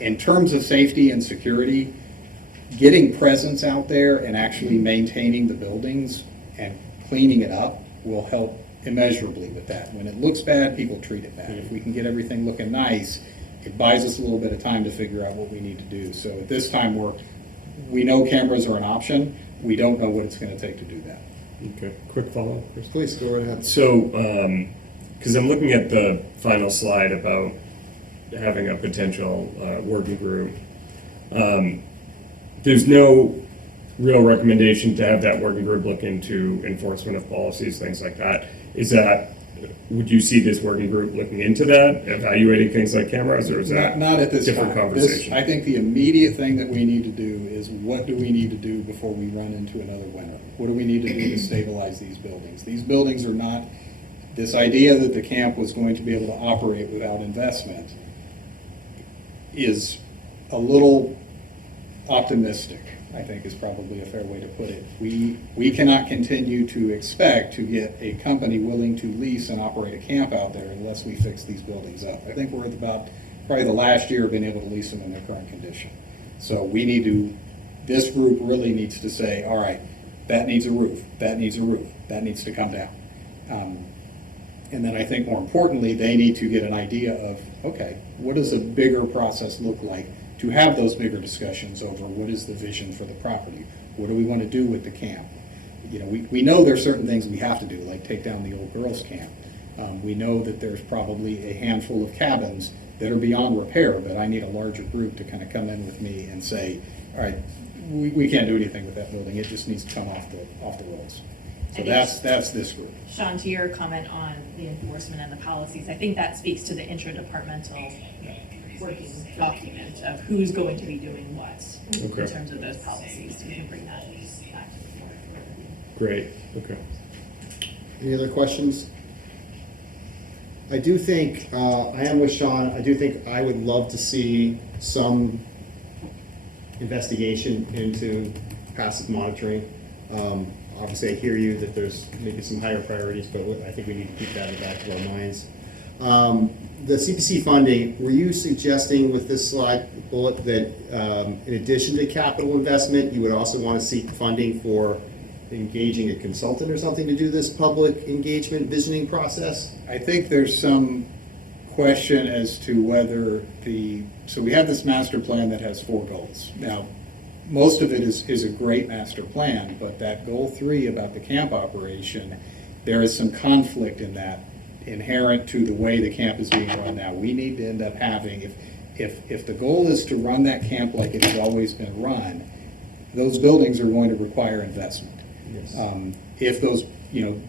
In terms of safety and security, getting presence out there and actually maintaining the buildings and cleaning it up will help immeasurably with that. When it looks bad, people treat it bad. If we can get everything looking nice, it buys us a little bit of time to figure out what we need to do. So at this time, we know cameras are an option. We don't know what it's going to take to do that. Okay, quick follow-up. Please, go right ahead. So, because I'm looking at the final slide about having a potential working group, there's no real recommendation to have that working group look into enforcement of policies, things like that. Would you see this working group looking into that, evaluating things like cameras, or is that not at this different time? conversation? I think the immediate thing that we need to do is, what do we need to do before we run into another winter? What do we need to do to stabilize these buildings? These buildings are not, this idea that the camp was going to be able to operate without investment is a little optimistic, I think is probably a fair way to put it. We cannot continue to expect to get a company willing to lease and operate a camp out there unless we fix these buildings up. I think we're at about probably the last year of being able to lease them in their current condition. So this group really needs to say, all right, that needs a roof, that needs a roof, that needs to come down. And then I think more importantly, they need to get an idea of, okay, what does a bigger process look like to have those bigger discussions over what is the vision for the property? What do we want to do with the camp? We know there's certain things we have to do, like take down the old girls' camp. We know that there's probably a handful of cabins that are beyond repair, but I need a larger group to kind of come in with me and say, all right, we can't do anything with that building. It just needs to come off the rolls. So that's this group. Sean, to your comment on the enforcement and the policies, I think that speaks to the intradepartmental working document of who's going to be doing what in terms of those policies. We can bring that back to the board. Great. Okay. Any other questions? I do think, I am with Sean, I do think I would love to see some investigation into passive monitoring. Obviously, I hear you that there's maybe some higher priorities, but I think we need to keep that in the back of our minds. The CPC funding, were you suggesting with this slide bullet that in addition to capital investment, you would also want to seek funding for engaging a consultant or something to do this public engagement visioning process? I think there's some question as to whether so we have this master plan that has 4 goals. Now, most of it is a great master plan, but that goal 3 about the camp operation, there is some conflict in that inherent to the way the camp is being run now. We need to end up having, if the goal is to run that camp like it has always been run, those buildings are going to require investment. Yes. If those,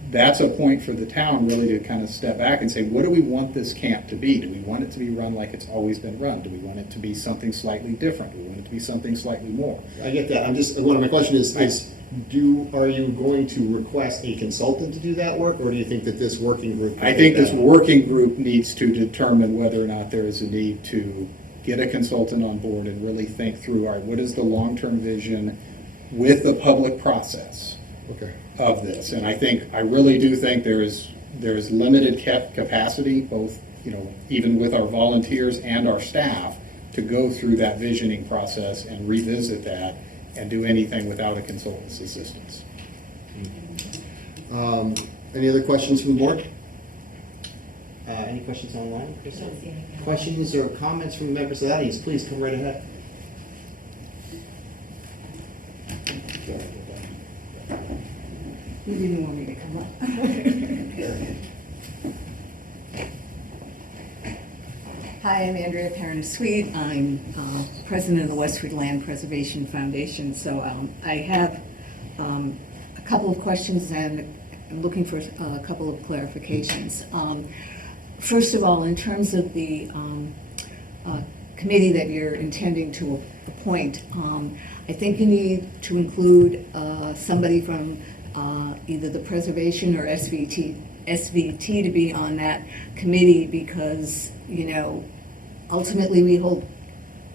that's a point for the town really to kind of step back and say, what do we want this camp to be? Do we want it to be run like it's always been run? Do we want it to be something slightly different? Do we want it to be something slightly more? I get that. One of my questions is are you going to request a consultant to do that work, or do you think that this working group? I think this working group needs to determine whether or not there is a need to get a consultant on board and really think through, all right, what is the long-term vision with the public process of this? And I really do think there is limited capacity, both, even with our volunteers and our staff, to go through that visioning process and revisit that and do anything without a consultant's assistance. Any other questions from the board? Any questions online? Questions or comments from members of the audience? Please come right ahead. You didn't want me to come up. Hi, I'm Andrea Parent-Sweet. I'm president of the Westford Land Preservation Foundation. So I have a couple of questions and I'm looking for a couple of clarifications. First of all, in terms of the committee that you're intending to appoint, I think you need to include somebody from either the preservation or SVT to be on that committee because, ultimately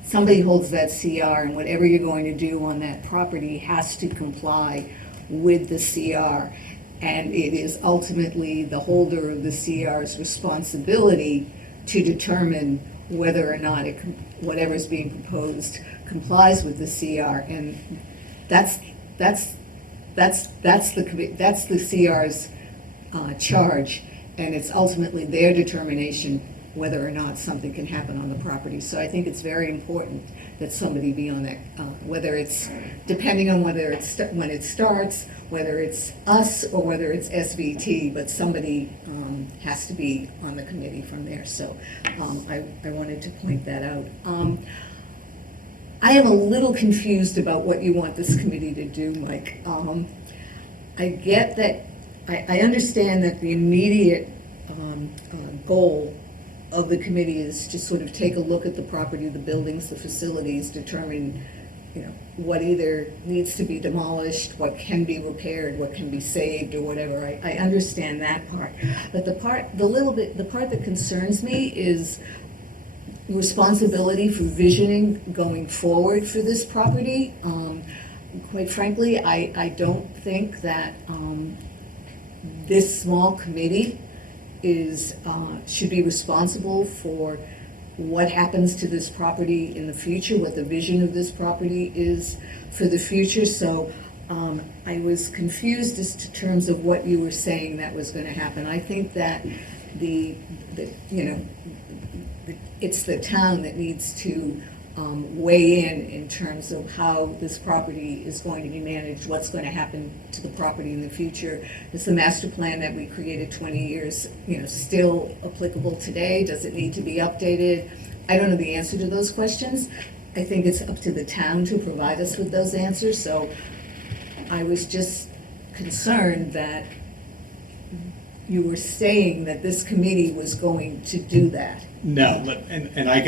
somebody holds that CR, and whatever you're going to do on that property has to comply with the CR. And it is ultimately the holder of the CR's responsibility to determine whether or not whatever's being proposed complies with the CR. And that's the CR's charge, and it's ultimately their determination whether or not something can happen on the property. So I think it's very important that somebody be on that, whether it's, depending on whether it's when it starts, whether it's us or whether it's SVT, but somebody has to be on the committee from there. So I wanted to point that out. I am a little confused about what you want this committee to do, Mike. I get that, I understand that the immediate goal of the committee is to sort of take a look at the property, the buildings, the facilities, determine, what either needs to be demolished, what can be repaired, what can be saved, or whatever. I understand that part. But the part that concerns me is responsibility for visioning going forward for this property. Quite frankly, I don't think that this small committee should be responsible for what happens to this property in the future, what the vision of this property is for the future. So I was confused as to terms of what you were saying that was going to happen. I think that it's the town that needs to weigh in terms of how this property is going to be managed, what's going to happen to the property in the future. Is the master plan that we created 20 years, still applicable today? Does it need to be updated? I don't know the answer to those questions. I think it's up to the town to provide us with those answers. So I was just concerned that you were saying that this committee was going to do that. No, and I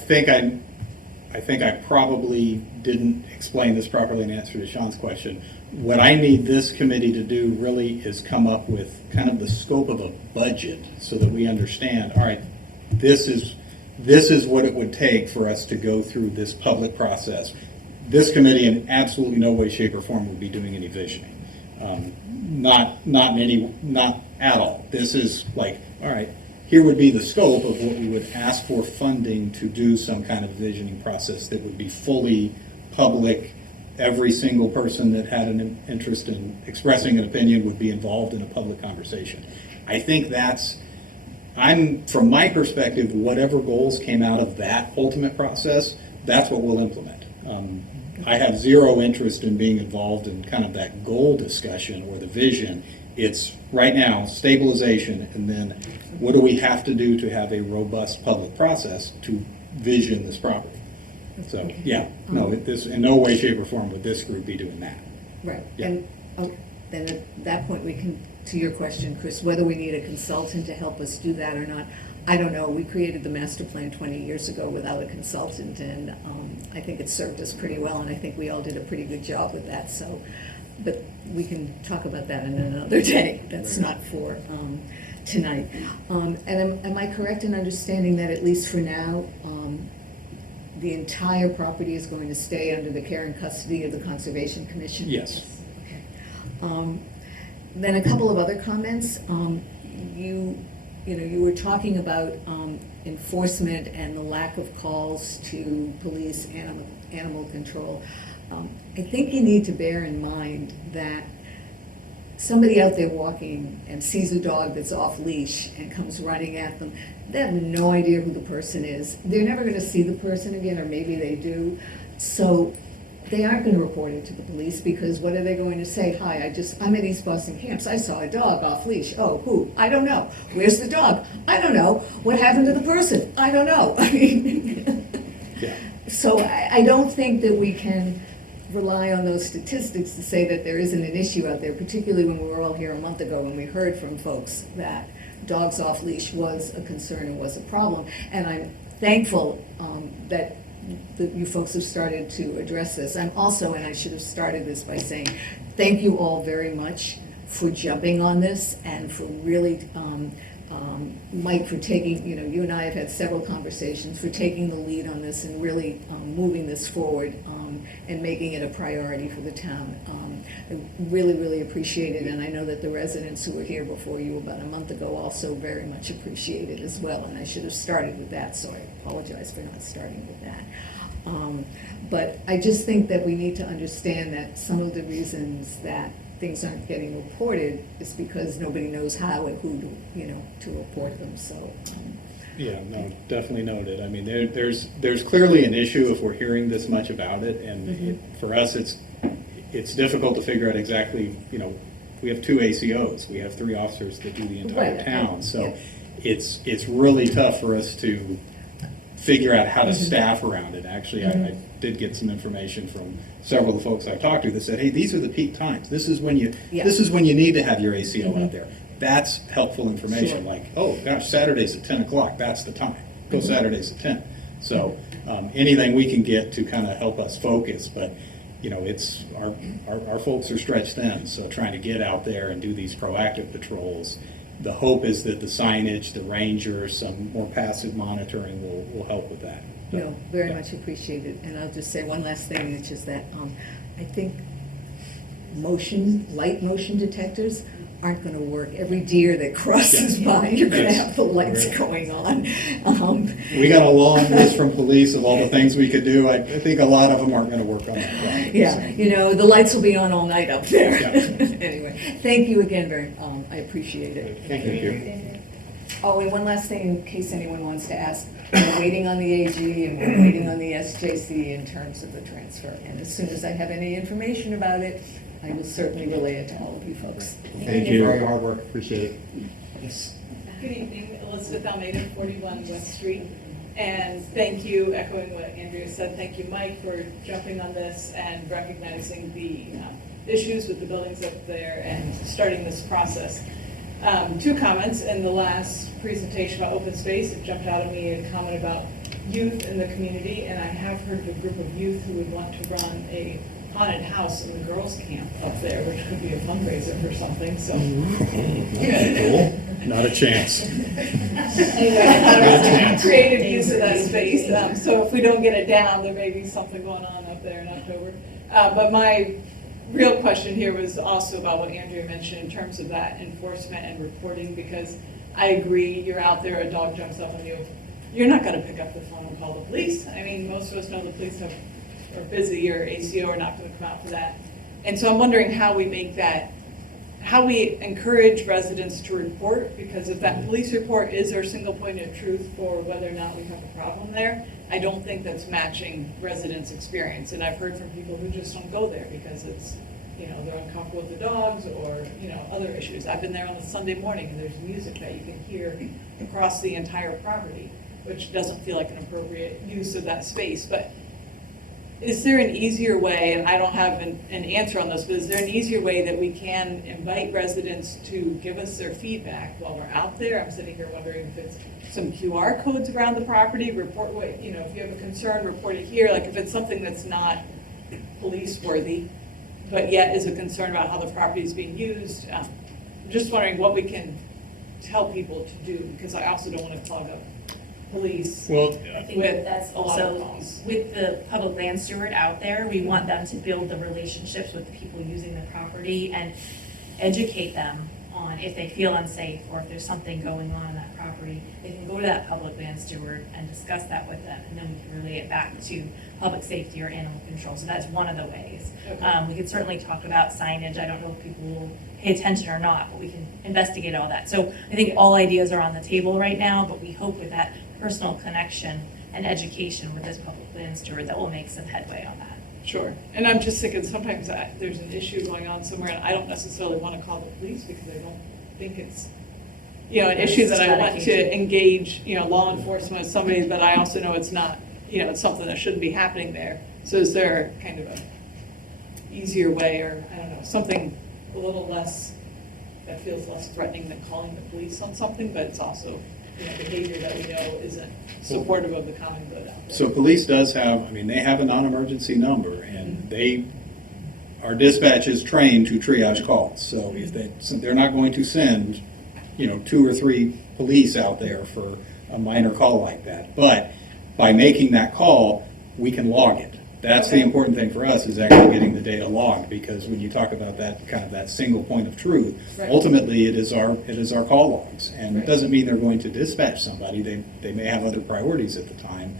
think I probably didn't explain this properly in answer to Sean's question. What I need this committee to do really is come up with kind of the scope of a budget so that we understand, all right, this is what it would take for us to go through this public process. This committee in absolutely no way, shape, or form would be doing any visioning. Not at all. This is like, all right, here would be the scope of what we would ask for funding to do some kind of visioning process that would be fully public. Every single person that had an interest in expressing an opinion would be involved in a public conversation. I think from my perspective, whatever goals came out of that ultimate process, that's what we'll implement. I have zero interest in being involved in kind of that goal discussion or the vision. It's right now stabilization, and then what do we have to do to have a robust public process to vision this property? So yeah, no, this in no way, shape, or form would this group be doing that. Right. Yeah. And then at that point, we can, to your question, Chris, whether we need a consultant to help us do that or not, I don't know. We created the master plan 20 years ago without a consultant, and I think it served us pretty well, and I think we all did a pretty good job with that. So but we can talk about that in another day. That's not for tonight. And am I correct in understanding that at least for now, the entire property is going to stay under the care and custody of the Conservation Commission? Yes. Then a couple of other comments. You were talking about enforcement and the lack of calls to police, animal control. I think you need to bear in mind that somebody out there walking and sees a dog that's off leash and comes running at them, they have no idea who the person is. They're never going to see the person again, or maybe they do. So they aren't going to report it to the police, because what are they going to say? Hi, I'm at East Boston Camps. I saw a dog off leash. Oh, who? I don't know. Where's the dog? I don't know. What happened to the person? I don't know. I mean, so I don't think that we can rely on those statistics to say that there isn't an issue out there, particularly when we were all here a month ago and we heard from folks that dogs off leash was a concern and was a problem. And I'm thankful that you folks have started to address this. I'm also, and I should have started this by saying, thank you all very much for jumping on this and for really, Mike, for taking, you and I have had several conversations, for taking the lead on this and really moving this forward and making it a priority for the town. I really, really appreciate it, and I know that the residents who were here before you about a month ago also very much appreciate it as well, and I should have started with that, so I apologize for not starting with that. But I just think that we need to understand that some of the reasons that things aren't getting reported is because nobody knows how and who to report them, so. Yeah, no, definitely noted. I mean, there's clearly an issue if we're hearing this much about it, and for us, it's difficult to figure out exactly, we have 2 ACOs, we have 3 officers that do the entire town, so it's really tough for us to figure out how to staff around it. Actually, I did get some information from several of the folks I've talked to that said, hey, these are the peak times. This is when you need to have your ACO out there. That's helpful information. Sure. Like, oh gosh, Saturdays at 10 o'clock, that's the time. Go Saturdays at 10. So anything we can get to kind of help us focus, but it's our folks are stretched thin. So trying to get out there and do these proactive patrols, the hope is that the signage, the rangers, some more passive monitoring will help with that. Very much appreciated. And I'll just say one last thing, which is that I think light motion detectors aren't going to work. Every deer that crosses by, you're going to have the lights going on. We got a long list from police of all the things we could do. I think a lot of them aren't going to work on that. The lights will be on all night up there. Anyway, thank you again, I appreciate it. Thank you. Oh, and one last thing, in case anyone wants to ask. We're waiting on the AG and we're waiting on the SJC in terms of the transfer. And as soon as I have any information about it, I will certainly relay it to all of you folks. Thank you for all your hard work. Appreciate it. Yes. Good evening, Elizabeth Almeida, 41 West Street. And thank you, echoing what Andrea said, thank you, Mike, for jumping on this and recognizing the issues with the buildings up there and starting this process. 2 comments. In the last presentation about open space, it jumped out at me a comment about youth in the community, and I have heard of a group of youth who would want to run a haunted house in the girls' camp up there, which could be a fundraiser for something, so. Cool. Not a chance. Anyway, creative use of that space. So if we don't get it down, there may be something going on up there in October. But my real question here was also about what Andrea mentioned in terms of that enforcement and reporting, because I agree, you're out there, a dog jumps up on you, you're not going to pick up the phone and call the police. I mean, most of us know the police are busy, or ACO are not going to come out for that. And so I'm wondering how we make that, how we encourage residents to report, because if that police report is our single point of truth for whether or not we have a problem there, I don't think that's matching residents' experience. And I've heard from people who just don't go there because it's, they're uncomfortable with the dogs or, other issues. I've been there on a Sunday morning and there's music that you can hear across the entire property, which doesn't feel like an appropriate use of that space. But is there an easier way, and I don't have an answer on this, but is there an easier way that we can invite residents to give us their feedback while we're out there? I'm sitting here wondering if it's some QR codes around the property, report what, if you have a concern, report it here. Like if it's something that's not police worthy, but yet is a concern about how the property is being used. Just wondering what we can tell people to do, because I also don't want to clog up police. Well, I think with that's a lot of also, calls. with the public land steward out there, we want them to build the relationships with the people using the property and educate them on if they feel unsafe or if there's something going on in that property. They can go to that public land steward and discuss that with them, and then we can relay it back to public safety or animal control. So that's one of the ways. Okay. We could certainly talk about signage. I don't know if people will pay attention or not, but we can investigate all that. So I think all ideas are on the table right now, but we hope with that personal connection and education with this public land steward that will make some headway on that. Sure. And I'm just thinking sometimes there's an issue going on somewhere and I don't necessarily want to call the police because I don't think it's, an issue that I want to engage, law enforcement with somebody, but I also know it's not, it's something that shouldn't be happening there. So is there kind of a easier way or, I don't know, something a little less, that feels less threatening than calling the police on something, but it's also, behavior that we know isn't supportive of the common good out there. So police does have, they have a non-emergency number, and our dispatch is trained to triage calls. So if they're not going to send, 2 or 3 police out there for a minor call like that. But by making that call, we can log it. That's the important thing for us, is actually getting the data logged, because when you talk about that kind of that single point of truth, Right. ultimately it is our call logs. And Right. it doesn't mean they're going to dispatch somebody. They may have other priorities at the time.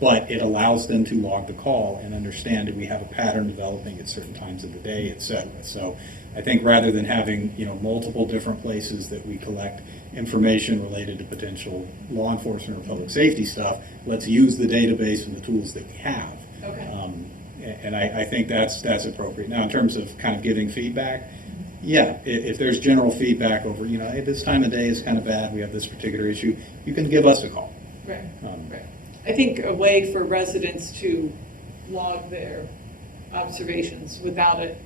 But it allows them to log the call and understand that we have a pattern developing at certain times of the day, et cetera. So I think rather than having, multiple different places that we collect information related to potential law enforcement or public safety stuff, let's use the database and the tools that we have. Okay. And I think that's appropriate. Now, in terms of kind of giving feedback, yeah, if there's general feedback over, hey, this time of day is kind of bad, we have this particular issue, you can give us a call. Right. Right. I think a way for residents to log their observations without it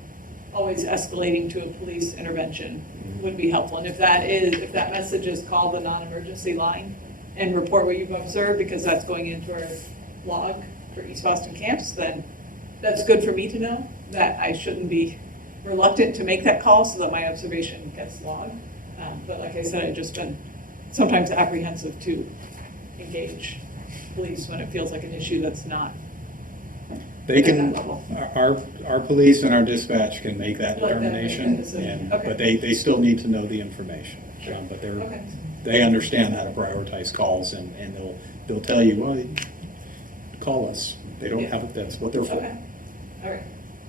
always escalating to a police intervention would be helpful. And if that message is call the non-emergency line and report what you've observed, because that's going into our log for East Boston camps, then that's good for me to know that I shouldn't be reluctant to make that call so that my observation gets logged. But like I said, I've just been sometimes apprehensive to engage police when it feels like an issue that's not. They can, at that level. our police and our dispatch can make that Let them make that determination, decision. but they still need to know the information. But Okay. they understand how to prioritize calls, and they'll tell you, well, call us. They don't have it, that's what they're for. Okay. All right.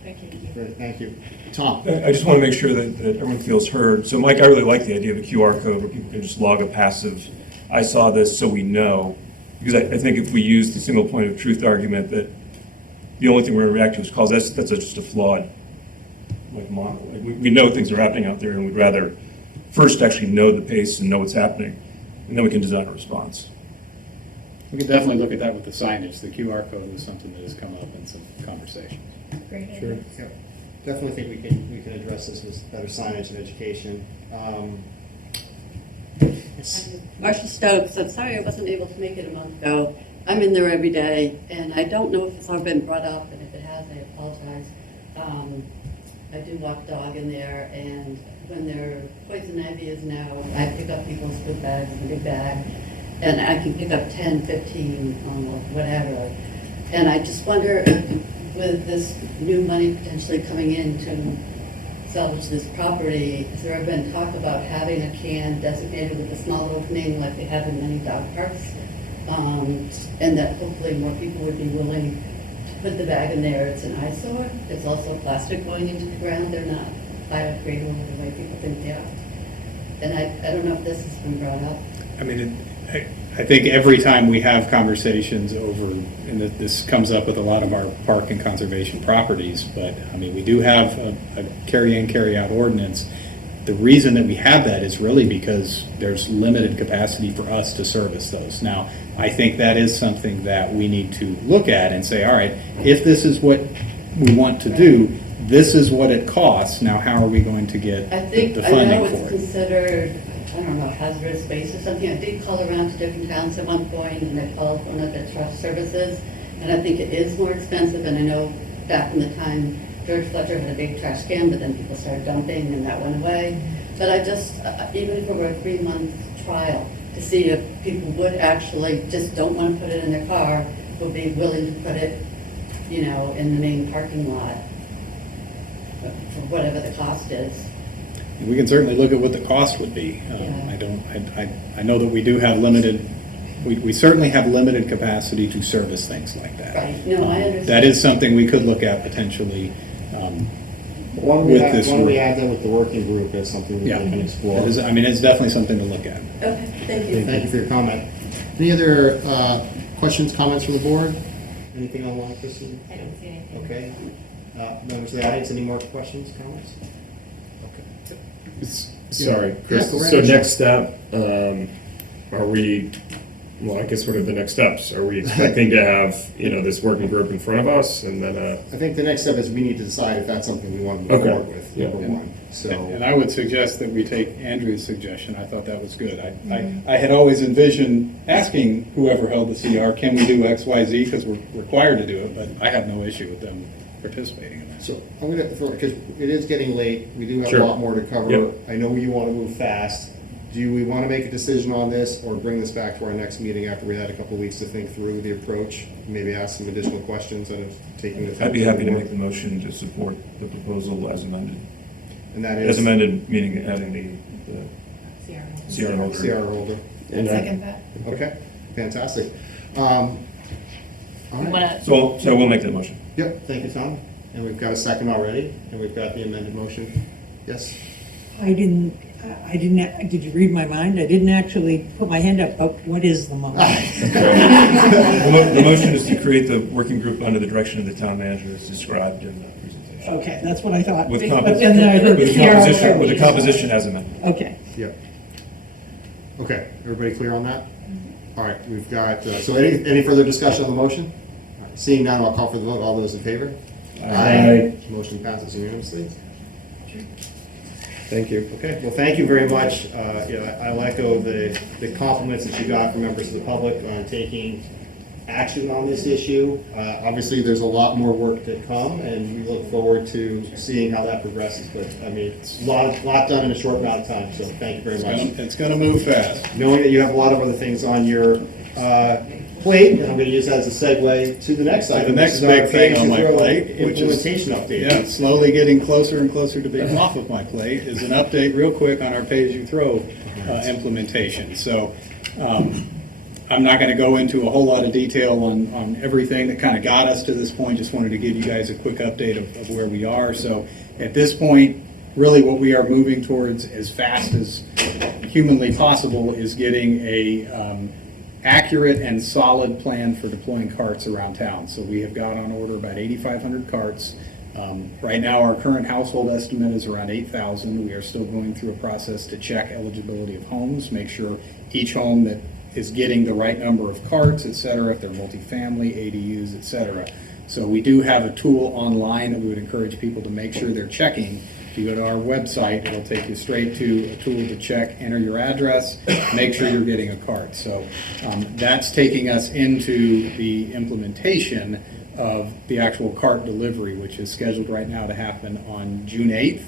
Thank you. Great, thank you. Tom? I just want to make sure that everyone feels heard. So Mike, I really like the idea of a QR code where people can just log a passive, I saw this so we know. Because I think if we use the single point of truth argument that the only thing we're going to react to is calls, that's just a flawed model. We know things are happening out there, and we'd rather first actually know the pace and know what's happening, and then we can design a response. We can definitely look at that with the signage. The QR code is something that has come up in some conversations. Great. Sure. Yeah. Definitely think we can address this with better signage and education. Marcia Stokes, I'm sorry I wasn't able to make it a month ago. I'm in there every day, and I don't know if it's ever been brought up, and if it has, I apologize. I do walk dog in there, and when their poison ivy is now, I pick up people's food bags in a big bag, and I can pick up 10, 15, whatever. And I just wonder if with this new money potentially coming in to salvage this property, has there ever been talk about having a can designated with a small opening like they have in many dog parks? And that hopefully more people would be willing to put the bag in there. It's an eyesore. It's also plastic going into the ground. They're not biodegradable the way people think they are. And I don't know if this has been brought up. I think every time we have conversations over, and this comes up with a lot of our park and conservation properties, but we do have a carry-in, carry-out ordinance. The reason that we have that is really because there's limited capacity for us to service those. Now, I think that is something that we need to look at and say, all right, if this is what we want to do, this is what it costs. Now, how are we going to get the funding I know for it's it? considered, I don't know, hazardous waste or something. I did call around to different towns at one point, and I called one of the trust services, and I think it is more expensive. And I know back in the time George Fletcher had a big trash can, but then people started dumping and that went away. But I just, even if it were a 3-month trial, to see if people would actually just don't want to put it in their car, would be willing to put it, you know, in the main parking lot for whatever the cost is. We can certainly look at what the cost would be. I know that we do have limited, we certainly have limited capacity to service things like that. Right, no, I understand. That is something we could look at potentially Why don't with this we group. add that with the working group as something we Yeah, can explore? it is, I mean, it's definitely something to look at. Okay, thank you. Thank you for your comment. Any other questions, comments from the board? Anything online, Kristen? I don't see anything. Okay. Members of the audience, any more questions, comments? Sorry, Chris. Yeah, go right So ahead. next step, are we, well, I guess what are the next steps? Are we expecting to have, this working group in front of us and then, I think the next step is we need to decide if that's something we want to move Okay. forward with, Yeah. number one. So, And I would suggest that we take Andrew's suggestion. I thought that was good. I had always envisioned asking whoever held the CR, can we do X, Y, Z, because we're required to do it, but I have no issue with them participating in that. so I'm gonna, because it is getting late, we do have Sure. a lot more to cover. Yep. I know you want to move fast. Do we want to make a decision on this or bring this back to our next meeting after we had a couple of weeks to think through the approach? Maybe ask some additional questions and taking the time. I'd be happy to board? make the motion to support the proposal as amended. And that is. As amended, meaning adding the CR holder. CR holder. And second that. Okay, fantastic. All We right. wanna, So we'll make that motion. Yep, thank you, Tom. And we've got a second already, and we've got the amended motion. Yes? Did you read my mind? I didn't actually put my hand up, but what is the motion? The motion is to create the working group under the direction of the town manager as described in the presentation. Okay, that's what I thought. With But then I heard the composition as amended. Okay. Yep. Okay, everybody clear on that? All right, we've got, so any further discussion on the motion? All right, seeing none, I'll call for the vote. All those in favor? Aye. Motion passes unanimously. thank you. Okay, well, thank you very much. I'll echo the compliments that you got from members of the public on taking action on this issue. Obviously, there's a lot more work to come, and we look forward to seeing how that progresses. But, I mean, it's a lot done in a short amount of time, so thank you very much. It's going to move fast. Knowing that you have a lot of other things on your plate, and I'm going to use that as a segue to the next item. The next which is our big thing on my pay-as-you-throw plate, which is implementation update. Yeah, slowly getting closer and closer to being off of my plate, is an update real quick on our pay-as-you-throw implementation. So I'm not going to go into a whole lot of detail on everything that kind of got us to this point. Just wanted to give you guys a quick update of where we are. So at this point, really what we are moving towards as fast as humanly possible is getting a accurate and solid plan for deploying carts around town. So we have got on order about 8,500 carts. Right now, our current household estimate is around 8,000. We are still going through a process to check eligibility of homes, make sure each home that is getting the right number of carts, et cetera, if they're multifamily, ADUs, et cetera. So we do have a tool online that we would encourage people to make sure they're checking. If you go to our website, it'll take you straight to a tool to check, enter your address, make sure you're getting a cart. So that's taking us into the implementation of the actual cart delivery, which is scheduled right now to happen on June 8th.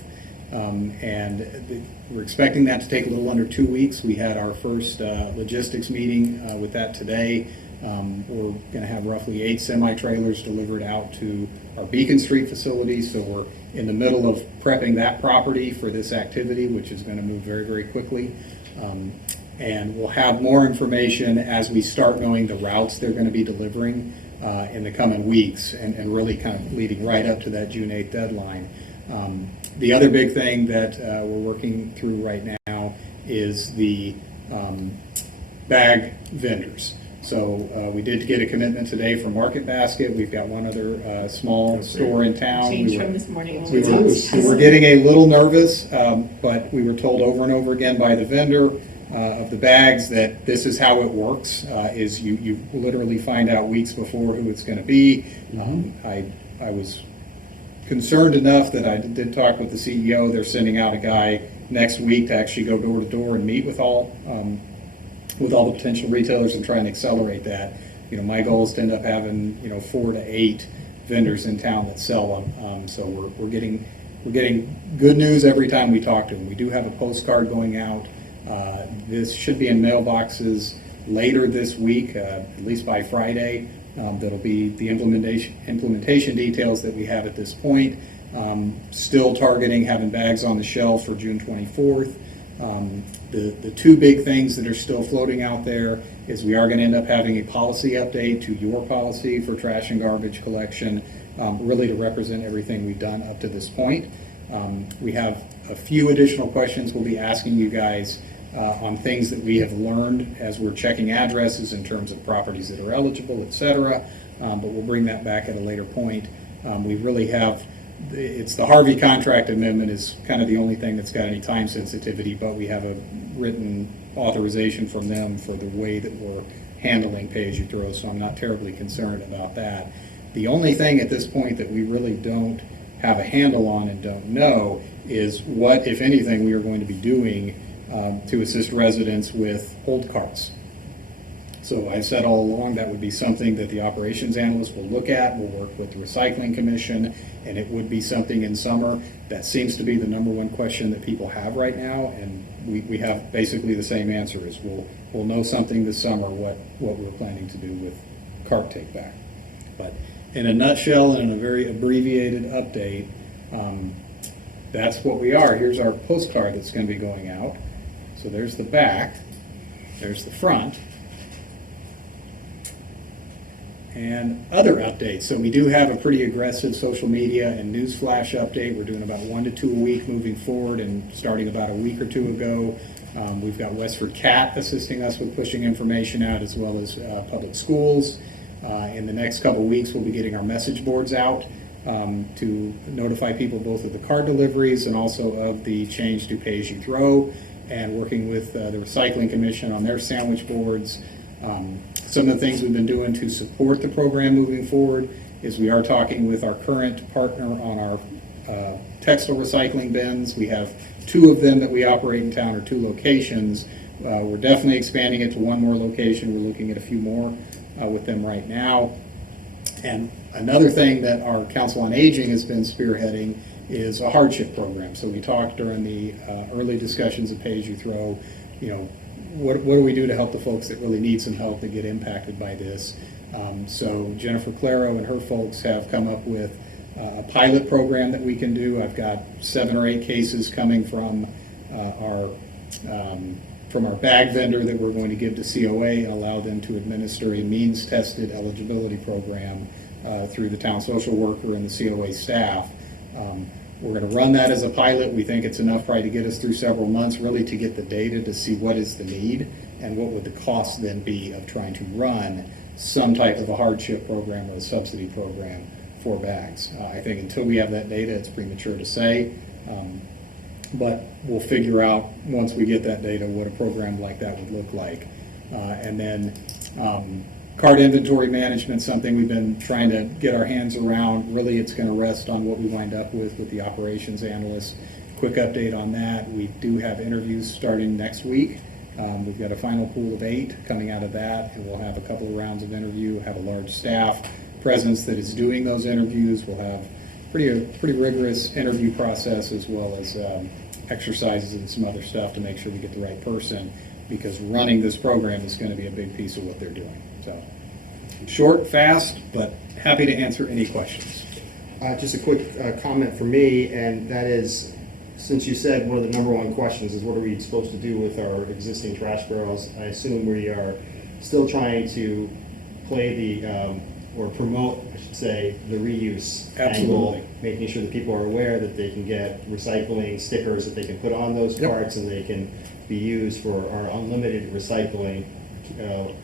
We're expecting that to take a little under 2 weeks. We had our first logistics meeting with that today. We're going to have roughly 8 semi-trailers delivered out to our Beacon Street facility, so we're in the middle of prepping that property for this activity, which is going to move very, very quickly. And we'll have more information as we start knowing the routes they're going to be delivering in the coming weeks, and really kind of leading right up to that June 8th deadline. The other big thing that we're working through right now is the bag vendors. So we did get a commitment today from Market Basket. We've got one other small store in town. Changed from this morning. We were getting a little nervous, but we were told over and over again by the vendor of the bags that this is how it works, is you literally find out weeks before who it's going to be. I was concerned enough that I did talk with the CEO. They're sending out a guy next week to actually go door to door and meet with all the potential retailers and try and accelerate that. My goal is to end up having 4 to 8 vendors in town that sell them. So we're getting good news every time we talk to them. We do have a postcard going out. This should be in mailboxes later this week, at least by Friday. That'll be the implementation details that we have at this point. Still targeting having bags on the shelf for June 24th. The two big things that are still floating out there is we are going to end up having a policy update to your policy for trash and garbage collection, really to represent everything we've done up to this point. We have a few additional questions we'll be asking you guys on things that we have learned as we're checking addresses in terms of properties that are eligible, et cetera. But we'll bring that back at a later point. We really have, it's the Harvey contract amendment is kind of the only thing that's got any time sensitivity, but we have a written authorization from them for the way that we're handling pay-as-you-throw, so I'm not terribly concerned about that. The only thing at this point that we really don't have a handle on and don't know is what, if anything, we are going to be doing to assist residents with old carts. So I've said all along that would be something that the operations analyst will look at. We'll work with the recycling commission, and it would be something in summer. That seems to be the number one question that people have right now, and we have basically the same answer: is we'll know something this summer what we're planning to do with cart take back. But in a nutshell and in a very abbreviated update, that's what we are. Here's our postcard that's going to be going out. So there's the back, there's the front, and other updates. So we do have a pretty aggressive social media and news flash update. We're doing about 1 to 2 a week moving forward, and starting about a week or two ago, we've got WestfordCAT assisting us with pushing information out, as well as public schools. In the next couple weeks, we'll be getting our message boards out to notify people both of the card deliveries and also of the change to pay-as-you-throw, and working with the Recycling Commission on their sandwich boards. Some of the things we've been doing to support the program moving forward is we are talking with our current partner on our textile recycling bins. We have 2 of them that we operate in town, or 2 locations. We're definitely expanding it to 1 more location. We're looking at a few more with them right now. And another thing that our Council on Aging has been spearheading is a hardship program. So we talked during the early discussions of pay-as-you-throw, what do we do to help the folks that really need some help that get impacted by this? So Jennifer Claro and her folks have come up with a pilot program that we can do. I've got 7 or 8 cases coming from our bag vendor that we're going to give to COA and allow them to administer a means-tested eligibility program through the town social worker and the COA staff. We're going to run that as a pilot. We think it's enough probably to get us through several months, really to get the data to see what is the need and what would the cost then be of trying to run some type of a hardship program or a subsidy program for bags. I think until we have that data, it's premature to say, but we'll figure out once we get that data what a program like that would look like. And then card inventory management, something we've been trying to get our hands around. Really, it's going to rest on what we wind up with the operations analyst. Quick update on that. We do have interviews starting next week. We've got a final pool of 8 coming out of that, and we'll have a couple of rounds of interview. We'll have a large staff presence that is doing those interviews. We'll have pretty rigorous interview process, as well as exercises and some other stuff to make sure we get the right person, because running this program is going to be a big piece of what they're doing. So, short, fast, but happy to answer any questions. Just a quick comment from me, and that is, since you said one of the number 1 questions is what are we supposed to do with our existing trash barrels, I assume we are still trying to play the, or promote, I should say, the reuse angle, making sure that people are aware that they can get recycling stickers that they can put on those carts, and they can be used for our unlimited recycling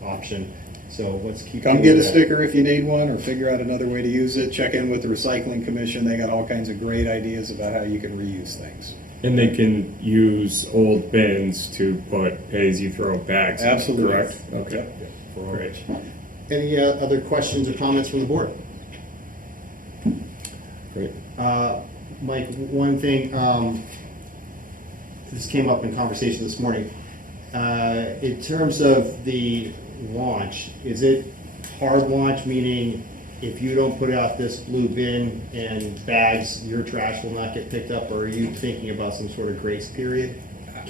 option. So let's keep. Come get a sticker if you need one, or figure out another way to use it. Check in with the Recycling Commission. They got all kinds of great ideas about how you can reuse things. And they can use old bins to put pay-as-you-throw bags. Absolutely. Correct? Okay. Great. Any other questions or comments from the board? Great. Mike, one thing, this came up in conversation this morning. In terms of the launch, is it hard launch, meaning if you don't put out this blue bin and bags, your trash will not get picked up, or are you thinking about some sort of grace period?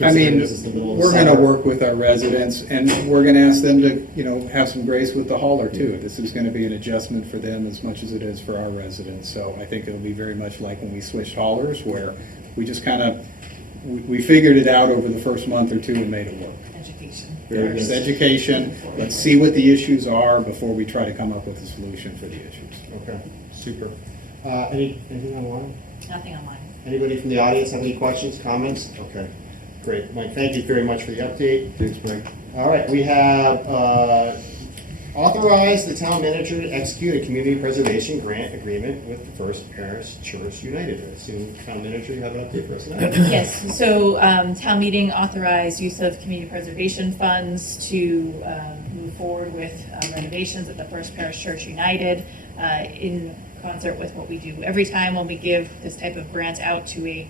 I mean, This is the middle of the we're gonna summer. work with our residents, and we're gonna ask them to, have some grace with the hauler too. This is gonna be an adjustment for them as much as it is for our residents. So I think it'll be very much like when we switched haulers, where we just we figured it out over the first month or two and made it work. Education. There's education. Let's see what the issues are before we try to come up with a solution for the issues. Okay, super. Anything online? Nothing online. Anybody from the audience have any questions, comments? Okay, great. Mike, thank you very much for the update. Thanks, Mike. All right, we have authorized the town manager to execute a community preservation grant agreement with the First Parish Church United. I assume, town manager, you have an update for us now? Yes, so town meeting authorized use of community preservation funds to move forward with renovations at the First Parish Church United in concert with what we do every time when we give this type of grant out to a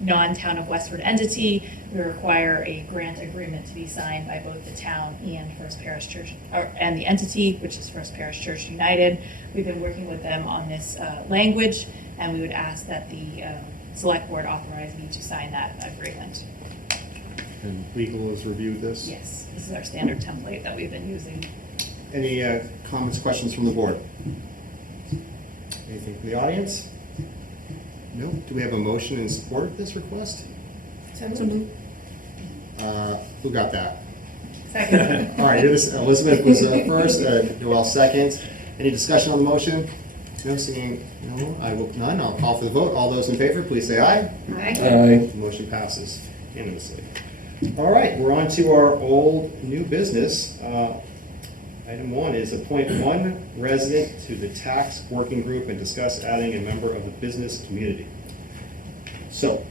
non-town of Westford entity. We require a grant agreement to be signed by both the town and First Parish Church, and the entity, which is First Parish Church United. We've been working with them on this language, and we would ask that the select board authorize me to sign that agreement. And legal has reviewed this? Yes, this is our standard template that we've been using. Any comments, questions from the board? Anything from the audience? No? Do we have a motion in support of this request? Who got that? Second. All right, Elizabeth was first, Noel second. Any discussion on the motion? No, seeing no, none. I'll call for the vote. All those in favor, please say aye. Aye. The motion passes unanimously. All right, we're on to our old new business. Item 1 is appoint one resident to the tax working group and discuss adding a member of the business community. So,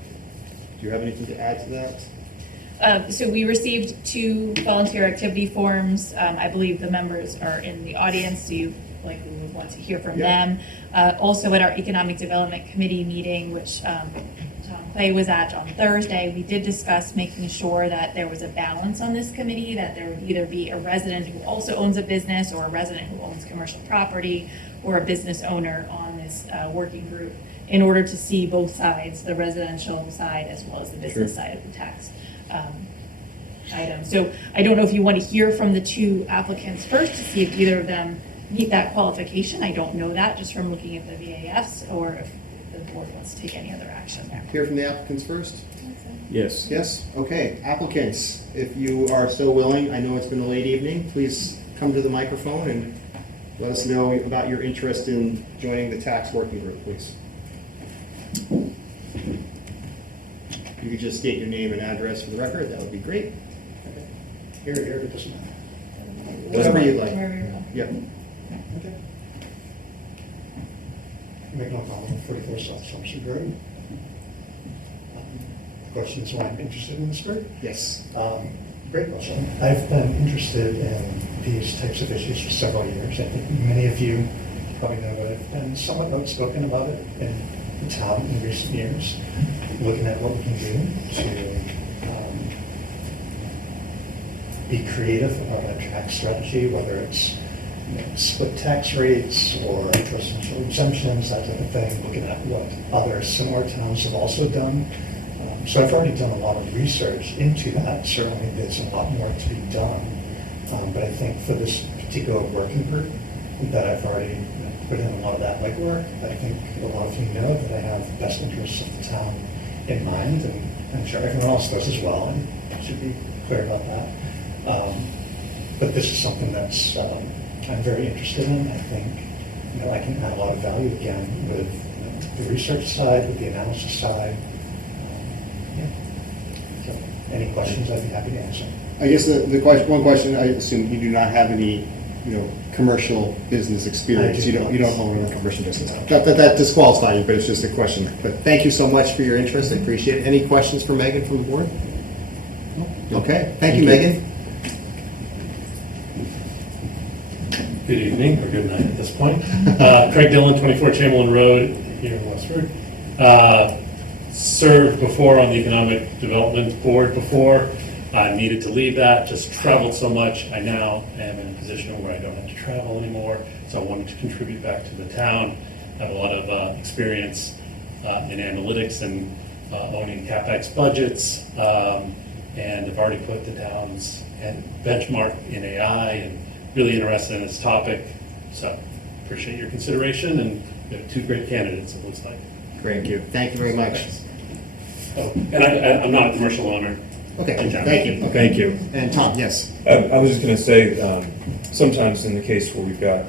do you have anything to add to that? So we received 2 volunteer activity forms. I believe the members are in the audience, so you likely would want to hear from them. Also at our Economic Development Committee meeting, which Tom Clay was at on Thursday, we did discuss making sure that there was a balance on this committee, that there would either be a resident who also owns a business, or a resident who owns commercial property, or a business owner on this working group, in order to see both sides, the residential side as well as the business side of the tax item. So I don't know if you want to hear from the 2 applicants first to see if either of them meet that qualification. I don't know that just from looking at the VAFs, or if the board wants to take any other action there. Hear from the applicants first? Yes. Yes? Okay, applicants, if you are so willing, I know it's been a late evening, please come to the microphone and let us know about your interest in joining the tax working group, please. If you could just state your name and address for the record, that would be great. Here, it doesn't matter. Whatever you'd like. Yeah. Okay. Make no comment, 44 South Sumption Road. The question is why I'm interested in this group? Yes. Great question. I've been interested in these types of issues for several years. I think many of you probably know that I've been somewhat outspoken about it in the town in recent years, looking at what we can do to be creative about our tax strategy, whether it's split tax rates or residential exemptions, that type of thing, looking at what other similar towns have also done. So I've already done a lot of research into that. Certainly there's a lot more to be done. But I think for this particular working group, that I've already put in a lot of that legwork. I think a lot of you know that I have the best interests of the town in mind, and I'm sure everyone else does as well, and I should be clear about that. But this is something that's I'm very interested in. I think I can add a lot of value again with the research side, with the analysis side. So any questions, I'd be happy to answer. I guess one question, I assume you do not have any, commercial business experience. You don't own a commercial business. That disqualifies you, but it's just a question. But thank you so much for your interest. I appreciate it. Any questions for Megan from the board? Okay. Thank you, Megan. Good evening, or good night at this point. Craig Dillon, 24 Chamberlain Road here in Westford. Served before on the Economic Development Board before. needed to leave that, just traveled so much. I now am in a position where I don't have to travel anymore, so I wanted to contribute back to the town. I have a lot of experience in analytics and owning CapEx budgets, and I've already put the town's benchmark in AI and really interested in this topic. So appreciate your consideration, and we have two great candidates, it looks like. Thank you. Thank you very much. Oh, and I'm not a commercial owner. Okay, thank you. Okay. Thank you. And Tom, yes. I was just going to say, sometimes in the case where we've got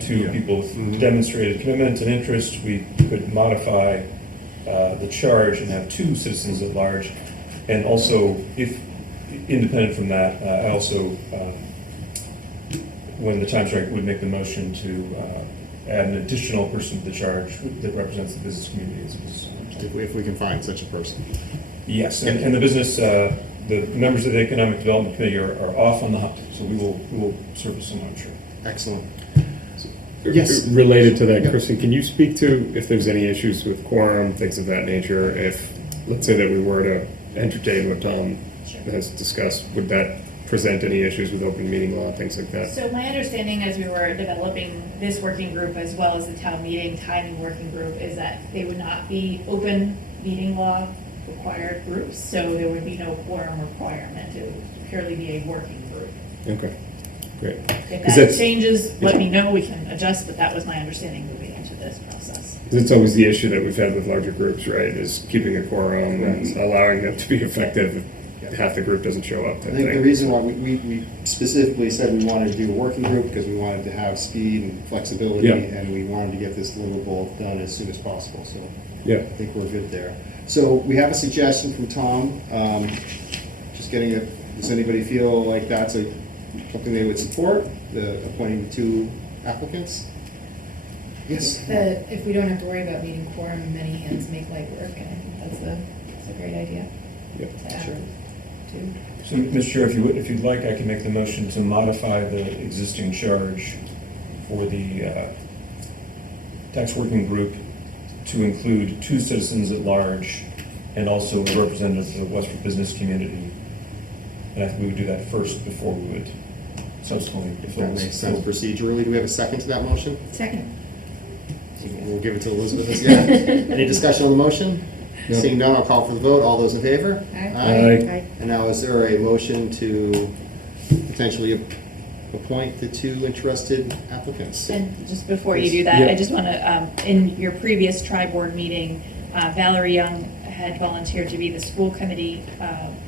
two people with demonstrated commitment and interest, we could modify the charge and have two citizens at large. And also, if independent from that, I also, when the time's right, would make the motion to add an additional person to the charge that represents the business community as a business owner. If we can find such a person. Yes, and the business, the members of the Economic Development Committee are off on the hunt, so we will service them, I'm sure. Excellent. Yes. Related to that, Kristen, can you speak to if there's any issues with quorum, things of that nature? If, let's say that we were to entertain what Tom has discussed, would that present any issues with open meeting law, things like that? So my understanding as we were developing this working group as well as the town meeting timing working group is that they would not be open meeting law required groups, so there would be no quorum requirement. It would purely be a working group. Okay, great. If that changes, let me know, we can adjust, but that was my understanding moving into this process. It's always the issue that we've had with larger groups, right, is keeping a quorum and allowing them to be effective if half the group doesn't show up. I think the reason why we specifically said we wanted to do a working group because we wanted to have speed and flexibility, and we wanted to get this deliverable done as soon as possible. So I think we're good there. So we have a suggestion from Tom. Just getting it. Does anybody feel like that's something they would support? The appointing two applicants. Yes. If we don't have to worry about meeting quorum, many hands make light work, and I think that's a great idea. Sure. So, Mr. Chair, if you'd like, I can make the motion to modify the existing charge for the tax working group to include two citizens at large and also a representative of the Westford business community. And I think we would do that first before we would subsequently. If that makes sense procedurally. Do we have a second to that motion? Second. We'll give it to Elizabeth. Yeah. Any discussion on the motion? No. Seeing none, I'll call for the vote. All those in favor? Aye. And now is there a motion to potentially appoint the two interested applicants? And just before you do that, I just want to, in your previous tri-board meeting, Valerie Young had volunteered to be the school committee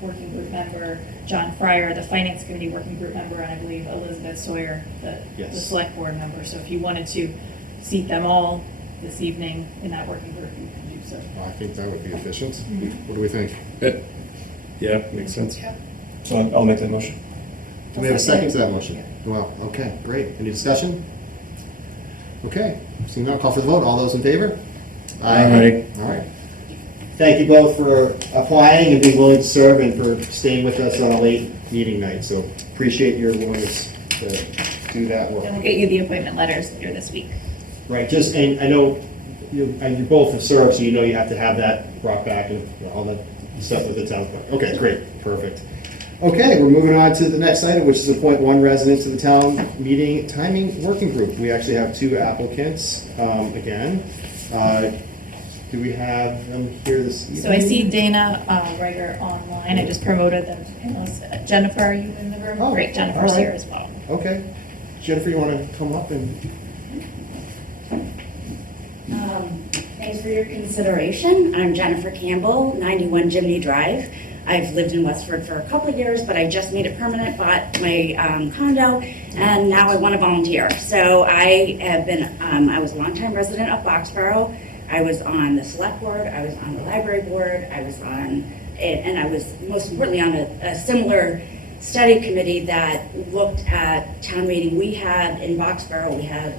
working group member, John Fryer, the finance committee working group member, and I believe Elizabeth Sawyer, the select board member. So if you wanted to seat them all this evening in that working group, you can do so. I think that would be efficient. What do we think? Yeah, makes sense. So I'll make that motion. Do we have a second to that motion? Well, okay, great. Any discussion? Okay, seeing none, call for the vote. All those in favor? Aye. All right. Thank you both for applying and being willing to serve and for staying with us on a late meeting night. So appreciate your willingness to do that work. And we'll get you the appointment letters later this week. Right, and I know you both have served, so you know you have to have that brought back and all that stuff with the town clerk. Okay, great, perfect. Okay, we're moving on to the next item, which is appoint one resident to the town meeting timing working group. We actually have two applicants again. Do we have them here this evening? So I see Dana Reiger online. I just promoted them to panelists. Jennifer, are you in the room? Oh, great, Jennifer's here as well. Okay. Jennifer, you want to come up and... Thanks for your consideration. I'm Jennifer Campbell, 91 Jimney Drive. I've lived in Westford for a couple of years, but I just made it permanent, bought my condo, and now I want to volunteer. So I have been, I was a longtime resident of Boxborough. I was on the select board, I was on the library board, I was on, and I was most importantly on a similar study committee that looked at town meeting. We had, in Boxborough, we had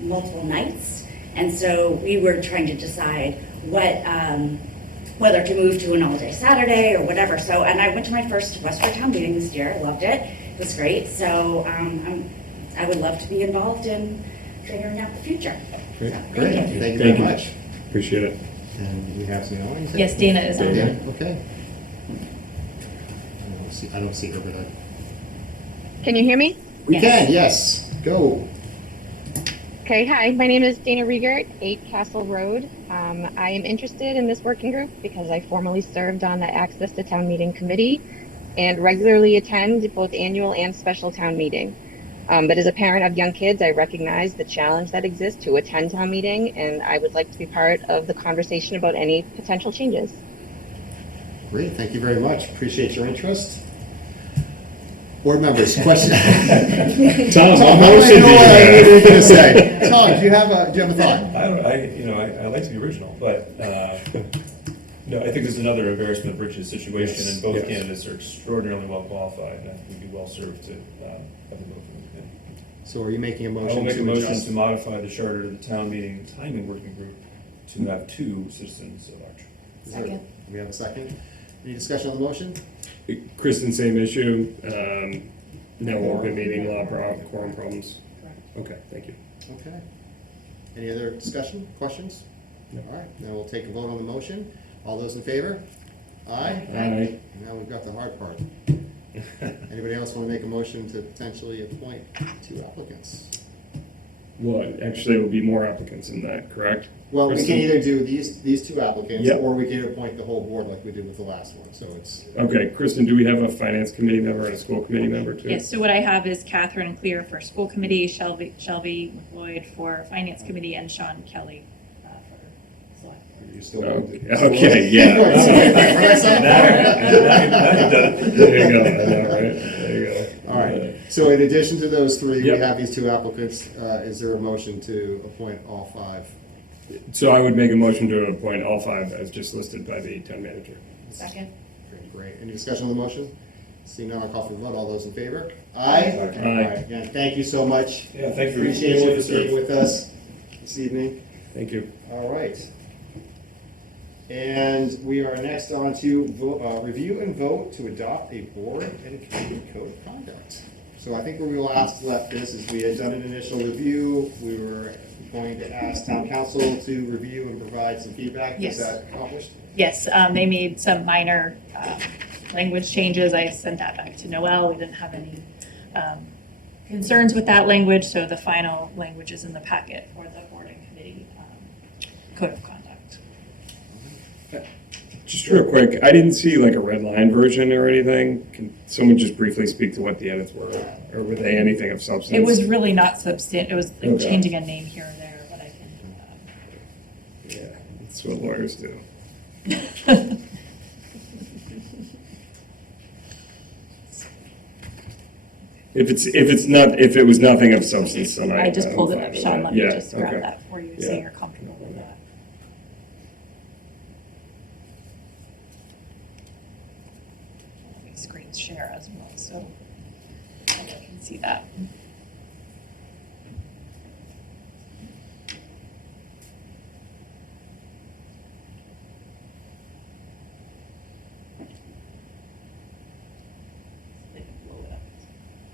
multiple nights. And so we were trying to decide whether to move to an all-day Saturday or whatever. So, and I went to my first Westford town meeting this year. I loved it. It was great. So I would love to be involved in figuring out the future. Great. So, Thank you very much. Appreciate it. And we have some audience. Yes, Dana is on. Dana, okay. I don't see her, but Can you hear me? we can, yes, go. Okay, hi, my name is Dana Riegert, 8 Castle Road. I am interested in this working group because I formerly served on the Access to Town Meeting Committee and regularly attend both annual and special town meeting. But as a parent of young kids, I recognize the challenge that exists to attend town meeting, and I would like to be part of the conversation about any potential changes. Great, thank you very much. Appreciate your interest. Board members, question? Tom's Tom, motion. what are you going to say? Tom, do you have a thought? I like to be original, but no, I think there's another embarrassment of riches situation, and both candidates are extraordinarily well qualified, and I think we'd be well served to have them go for the committee. So are you making a motion? I will make to a motion adjust? to modify the charter to the town meeting timing working group to have 2 citizens at large. Second. We have a second. Any discussion on the motion? Kristen, same issue. No open meeting law quorum problems. Okay, thank you. Okay. Any other discussion, questions? No. All right, then we'll take a vote on the motion. All those in favor? Aye? Aye. Now we've got the hard part. Anybody else want to make a motion to potentially appoint 2 applicants? Well, actually, it will be more applicants than that, correct? Well, we Kristen? can either do these 2 applicants, Yep. or we can appoint the whole board like we did with the last one, so it's. Okay, Kristen, do we have a finance committee member and a school committee member too? Yes, so what I have is Catherine Clear for school committee, Shelby Lloyd for finance committee, and Sean Kelly for select board. You still Okay, yeah. There you go, I know, right? There you go. All right, so in addition to those 3, we Yep. have these 2 applicants. Is there a motion to appoint all 5? So I would make a motion to appoint all 5 as just listed by the town manager. Second. Great. Any discussion on the motion? Seeing none, I'll call for the vote. All those in favor? Aye. Aye. All right. Again, thank you so much. Yeah, thank you. Appreciate Willing you to serve. being with us this evening. Thank you. All right. And we are next on to review and vote to adopt a board and committee code of conduct. So I think where we last left this is we had done an initial review. We were going to ask town council to review and provide some feedback. Yes. Was that accomplished? Yes, they made some minor language changes. I sent that back to Noel. We didn't have any concerns with that language, so the final language is in the packet for the board and committee code of conduct. Just real quick, I didn't see like a red line version or anything. Can someone just briefly speak to what the edits were? Or were they anything of substance? It was really not substan, it was like Okay. changing a name here and there, but I can. Yeah, that's what lawyers do. If it was nothing of substance, then I just pulled it I'm up, fine Sean, with let that. me Yeah, just grab okay. that for you, so Yeah. you're comfortable with that. Let me screen share as well, so I can see that.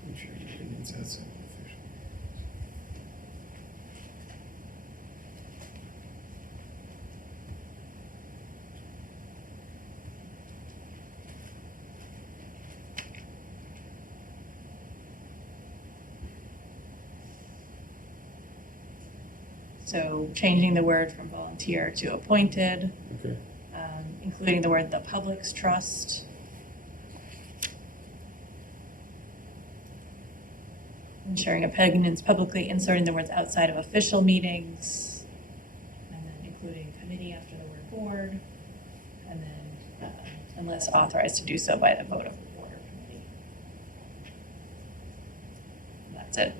I'm sure your opinions have some official. So changing the word from volunteer to appointed, Okay. including the word the public's trust. Ensuring opinions publicly, inserting the words outside of official meetings, and then including committee after the word board, and then unless authorized to do so by the vote of the board or committee. That's it.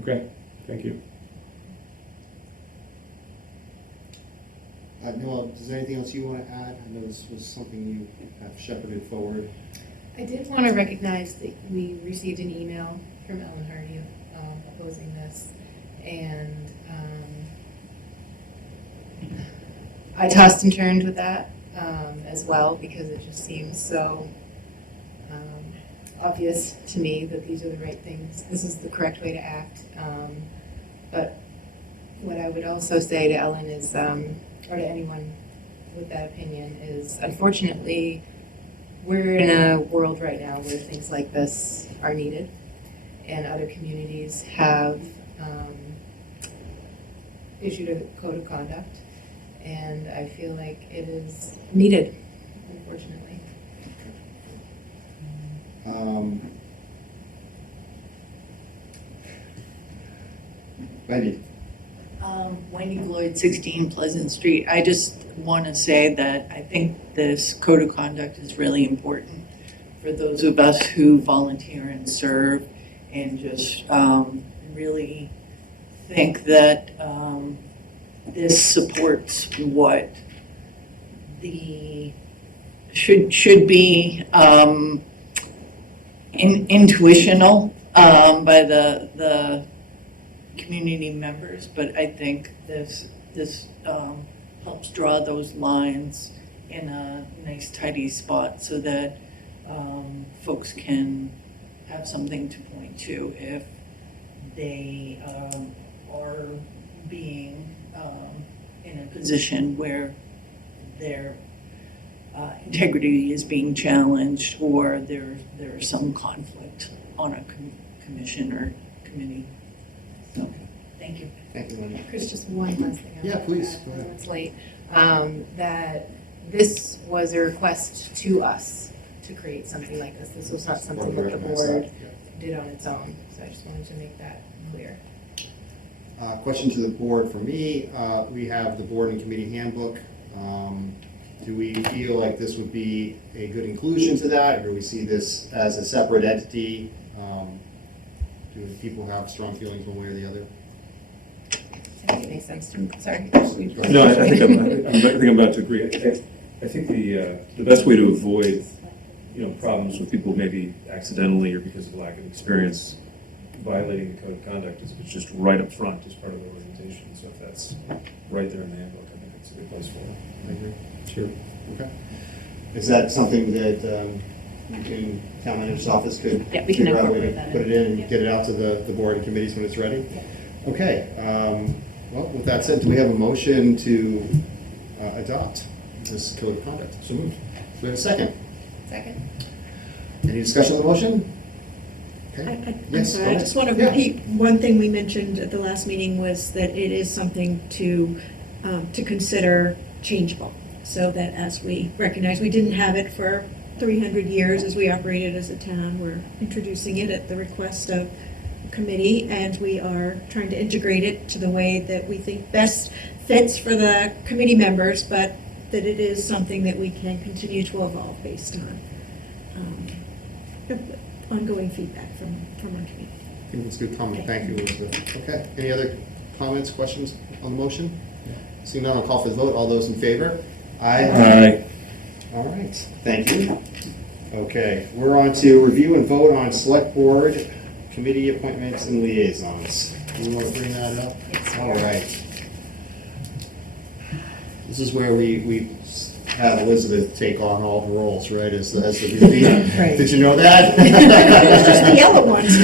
Okay, thank you. Noel, is there anything else you want to add? I know this was something you have shepherded forward. I did want to recognize that we received an email from Ellen Hardy opposing this, and I tossed and turned with that as well, because it just seems so obvious to me that these are the right things. This is the correct way to act. But what I would also say to Ellen is, or to anyone with that opinion, is unfortunately we're in a world right now where things like this are needed, and other communities have issued a code of conduct, and I feel like it is needed, unfortunately. Wendy. Wendy Lloyd, 16 Pleasant Street. I just want to say that I think this code of conduct is really important for those of us who volunteer and serve, and just really think that this supports what the should be intuitional by the community members, but I think this helps draw those lines in a nice tidy spot so that folks can have something to point to if they are being in a position where their integrity is being challenged, or there's some conflict on a commission or committee. So, thank you. Thank you, Wendy. Chris, just one last thing. Yeah, please, go ahead. It's late. That this was a request to us to create something like this. This was not something that the board did on its own. So I just wanted to make that clear. Question to the board for me. We have the board and committee handbook. Do we feel like this would be a good inclusion to that, or do we see this as a separate entity? Do people have strong feelings one way or the other? I think it makes sense to me. Sorry. No, I think I'm about to agree. I think the best way to avoid, problems with people maybe accidentally or because of lack of experience violating the code of conduct is if it's just right up front as part of the orientation. So if that's right there in the handbook, I think it's a good place for it. I agree. Sure. Okay. Is that something that town manager's office could figure out a way to put it in and get it out to the board and committees when it's ready? Yeah. Okay. Well, with that said, do we have a motion to adopt this code of conduct? So moved. Do we have a second? Second. Any discussion on the motion? I'm Yes, sorry, go I ahead. just want to Yeah. repeat, one thing we mentioned at the last meeting was that it is something to consider changeable, so that as we recognize, we didn't have it for 300 years as we operated as a town, we're introducing it at the request of the committee, and we are trying to integrate it to the way that we think best fits for the committee members, but that it is something that we can continue to evolve based on ongoing feedback from our community. I think that's a good comment. Thank you, Elizabeth. Okay. Any other comments, questions on the motion? Seeing none, I'll call for the vote. All those in favor? Aye. Aye. All right. Thank you. Okay. We're on to review and vote on select board committee appointments and liaisons. Do you want to bring that up? Yes. All right. This is where we have Elizabeth take on all the roles, right, as the VP. Right. Did you know that? Just the yellow ones.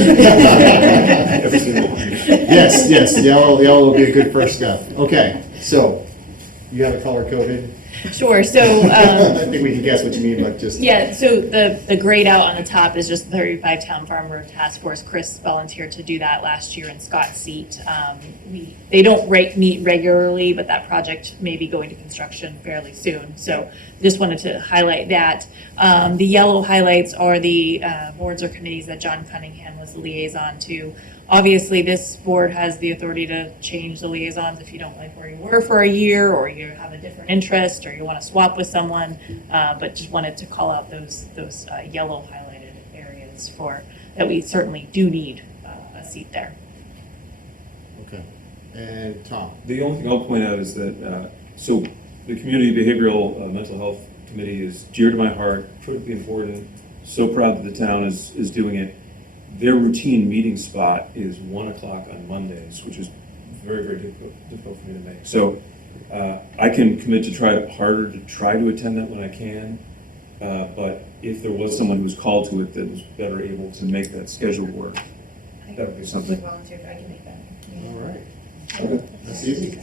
Yes, yellow will be a good first step. Okay, so you have it color coded? Sure, so. I think we can guess what you mean, but just. Yeah, so the grayed out on the top is just the 35 Town Farmer Task Force. Chris volunteered to do that last year in Scott's seat. They don't meet regularly, but that project may be going to construction fairly soon. So just wanted to highlight that. The yellow highlights are the boards or committees that John Cunningham was the liaison to. Obviously, this board has the authority to change the liaisons if you don't like where you were for a year, or you have a different interest, or you want to swap with someone. But just wanted to call out those yellow highlighted areas that we certainly do need a seat there. Okay. And Tom? The only thing I'll point out is that, so the Community Behavioral Mental Health Committee is dear to my heart, critically important, so proud that the town is doing it. Their routine meeting spot is 1 o'clock on Mondays, which is very, very difficult for me to make. So I can commit to try to attend that when I can. But if there was someone who was called to it that was better able to make that schedule work, that would be something. Volunteer if I can make that. All right. Okay. That's easy.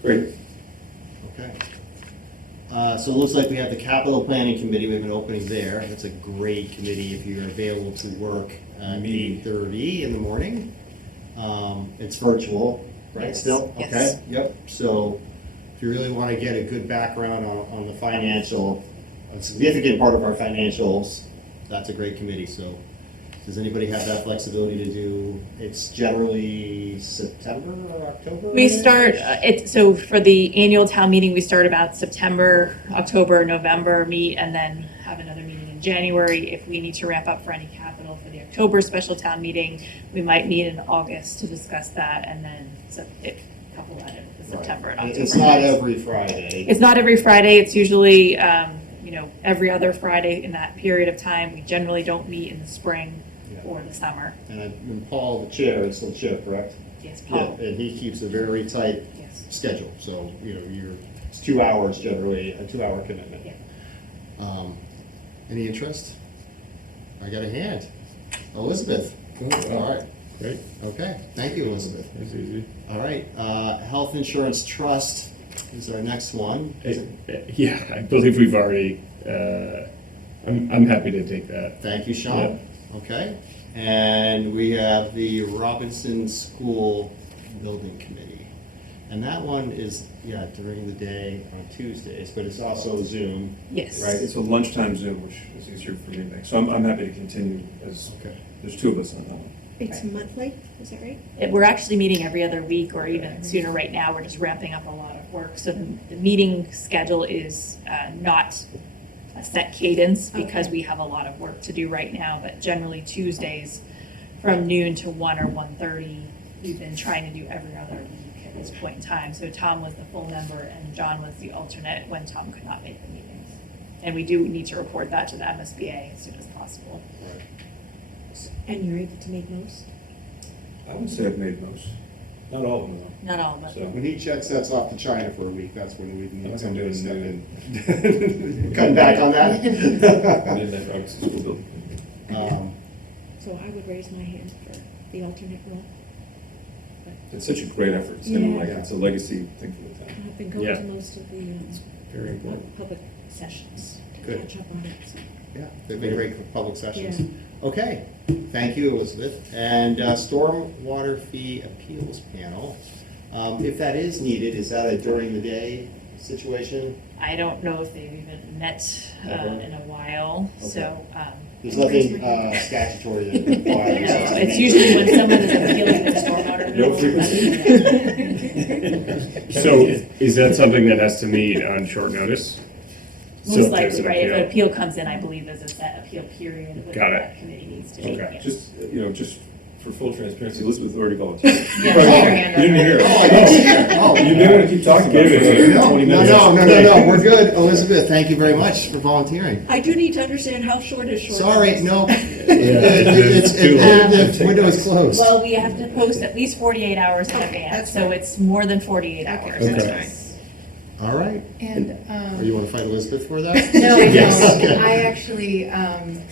Great. Okay. So it looks like we have the capital planning committee, we have an opening there. That's a great committee if you're available to work at 8:30 in the morning. It's virtual, right, Yes. still? Yes. Okay, yep. So if you really want to get a good background on the financial, a significant part of our financials, that's a great committee. So does anybody have that flexibility to do, it's generally September or October? We start, so for the annual town meeting, we start about September, October, November, meet, and then have another meeting in January. If we need to ramp up for any capital for the October special town meeting, we might meet in August to discuss that, and then couple that in with September and October. It's not every Friday. It's not every Friday, it's usually, every other Friday in that period of time. We generally don't meet in the spring or the summer. And Paul, the chair, is still chair, correct? Yes, Paul. Yeah, and he keeps a very tight schedule, so, it's 2 hours generally, a 2-hour commitment. Yeah. Any interest? I got a hand. Elizabeth. All right. Great. Okay, thank you, Elizabeth. That's easy. All right, Health Insurance Trust is our next one. Yeah, I believe we've already, I'm happy to take that. Thank you, Sean. Okay, and we have the Robinson School Building Committee. And that one is, during the day on Tuesdays, but it's also Zoom. Yes. Right, it's a lunchtime Zoom, which is easier for me to make. So I'm happy to continue as, there's 2 of us on that one. It's monthly, is that right? We're actually meeting every other week or even sooner right now. We're just ramping up a lot of work. So the meeting schedule is not a set cadence because we have a lot of work to do right now, but generally Tuesdays from noon to 1 or 1:30, we've been trying to do every other week at this point in time. So Tom was the full member and John was the alternate when Tom could not make the meetings. And we do need to report that to the MSBA as soon as possible. And you're able to make most? I would say I've made most, not all of them. Not all of them. So when he checks that's off to China for a week, that's when we need That's somebody to what step I'm in. Cutting back on that? I did that Robinson School Building. So I would raise my hand for the alternate role. It's such a great effort. It's kind of like, it's a legacy thing for the town. I've been going to most of the Very important. public sessions to Good. catch up on it. So. Yeah, they've been great for public sessions. Yeah. Okay, thank you, Elizabeth. And Stormwater Fee Appeals Panel, if that is needed, is that a during the day situation? I don't know if they've even met in a while, so. There's nothing statutory that requires. No, it's usually when someone is appealing their stormwater bill. So is that something that has to meet on short notice? So Most if there's likely, an right, if an appeal- appeal comes in, I believe there's a set appeal period that Got it. that committee needs to meet. Okay, yeah. just for full transparency, Elizabeth already volunteered. Yeah, she had her hand up. You didn't hear it. Oh, I didn't see her. Oh. You may want to keep talking about it for 20 minutes. No, we're good. Elizabeth, thank you very much for volunteering. I do need to understand how short is short. Sorry, no. it's too late. The window is closed. Well, we have to post at least 48 hours in advance, so it's more than 48 hours. Okay. All right. And, Or you want to fight Elizabeth for that? no, Yes. no, I actually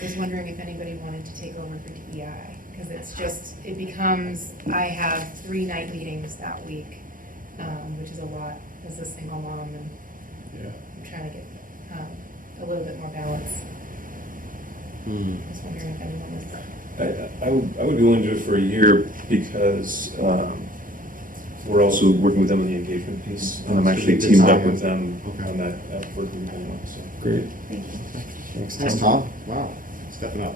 was wondering if anybody wanted to take over for DEI, because it's just, it becomes, I have 3 night meetings that week, which is a lot as a single mom, and I'm trying to get a little bit more balance. I was wondering if anyone was. I would be willing to do it for a year because we're also working with them on the engagement piece, and I'm actually teamed up with them on that work group anyway, so great. Thanks, Tom. Wow, stepping up.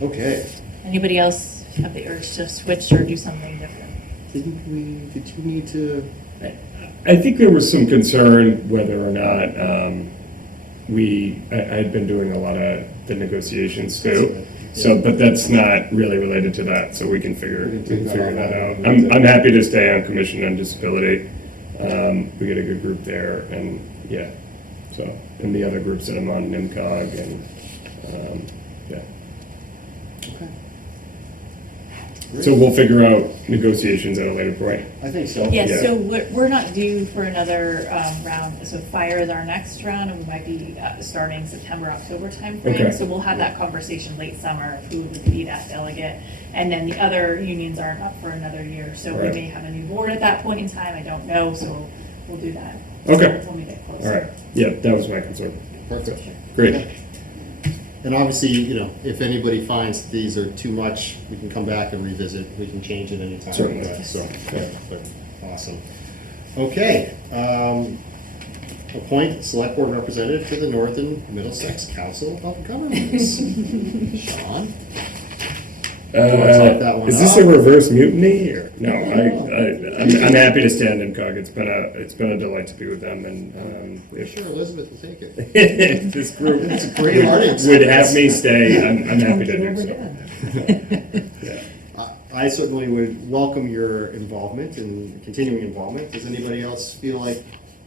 Okay. Anybody else have the urge to switch or do something different? Did you need to? I think there was some concern whether or not I had been doing a lot of the negotiations too. So, but that's not really related to that, so we can figure that out. I'm happy to stay on Commission on Disability. We get a good group there, and and the other groups that I'm on, NIMCOG, and So we'll figure out negotiations at a later point. I think so. Yes, so we're not due for another round. So fire is our next round, and we might be starting September, October timeframe. Okay. So we'll have that conversation late summer, who would be that delegate. And then the other unions aren't up for another year. So we Right. may have a new board at that point in time. I don't know. So we'll do that. Okay. When we get All closer. right. Yeah, that was my concern. Perfect. Great. And obviously, you know, if anybody finds these are too much, we can come back and revisit. We can change it anytime. Certainly. So, but awesome. Okay. Appoint select board representative to the Northern Middlesex Council of Governments. Sean? type that one Is this up. a reverse mutiny or no? I'm happy to stand in COG. It's been a delight to be with them, and Pretty sure Elizabeth will take it. if this group It's a great learning would experience. have me stay, I'm happy to do so. I certainly would welcome your involvement and continuing involvement. Does anybody else feel like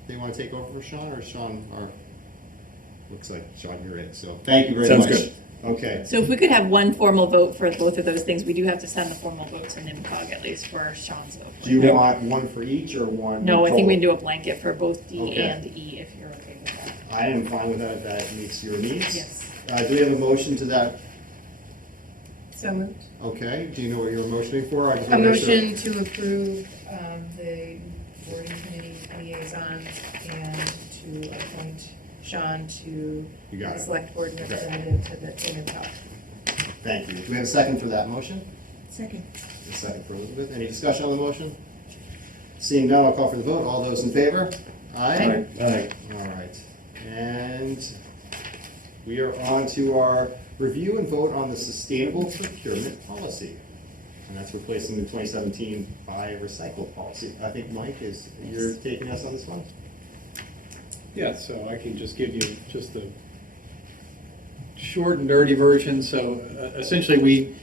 they want to take over for Sean, or Sean, or looks like Sean, you're it. So thank you very Sounds much. good. Okay. So if we could have one formal vote for both of those things, we do have to send the formal vote to NIMCOG at least for Sean's vote. Do you want one for each or one? No, I think we can total? do a blanket for both D Okay. and E if you're okay with that. I am fine with that if that meets your needs. Yes. Do we have a motion to that? So moved. Okay, do you know what you're motioning for? I just A wanna make sure. motion to approve the boarding committee liaisons and to appoint Sean to You got the it. select board Okay. representative to the NIMCOG. Thank you. Do we have a second for that motion? Second. A second for Elizabeth. Any discussion on the motion? Seeing none, I'll call for the vote. All those in favor? Aye? Aye. All right. And we are on to our review and vote on the sustainable procurement policy. And that's replacing the 2017 buy recycle policy. I think, Mike, you're taking us on this one? Yeah, so I can just give you just the short and dirty version. So essentially,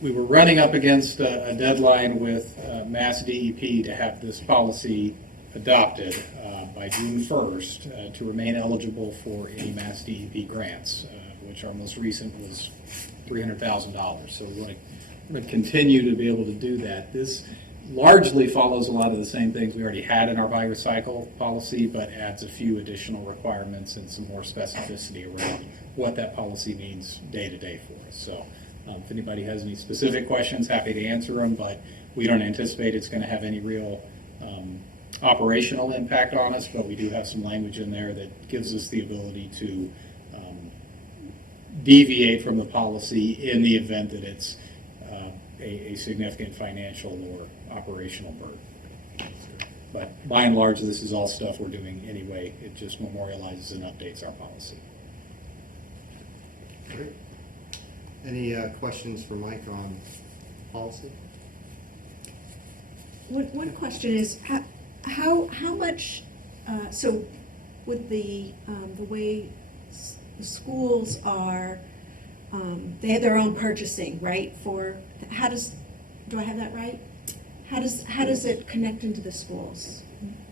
we were running up against a deadline with Mass DEP to have this policy adopted by June 1st to remain eligible for any Mass DEP grants, which our most recent was $300,000. So we want to continue to be able to do that. This largely follows a lot of the same things we already had in our buy recycle policy, but adds a few additional requirements and some more specificity around what that policy means day to day for us. So if anybody has any specific questions, happy to answer them, but we don't anticipate it's going to have any real operational impact on us, but we do have some language in there that gives us the ability to deviate from the policy in the event that it's a significant financial or operational burden. But by and large, this is all stuff we're doing anyway. It just memorializes and updates our policy. Great. Any questions for Mike on policy? One question is, how much, so with the way the schools are, they have their own purchasing, right? Do I have that right? How does it connect into the schools?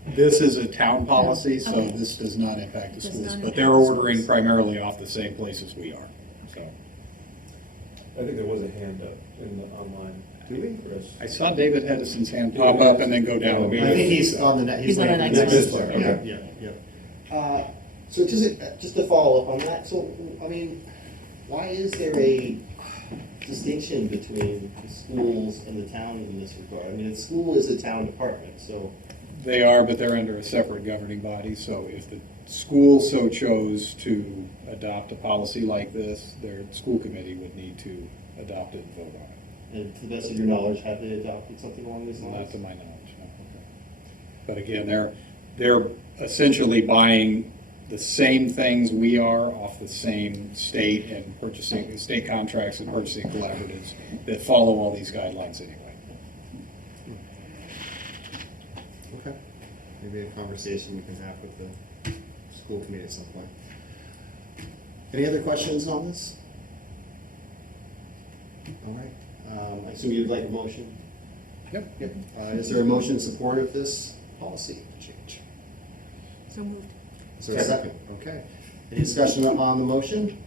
This is a town policy, so Okay. this does not impact the Does schools, not but impact they're the ordering schools. primarily off the same places we are, so. I think there was a hand up in the online. Do we? Yes. I saw David Hedison's hand pop up and then go down. I think he's on the net. He's on the next next one. player. Yeah, yeah. So just to follow up on that, so, I mean, why is there a distinction between the schools and the town in this regard? I mean, the school is a town department, so. They are, but they're under a separate governing body, so if the school so chose to adopt a policy like this, their school committee would need to adopt it and vote on it. And to the best of your knowledge, have they adopted something along these lines? Not to my knowledge, no. But again, they're essentially buying the same things we are off the same state and purchasing, state contracts and purchasing collaboratives that follow all these guidelines anyway. Okay. Maybe a conversation we can have with the school committee at some point. Any other questions on this? All right. I assume you'd like a motion? Yep. Yep. Is there a motion in support of this policy change? So moved. Is there a second? Okay. Any discussion on the motion?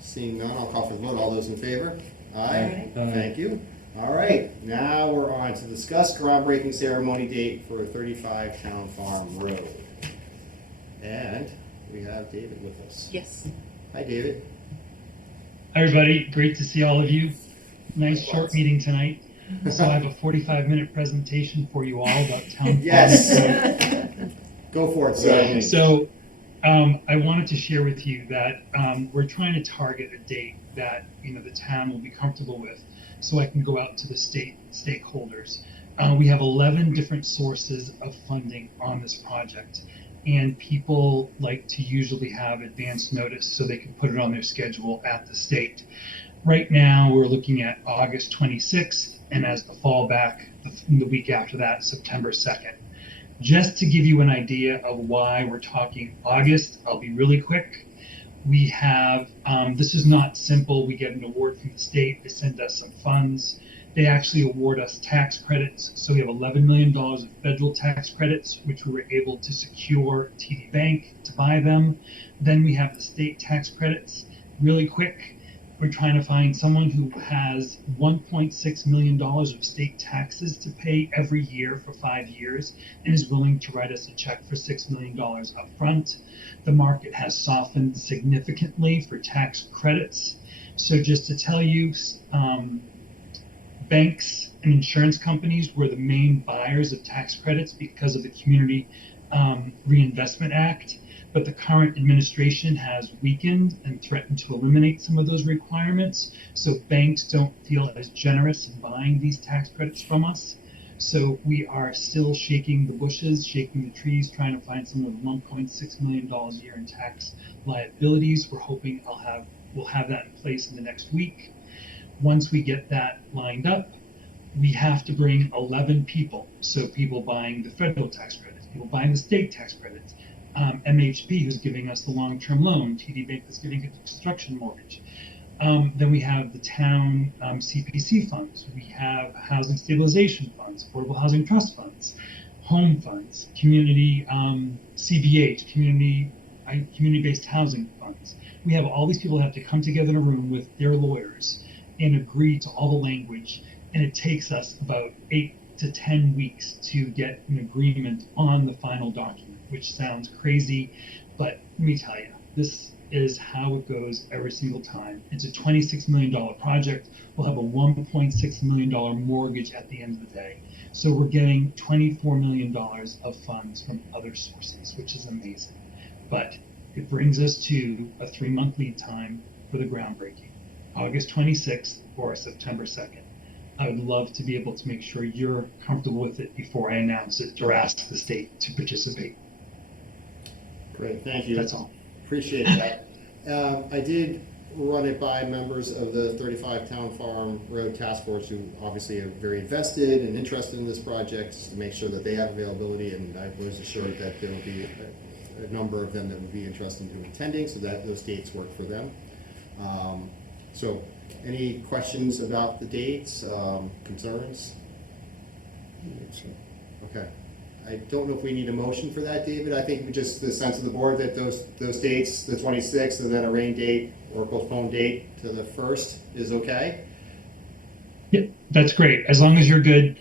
Seeing none, I'll call for the vote. All those in favor? Aye. Thank you. All right, now we're on to discuss groundbreaking ceremony date for 35 Town Farm Road. And we have David with us. Yes. Hi, David. Hi, everybody. Great to see all of you. Nice short meeting tonight. So I have a 45-minute presentation for you all about town. Yes. farm. Go for it, sir. So I wanted to share with you that we're trying to target a date that the town will be comfortable with, so I can go out to the stakeholders. We have 11 different sources of funding on this project, and people like to usually have advance notice so they can put it on their schedule at the state. Right now, we're looking at August 26th, and as the fallback, the week after that, September 2nd. Just to give you an idea of why we're talking August, I'll be really quick. We have, this is not simple. We get an award from the state. They send us some funds. They actually award us tax credits. So we have $11 million of federal tax credits, which we were able to secure TD Bank to buy them. Then we have the state tax credits. Really quick, we're trying to find someone who has $1.6 million of state taxes to pay every year for 5 years and is willing to write us a check for $6 million up front. The market has softened significantly for tax credits. So just to tell you, banks and insurance companies were the main buyers of tax credits because of the Community Reinvestment Act. But the current administration has weakened and threatened to eliminate some of those requirements. So banks don't feel as generous in buying these tax credits from us. So we are still shaking the bushes, shaking the trees, trying to find someone with $1.6 million a year in tax liabilities. We're hoping we'll have that in place in the next week. Once we get that lined up, we have to bring 11 people. So people buying the federal tax credits, people buying the state tax credits, MHP, who's giving us the long-term loan, TD Bank that's giving us the construction mortgage. Then we have the town CPC funds. We have housing stabilization funds, affordable housing trust funds, home funds, community CBH, community-based housing funds. We have all these people that have to come together in a room with their lawyers and agree to all the language, and it takes us about 8 to 10 weeks to get an agreement on the final document, which sounds crazy, but let me tell you, this is how it goes every single time. It's a $26 million project. We'll have a $1.6 million mortgage at the end of the day. So we're getting $24 million of funds from other sources, which is amazing. But it brings us to a 3-month lead time for the groundbreaking, August 26th or September 2nd. I would love to be able to make sure you're comfortable with it before I announce it or ask the state to participate. Great, thank you. That's all. Appreciate that. I did run it by members of the 35 Town Farm Road Task Force who obviously are very invested and interested in this project to make sure that they have availability, and I was assured that there will be a number of them that would be interested in attending, so that those dates work for them. So any questions about the dates, concerns? Okay. I don't know if we need a motion for that, David. I think just the sense of the board that those dates, the 26th, and then a rain date or postponed date to the 1st is okay? Yeah, that's great. As long as you're good,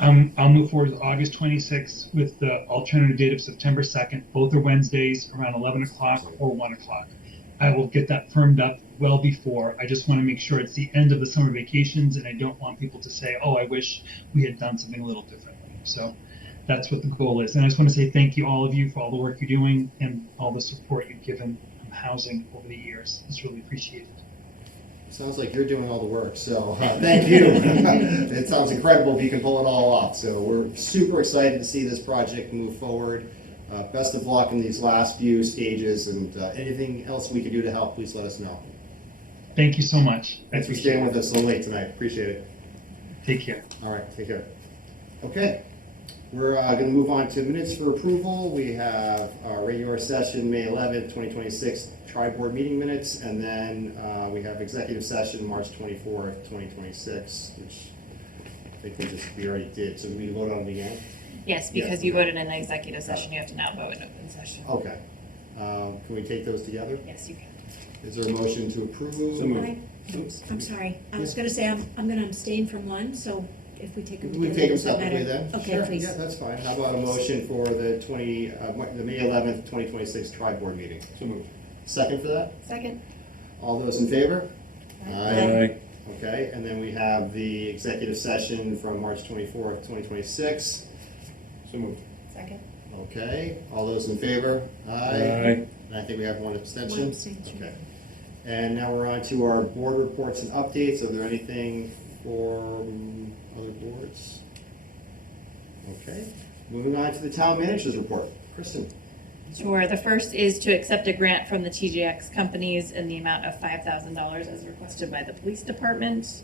I'll move forward with August 26th with the alternative date of September 2nd. Both are Wednesdays around 11 o'clock or 1 o'clock. I will get that firmed up well before. I just want to make sure it's the end of the summer vacations, and I don't want people to say, oh, I wish we had done something a little differently. So that's what the goal is. And I just want to say thank you, all of you, for all the work you're doing and all the support you've given housing over the years. It's really appreciated. Sounds like you're doing all the work, so thank you. It sounds incredible if you can pull it all off. So we're super excited to see this project move forward. Best of luck in these last few stages, and anything else we can do to help, please let us know. Thank you so much. Thanks for staying with us so late tonight. Appreciate it. Take care. All right, take care. Okay, we're going to move on to minutes for approval. We have our regular session, May 11th, 2026, tri-board meeting minutes, and then we have executive session, March 24th, 2026, which I think we already did. So we vote on it again? Yes, because you voted in the executive session, you have to now vote in open session. Okay. Can we take those together? Yes, you can. Is there a motion to approve? I'm sorry. I was going to say I'm going to abstain from one, so if we take them together. We take them does that separately matter? then? Okay, Sure. please. Yeah, that's fine. How about a motion for the May 11th, 2026 tri-board meeting? So moved. Second for that? Second. All those in favor? Aye. Okay, and then we have the executive session from March 24th, 2026. So moved. Second. Okay, all those in favor? Aye. And I think we have one abstention. One abstention. Okay. And now we're on to our board reports and updates. Are there anything for other boards? Okay, moving on to the town manager's report. Kristen. Sure. The first is to accept a grant from the TJX companies in the amount of $5,000 as requested by the police department.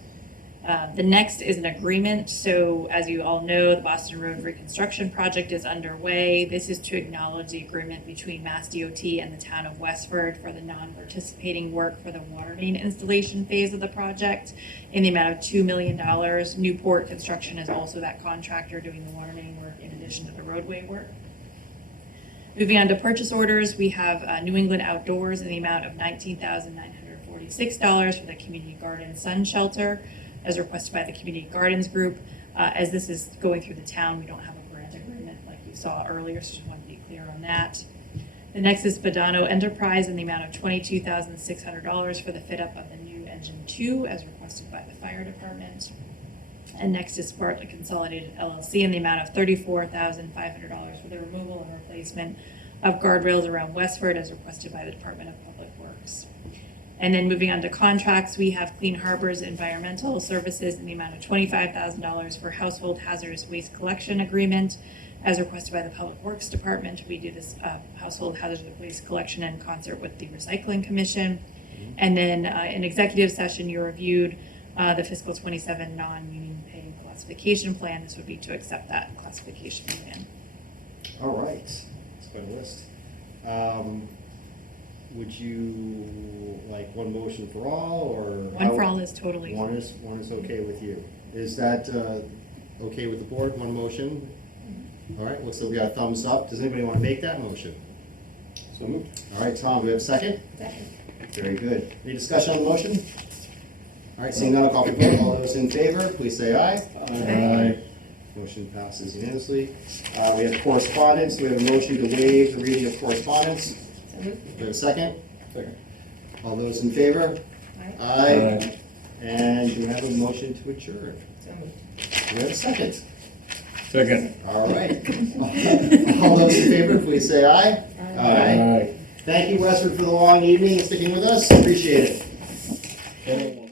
The next is an agreement. So as you all know, the Boston Road reconstruction project is underway. This is to acknowledge the agreement between Mass DOT and the town of Westford for the non-participating work for the water main installation phase of the project in the amount of $2 million. Newport Construction is also that contractor doing the water main work in addition to the roadway work. Moving on to purchase orders, we have New England Outdoors in the amount of $19,946 for the Community Garden Sun Shelter, as requested by the Community Gardens Group. As this is going through the town, we don't have a grant agreement like you saw earlier, so just want to be clear on that. The next is Badano Enterprise in the amount of $22,600 for the fit up of the new Engine 2, as requested by the Fire Department. And next is Bartlett Consolidated LLC in the amount of $34,500 for the removal and replacement of guardrails around Westford, as requested by the Department of Public Works. And then moving on to contracts, we have Clean Harbors Environmental Services in the amount of $25,000 for household hazardous waste collection agreement, as requested by the Public Works Department. We do this household hazardous waste collection in concert with the Recycling Commission. And then in executive session, you reviewed the fiscal 27 non-union pay classification plan. This would be to accept that classification plan. All right, that's quite a list. Would you like one motion for all, or? One for all is totally One is okay with you. Is that okay with the board, one motion? All right, looks like we got a thumbs up. Does anybody want to make that motion? So moved. All right, Tom, do we have a second? Second. Very good. Any discussion on the motion? All right, seeing none, I'll call for vote. All those in favor, please say aye. Aye. Motion passes unanimously. We have correspondence. We have a motion to waive the reading of correspondence. So moved. Do we have a second? Second. All those in favor? Aye. Aye. And do we have a motion to adjourn? So moved. Do we have a second? Second. All right. All those in favor, please say aye. Aye. Thank you, Westford, for the long evening and sticking with us. Appreciate it.